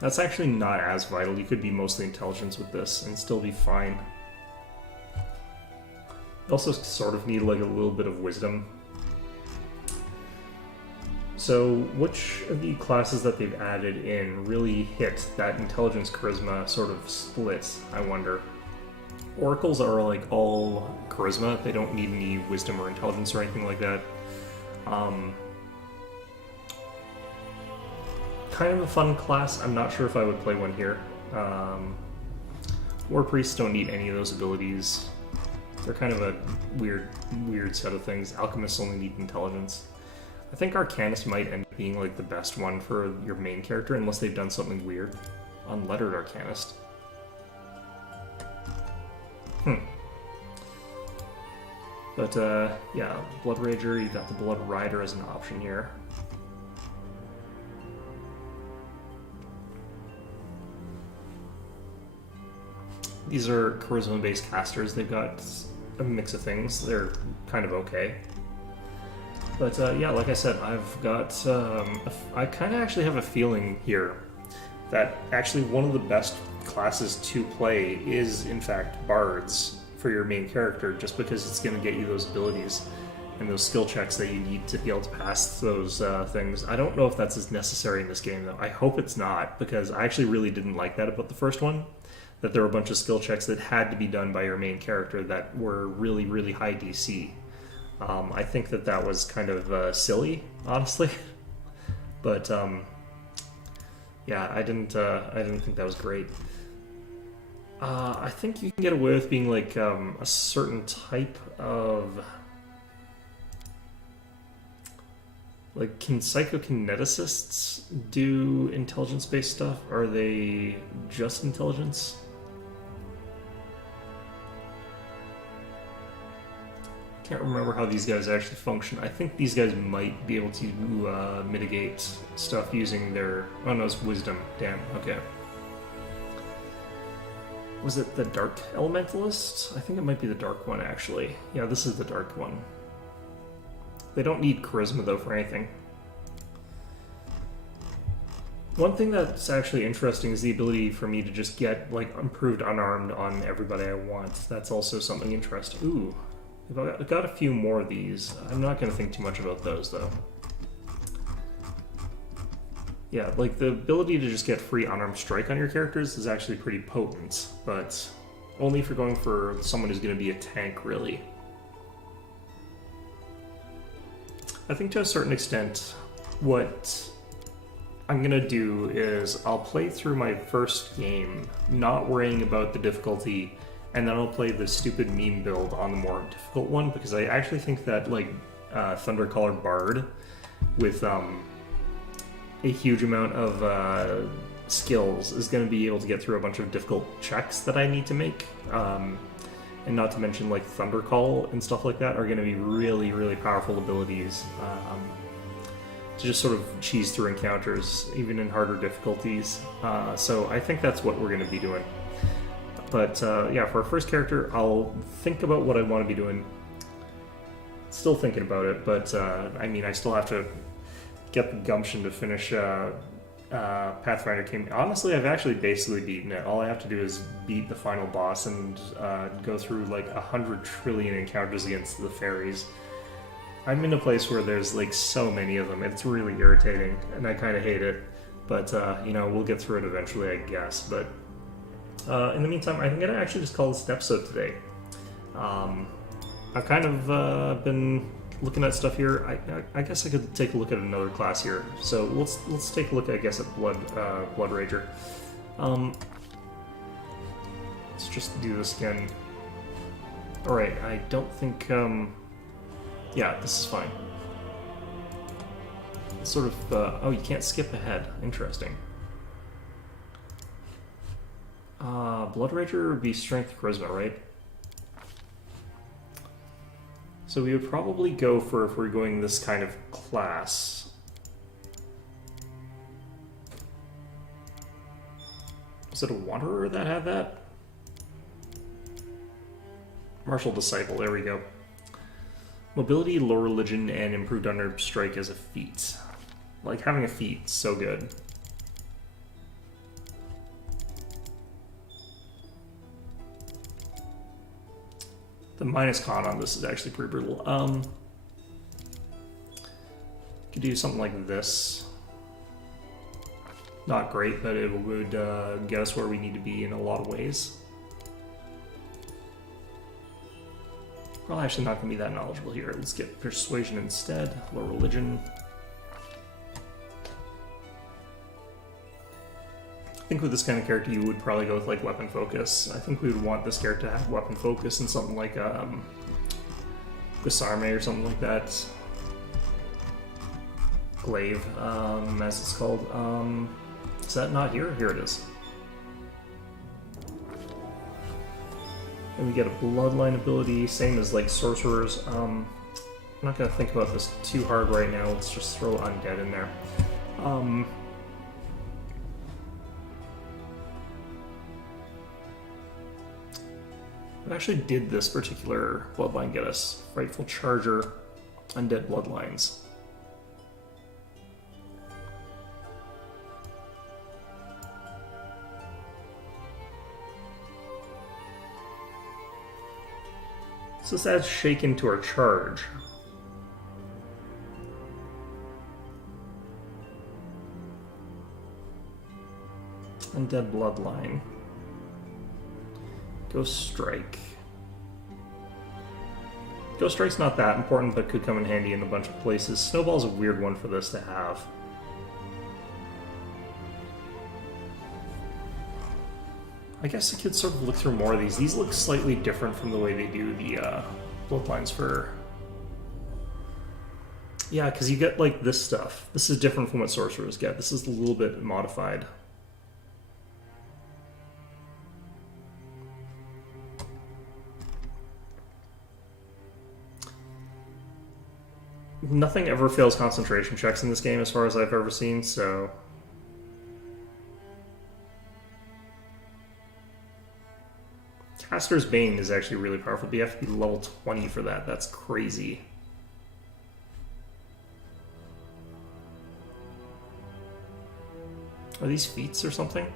That's actually not as vital. You could be mostly intelligence with this and still be fine. You also sort of need like a little bit of wisdom. So which of the classes that they've added in really hit that intelligence charisma sort of split, I wonder? Oracles are like all charisma. They don't need any wisdom or intelligence or anything like that. Kind of a fun class. I'm not sure if I would play one here. War Priests don't need any of those abilities. They're kind of a weird set of things. Alchemists only need intelligence. I think Arcanist might end up being like the best one for your main character, unless they've done something weird. Unlettered Arcanist. But yeah, Blood Rager, you've got the Blood Rider as an option here. These are charisma-based casters. They've got a mix of things. They're kind of okay. But yeah, like I said, I've got... I kind of actually have a feeling here that actually one of the best classes to play is, in fact, Bards for your main character, just because it's going to get you those abilities and those skill checks that you need to be able to pass those things. I don't know if that's as necessary in this game, though. I hope it's not, because I actually really didn't like that about the first one. That there were a bunch of skill checks that had to be done by your main character that were really, really high DC. I think that was kind of silly, honestly. But yeah, I didn't think that was great. I think you can get away with being like a certain type of like, can psychokineticists do intelligence-based stuff? Are they just intelligence? Can't remember how these guys actually function. I think these guys might be able to mitigate stuff using their... Oh no, it's wisdom. Damn, okay. Was it the Dark Elementalist? I think it might be the Dark one, actually. Yeah, this is the Dark one. They don't need Charisma, though, for anything. One thing that's actually interesting is the ability for me to just get, like, improved unarmed on everybody I want. That's also something interesting. Ooh. I've got a few more of these. I'm not going to think too much about those, though. Yeah, like, the ability to just get free unarmed strike on your characters is actually pretty potent, but only if you're going for someone who's going to be a tank, really. I think to a certain extent, what I'm going to do is I'll play through my first game, not worrying about the difficulty, and then I'll play the stupid meme build on the more difficult one, because I actually think that, like, Thundercaller Bard with a huge amount of skills is going to be able to get through a bunch of difficult checks that I need to make. And not to mention, like, Thundercall and stuff like that are going to be really, really powerful abilities to just sort of cheese through encounters, even in harder difficulties. So I think that's what we're going to be doing. But yeah, for our first character, I'll think about what I want to be doing. Still thinking about it, but I mean, I still have to get the gumption to finish Pathfinder King. Honestly, I've actually basically beaten it. All I have to do is beat the final boss and go through like 100 trillion encounters against the fairies. I'm in a place where there's like so many of them. It's really irritating, and I kind of hate it. But you know, we'll get through it eventually, I guess. But in the meantime, I'm gonna actually just call this an episode today. I've kind of been looking at stuff here. I guess I could take a look at another class here. So let's take a look, I guess, at Blood Rager. Let's just do this again. All right, I don't think. Yeah, this is fine. It's sort of. Oh, you can't skip ahead. Interesting. Blood Rager would be Strength Charisma, right? So we would probably go for, if we're going this kind of class. Is it a Wanderer that had that? Martial Disciple, there we go. Mobility, Low Religion, and Improved Unarmed Strike as a feat. Like, having a feat, so good. The minus con on this is actually pretty brutal. Could do something like this. Not great, but it would get us where we need to be in a lot of ways. Probably actually not going to be that knowledgeable here. Let's get Persuasion instead. Low Religion. I think with this kind of character, you would probably go with like Weapon Focus. I think we would want this character to have Weapon Focus and something like Gusarme or something like that. Glaive, as it's called. Is that not here? Here it is. And we get a Bloodline ability, same as like Sorcerers. I'm not going to think about this too hard right now. Let's just throw Undead in there. What actually did this particular Bloodline get us? Frightful Charger, Undead Bloodlines. So this adds Shaken to our charge. Undead Bloodline. Ghost Strike. Ghost Strike's not that important, but could come in handy in a bunch of places. Snowball's a weird one for this to have. I guess I could sort of look through more of these. These look slightly different from the way they do the bloodlines for... Yeah, because you get, like, this stuff. This is different from what sorcerers get. This is a little bit modified. Nothing ever fails concentration checks in this game as far as I've ever seen, so... Caster's Bane is actually really powerful, but you have to be level 20 for that. That's crazy. Are these feats or something?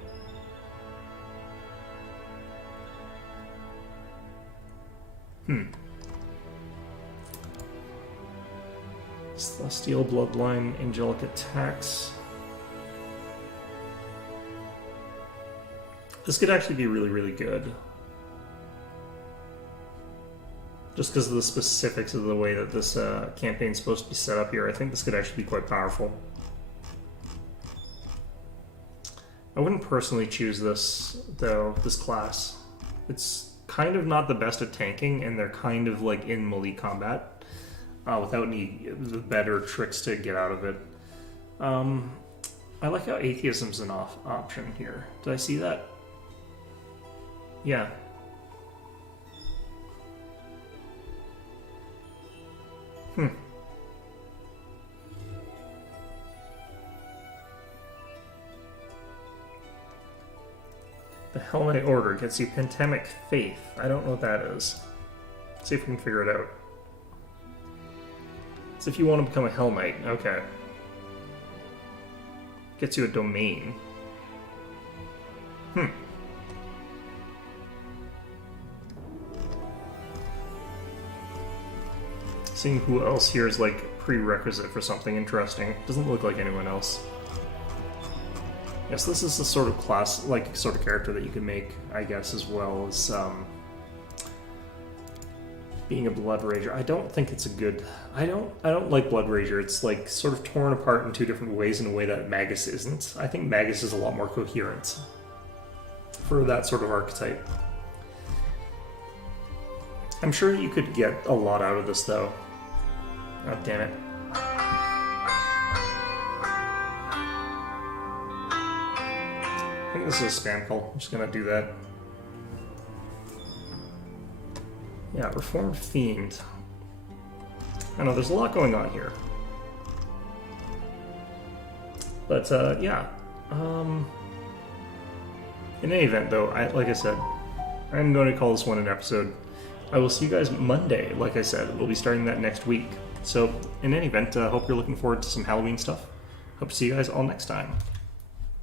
Celestial Bloodline, Angelic Attacks. This could actually be really, really good. Just because of the specifics of the way that this campaign is supposed to be set up here, I think this could actually be quite powerful. I wouldn't personally choose this, though, this class. It's kind of not the best at tanking, and they're kind of like in melee combat without any better tricks to get out of it. I like how Atheism's an option here. Did I see that? Yeah. The Helmet Order gets you Pentamic Faith. I don't know what that is. Let's see if we can figure it out. So if you want to become a Hell Knight, okay. Gets you a domain. Seeing who else here is like prerequisite for something interesting. Doesn't look like anyone else. Yes, this is the sort of class, like sort of character that you can make, I guess, as well as being a Blood Rager. I don't think it's a good. I don't like Blood Rager. It's like sort of torn apart in two different ways in a way that Magus isn't. I think Magus is a lot more coherent for that sort of archetype. I'm sure you could get a lot out of this, though. God damn it. I think this is a spam call. I'm just gonna do that. Yeah, Reformed Fiend. I know there's a lot going on here. But, yeah. In any event, though, like I said, I'm going to call this one an episode. I will see you guys Monday, like I said. We'll be starting that next week. So, in any event, hope you're looking forward to some Halloween stuff. Hope to see you guys all next time.